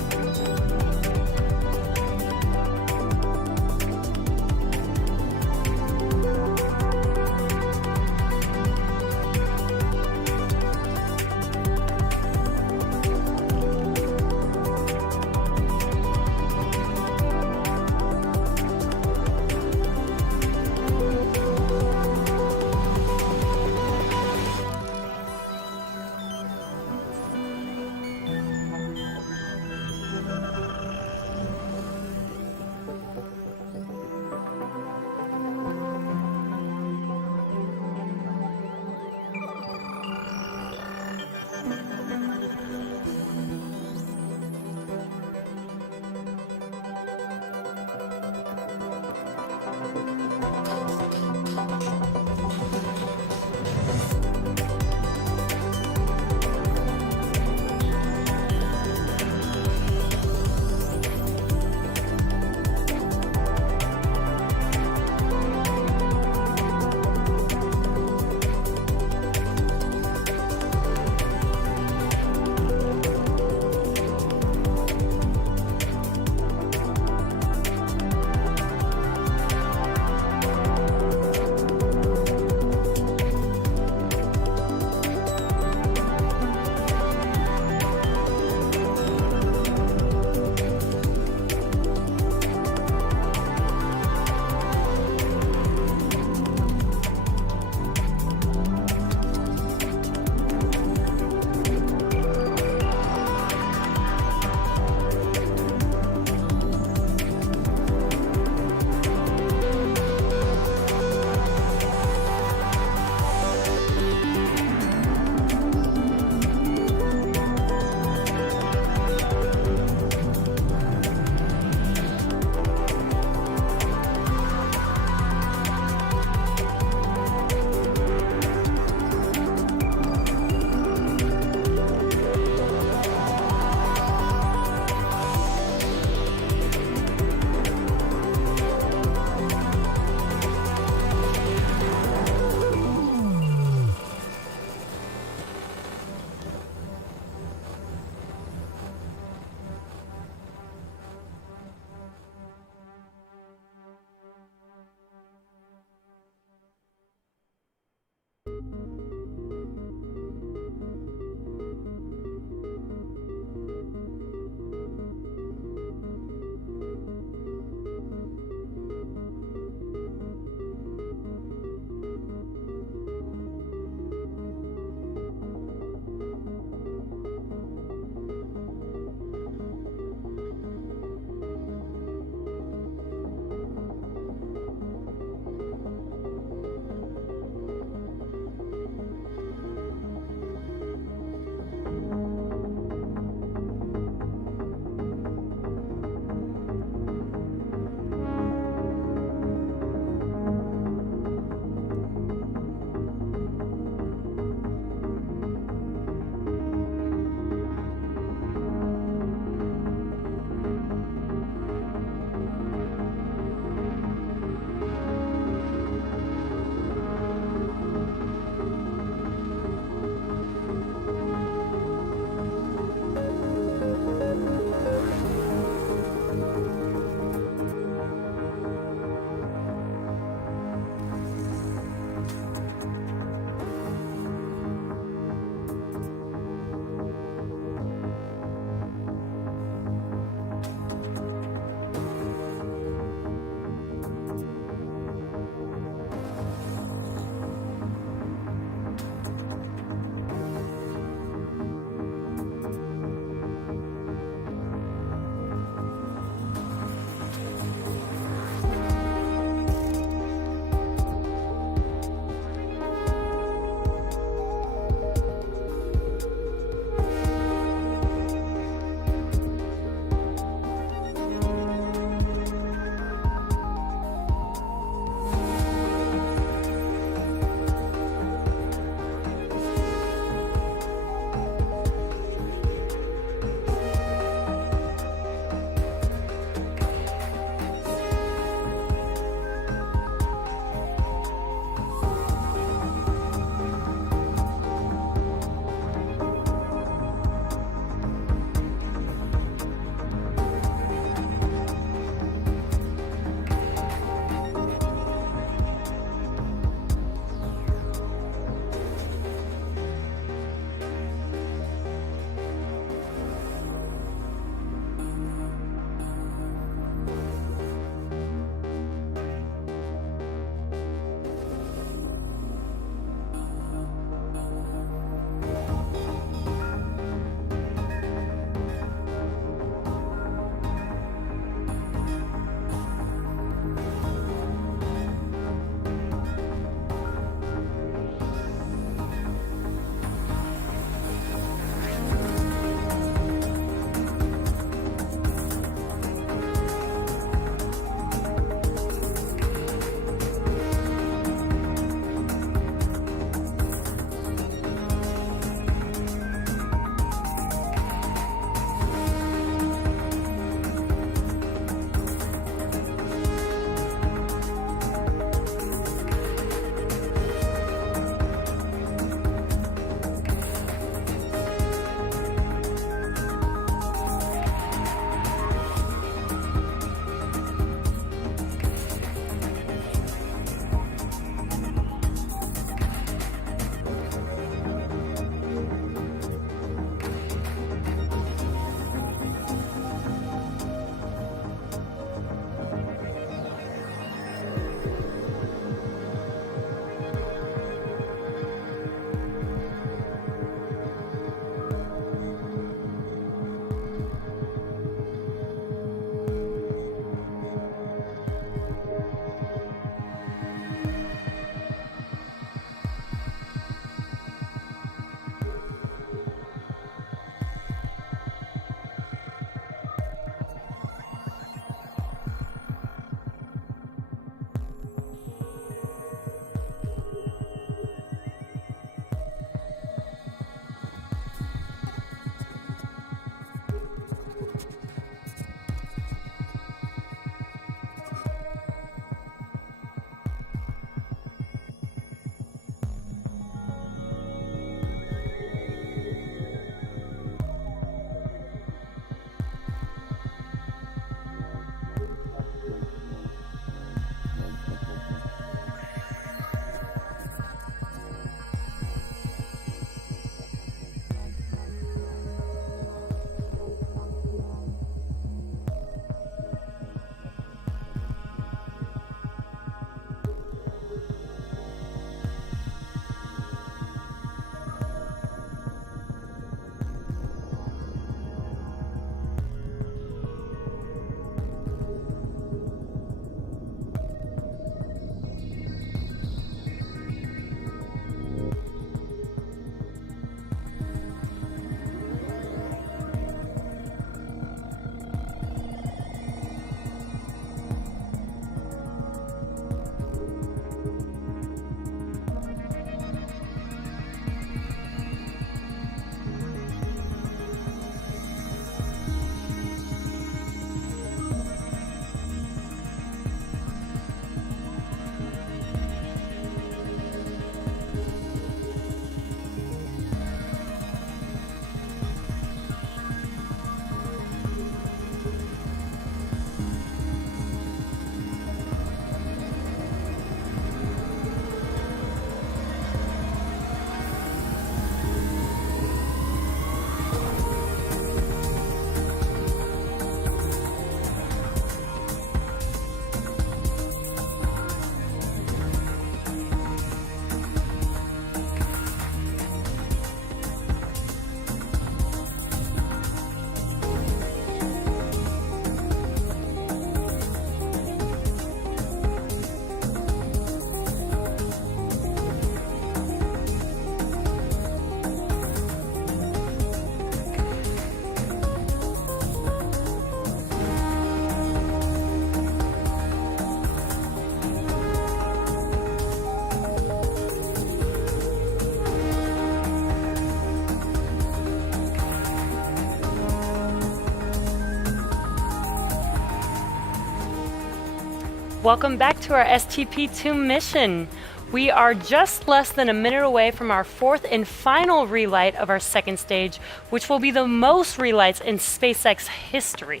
Welcome back to our STP-2 mission. We are just less than a minute away from our fourth and final relight of our second stage, which will be the most relights in SpaceX history.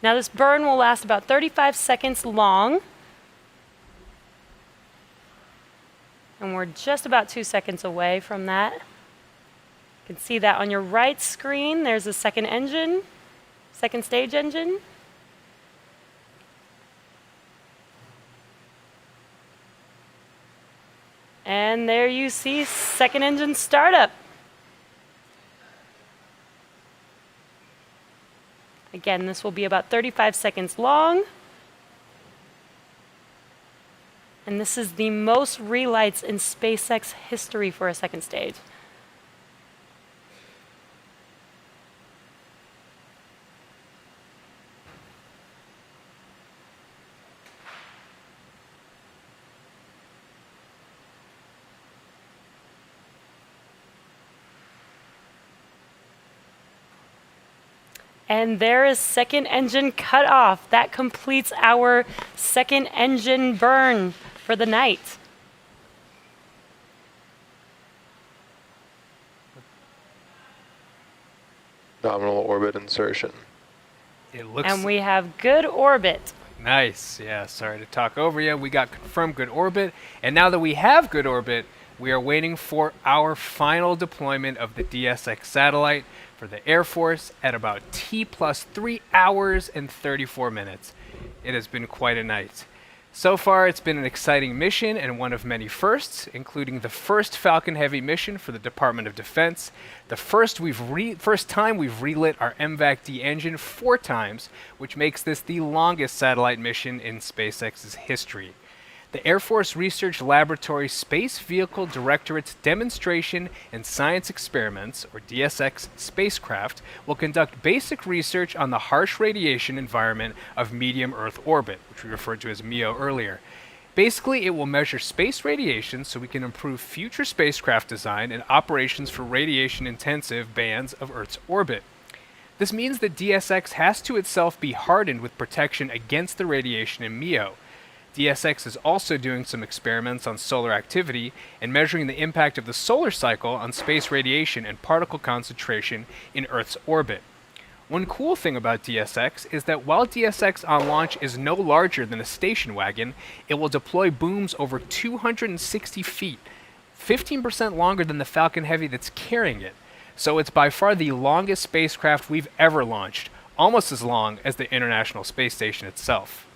Now this burn will last about 35 seconds long. And we're just about 2 seconds away from that. You can see that on your right screen. There's the second engine, second stage engine. And there you see second engine startup. Again, this will be about 35 seconds long. And this is the most relights in SpaceX history for a second stage. And there is second engine cut off. That completes our second engine burn for the night. Nominal orbit insertion. It looks. And we have good orbit. Nice. Yeah, sorry to talk over you. We got confirmed good orbit. And now that we have good orbit, we are waiting for our final deployment of the DSX satellite for the Air Force at about T plus 3 hours and 34 minutes. It has been quite a night. So far, it's been an exciting mission and one of many firsts, including the first Falcon Heavy mission for the Department of Defense, the first time we've relit our MVAC-D engine 4 times, which makes this the longest satellite mission in SpaceX's history. The Air Force Research Laboratory Space Vehicle Directorate's Demonstration and Science Experiments, or DSX, spacecraft will conduct basic research on the harsh radiation environment of medium Earth orbit, which we referred to as MEO earlier. Basically, it will measure space radiation so we can improve future spacecraft design and operations for radiation-intensive bands of Earth's orbit. This means that DSX has to itself be hardened with protection against the radiation in MEO. DSX is also doing some experiments on solar activity and measuring the impact of the solar cycle on space radiation and particle concentration in Earth's orbit. One cool thing about DSX is that while DSX on launch is no larger than a station wagon, it will deploy booms over 260 feet, 15% longer than the Falcon Heavy that's carrying it. So it's by far the longest spacecraft we've ever launched, almost as long as the International Space Station itself.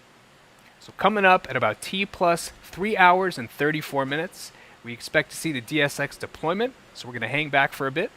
So coming up at about T plus 3 hours and 34 minutes, we expect to see the DSX deployment, so we're going to hang back for a bit.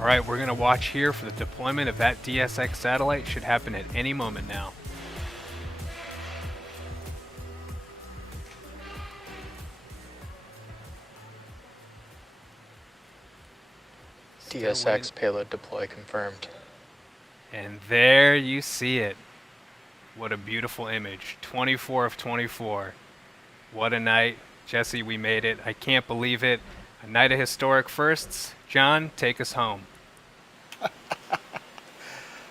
All right, we're going to watch here for the deployment of that DSX satellite. Should happen at any moment now. DSX payload deploy confirmed. And there you see it. What a beautiful image. 24 of 24. What a night. Jesse, we made it. I can't believe it. A night of historic firsts. John, take us home.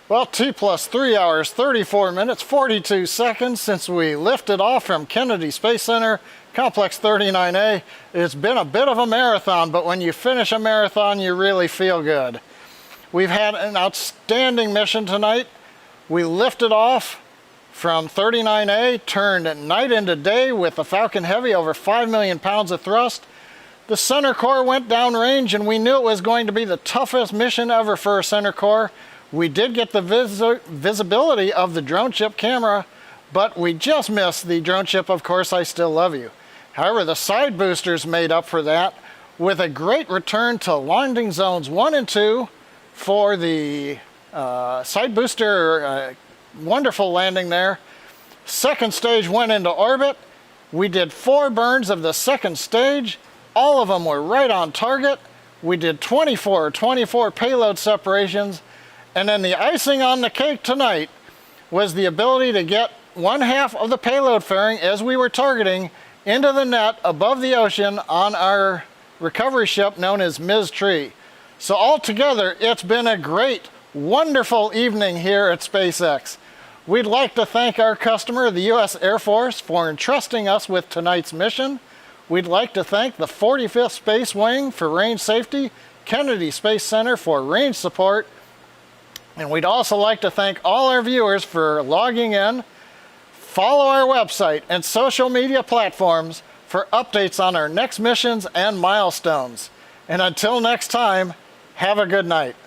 Well, T plus 3 hours, 34 minutes, 42 seconds since we lifted off from Kennedy Space Center, Complex 39A. It's been a bit of a marathon, but when you finish a marathon, you really feel good. We've had an outstanding mission tonight. We lifted off from 39A, turned night into day with the Falcon Heavy, over 5 million pounds of thrust. The center core went downrange, and we knew it was going to be the toughest mission ever for a center core. We did get the visibility of the drone ship camera, but we just missed the drone ship, Of Course I Still Love You. However, the side boosters made up for that with a great return to landing zones 1 and 2 for the side booster. Wonderful landing there. Second stage went into orbit. We did 4 burns of the second stage. All of them were right on target. We did 24 payload separations. And then the icing on the cake tonight was the ability to get 1/2 of the payload fairing, as we were targeting, into the net above the ocean on our recovery ship known as Misja. So altogether, it's been a great, wonderful evening here at SpaceX. We'd like to thank our customer, the U.S. Air Force, for entrusting us with tonight's mission. We'd like to thank the 45th Space Wing for range safety, Kennedy Space Center for range support, and we'd also like to thank all our viewers for logging in. Follow our website and social media platforms for updates on our next missions and milestones. And until next time, have a good night.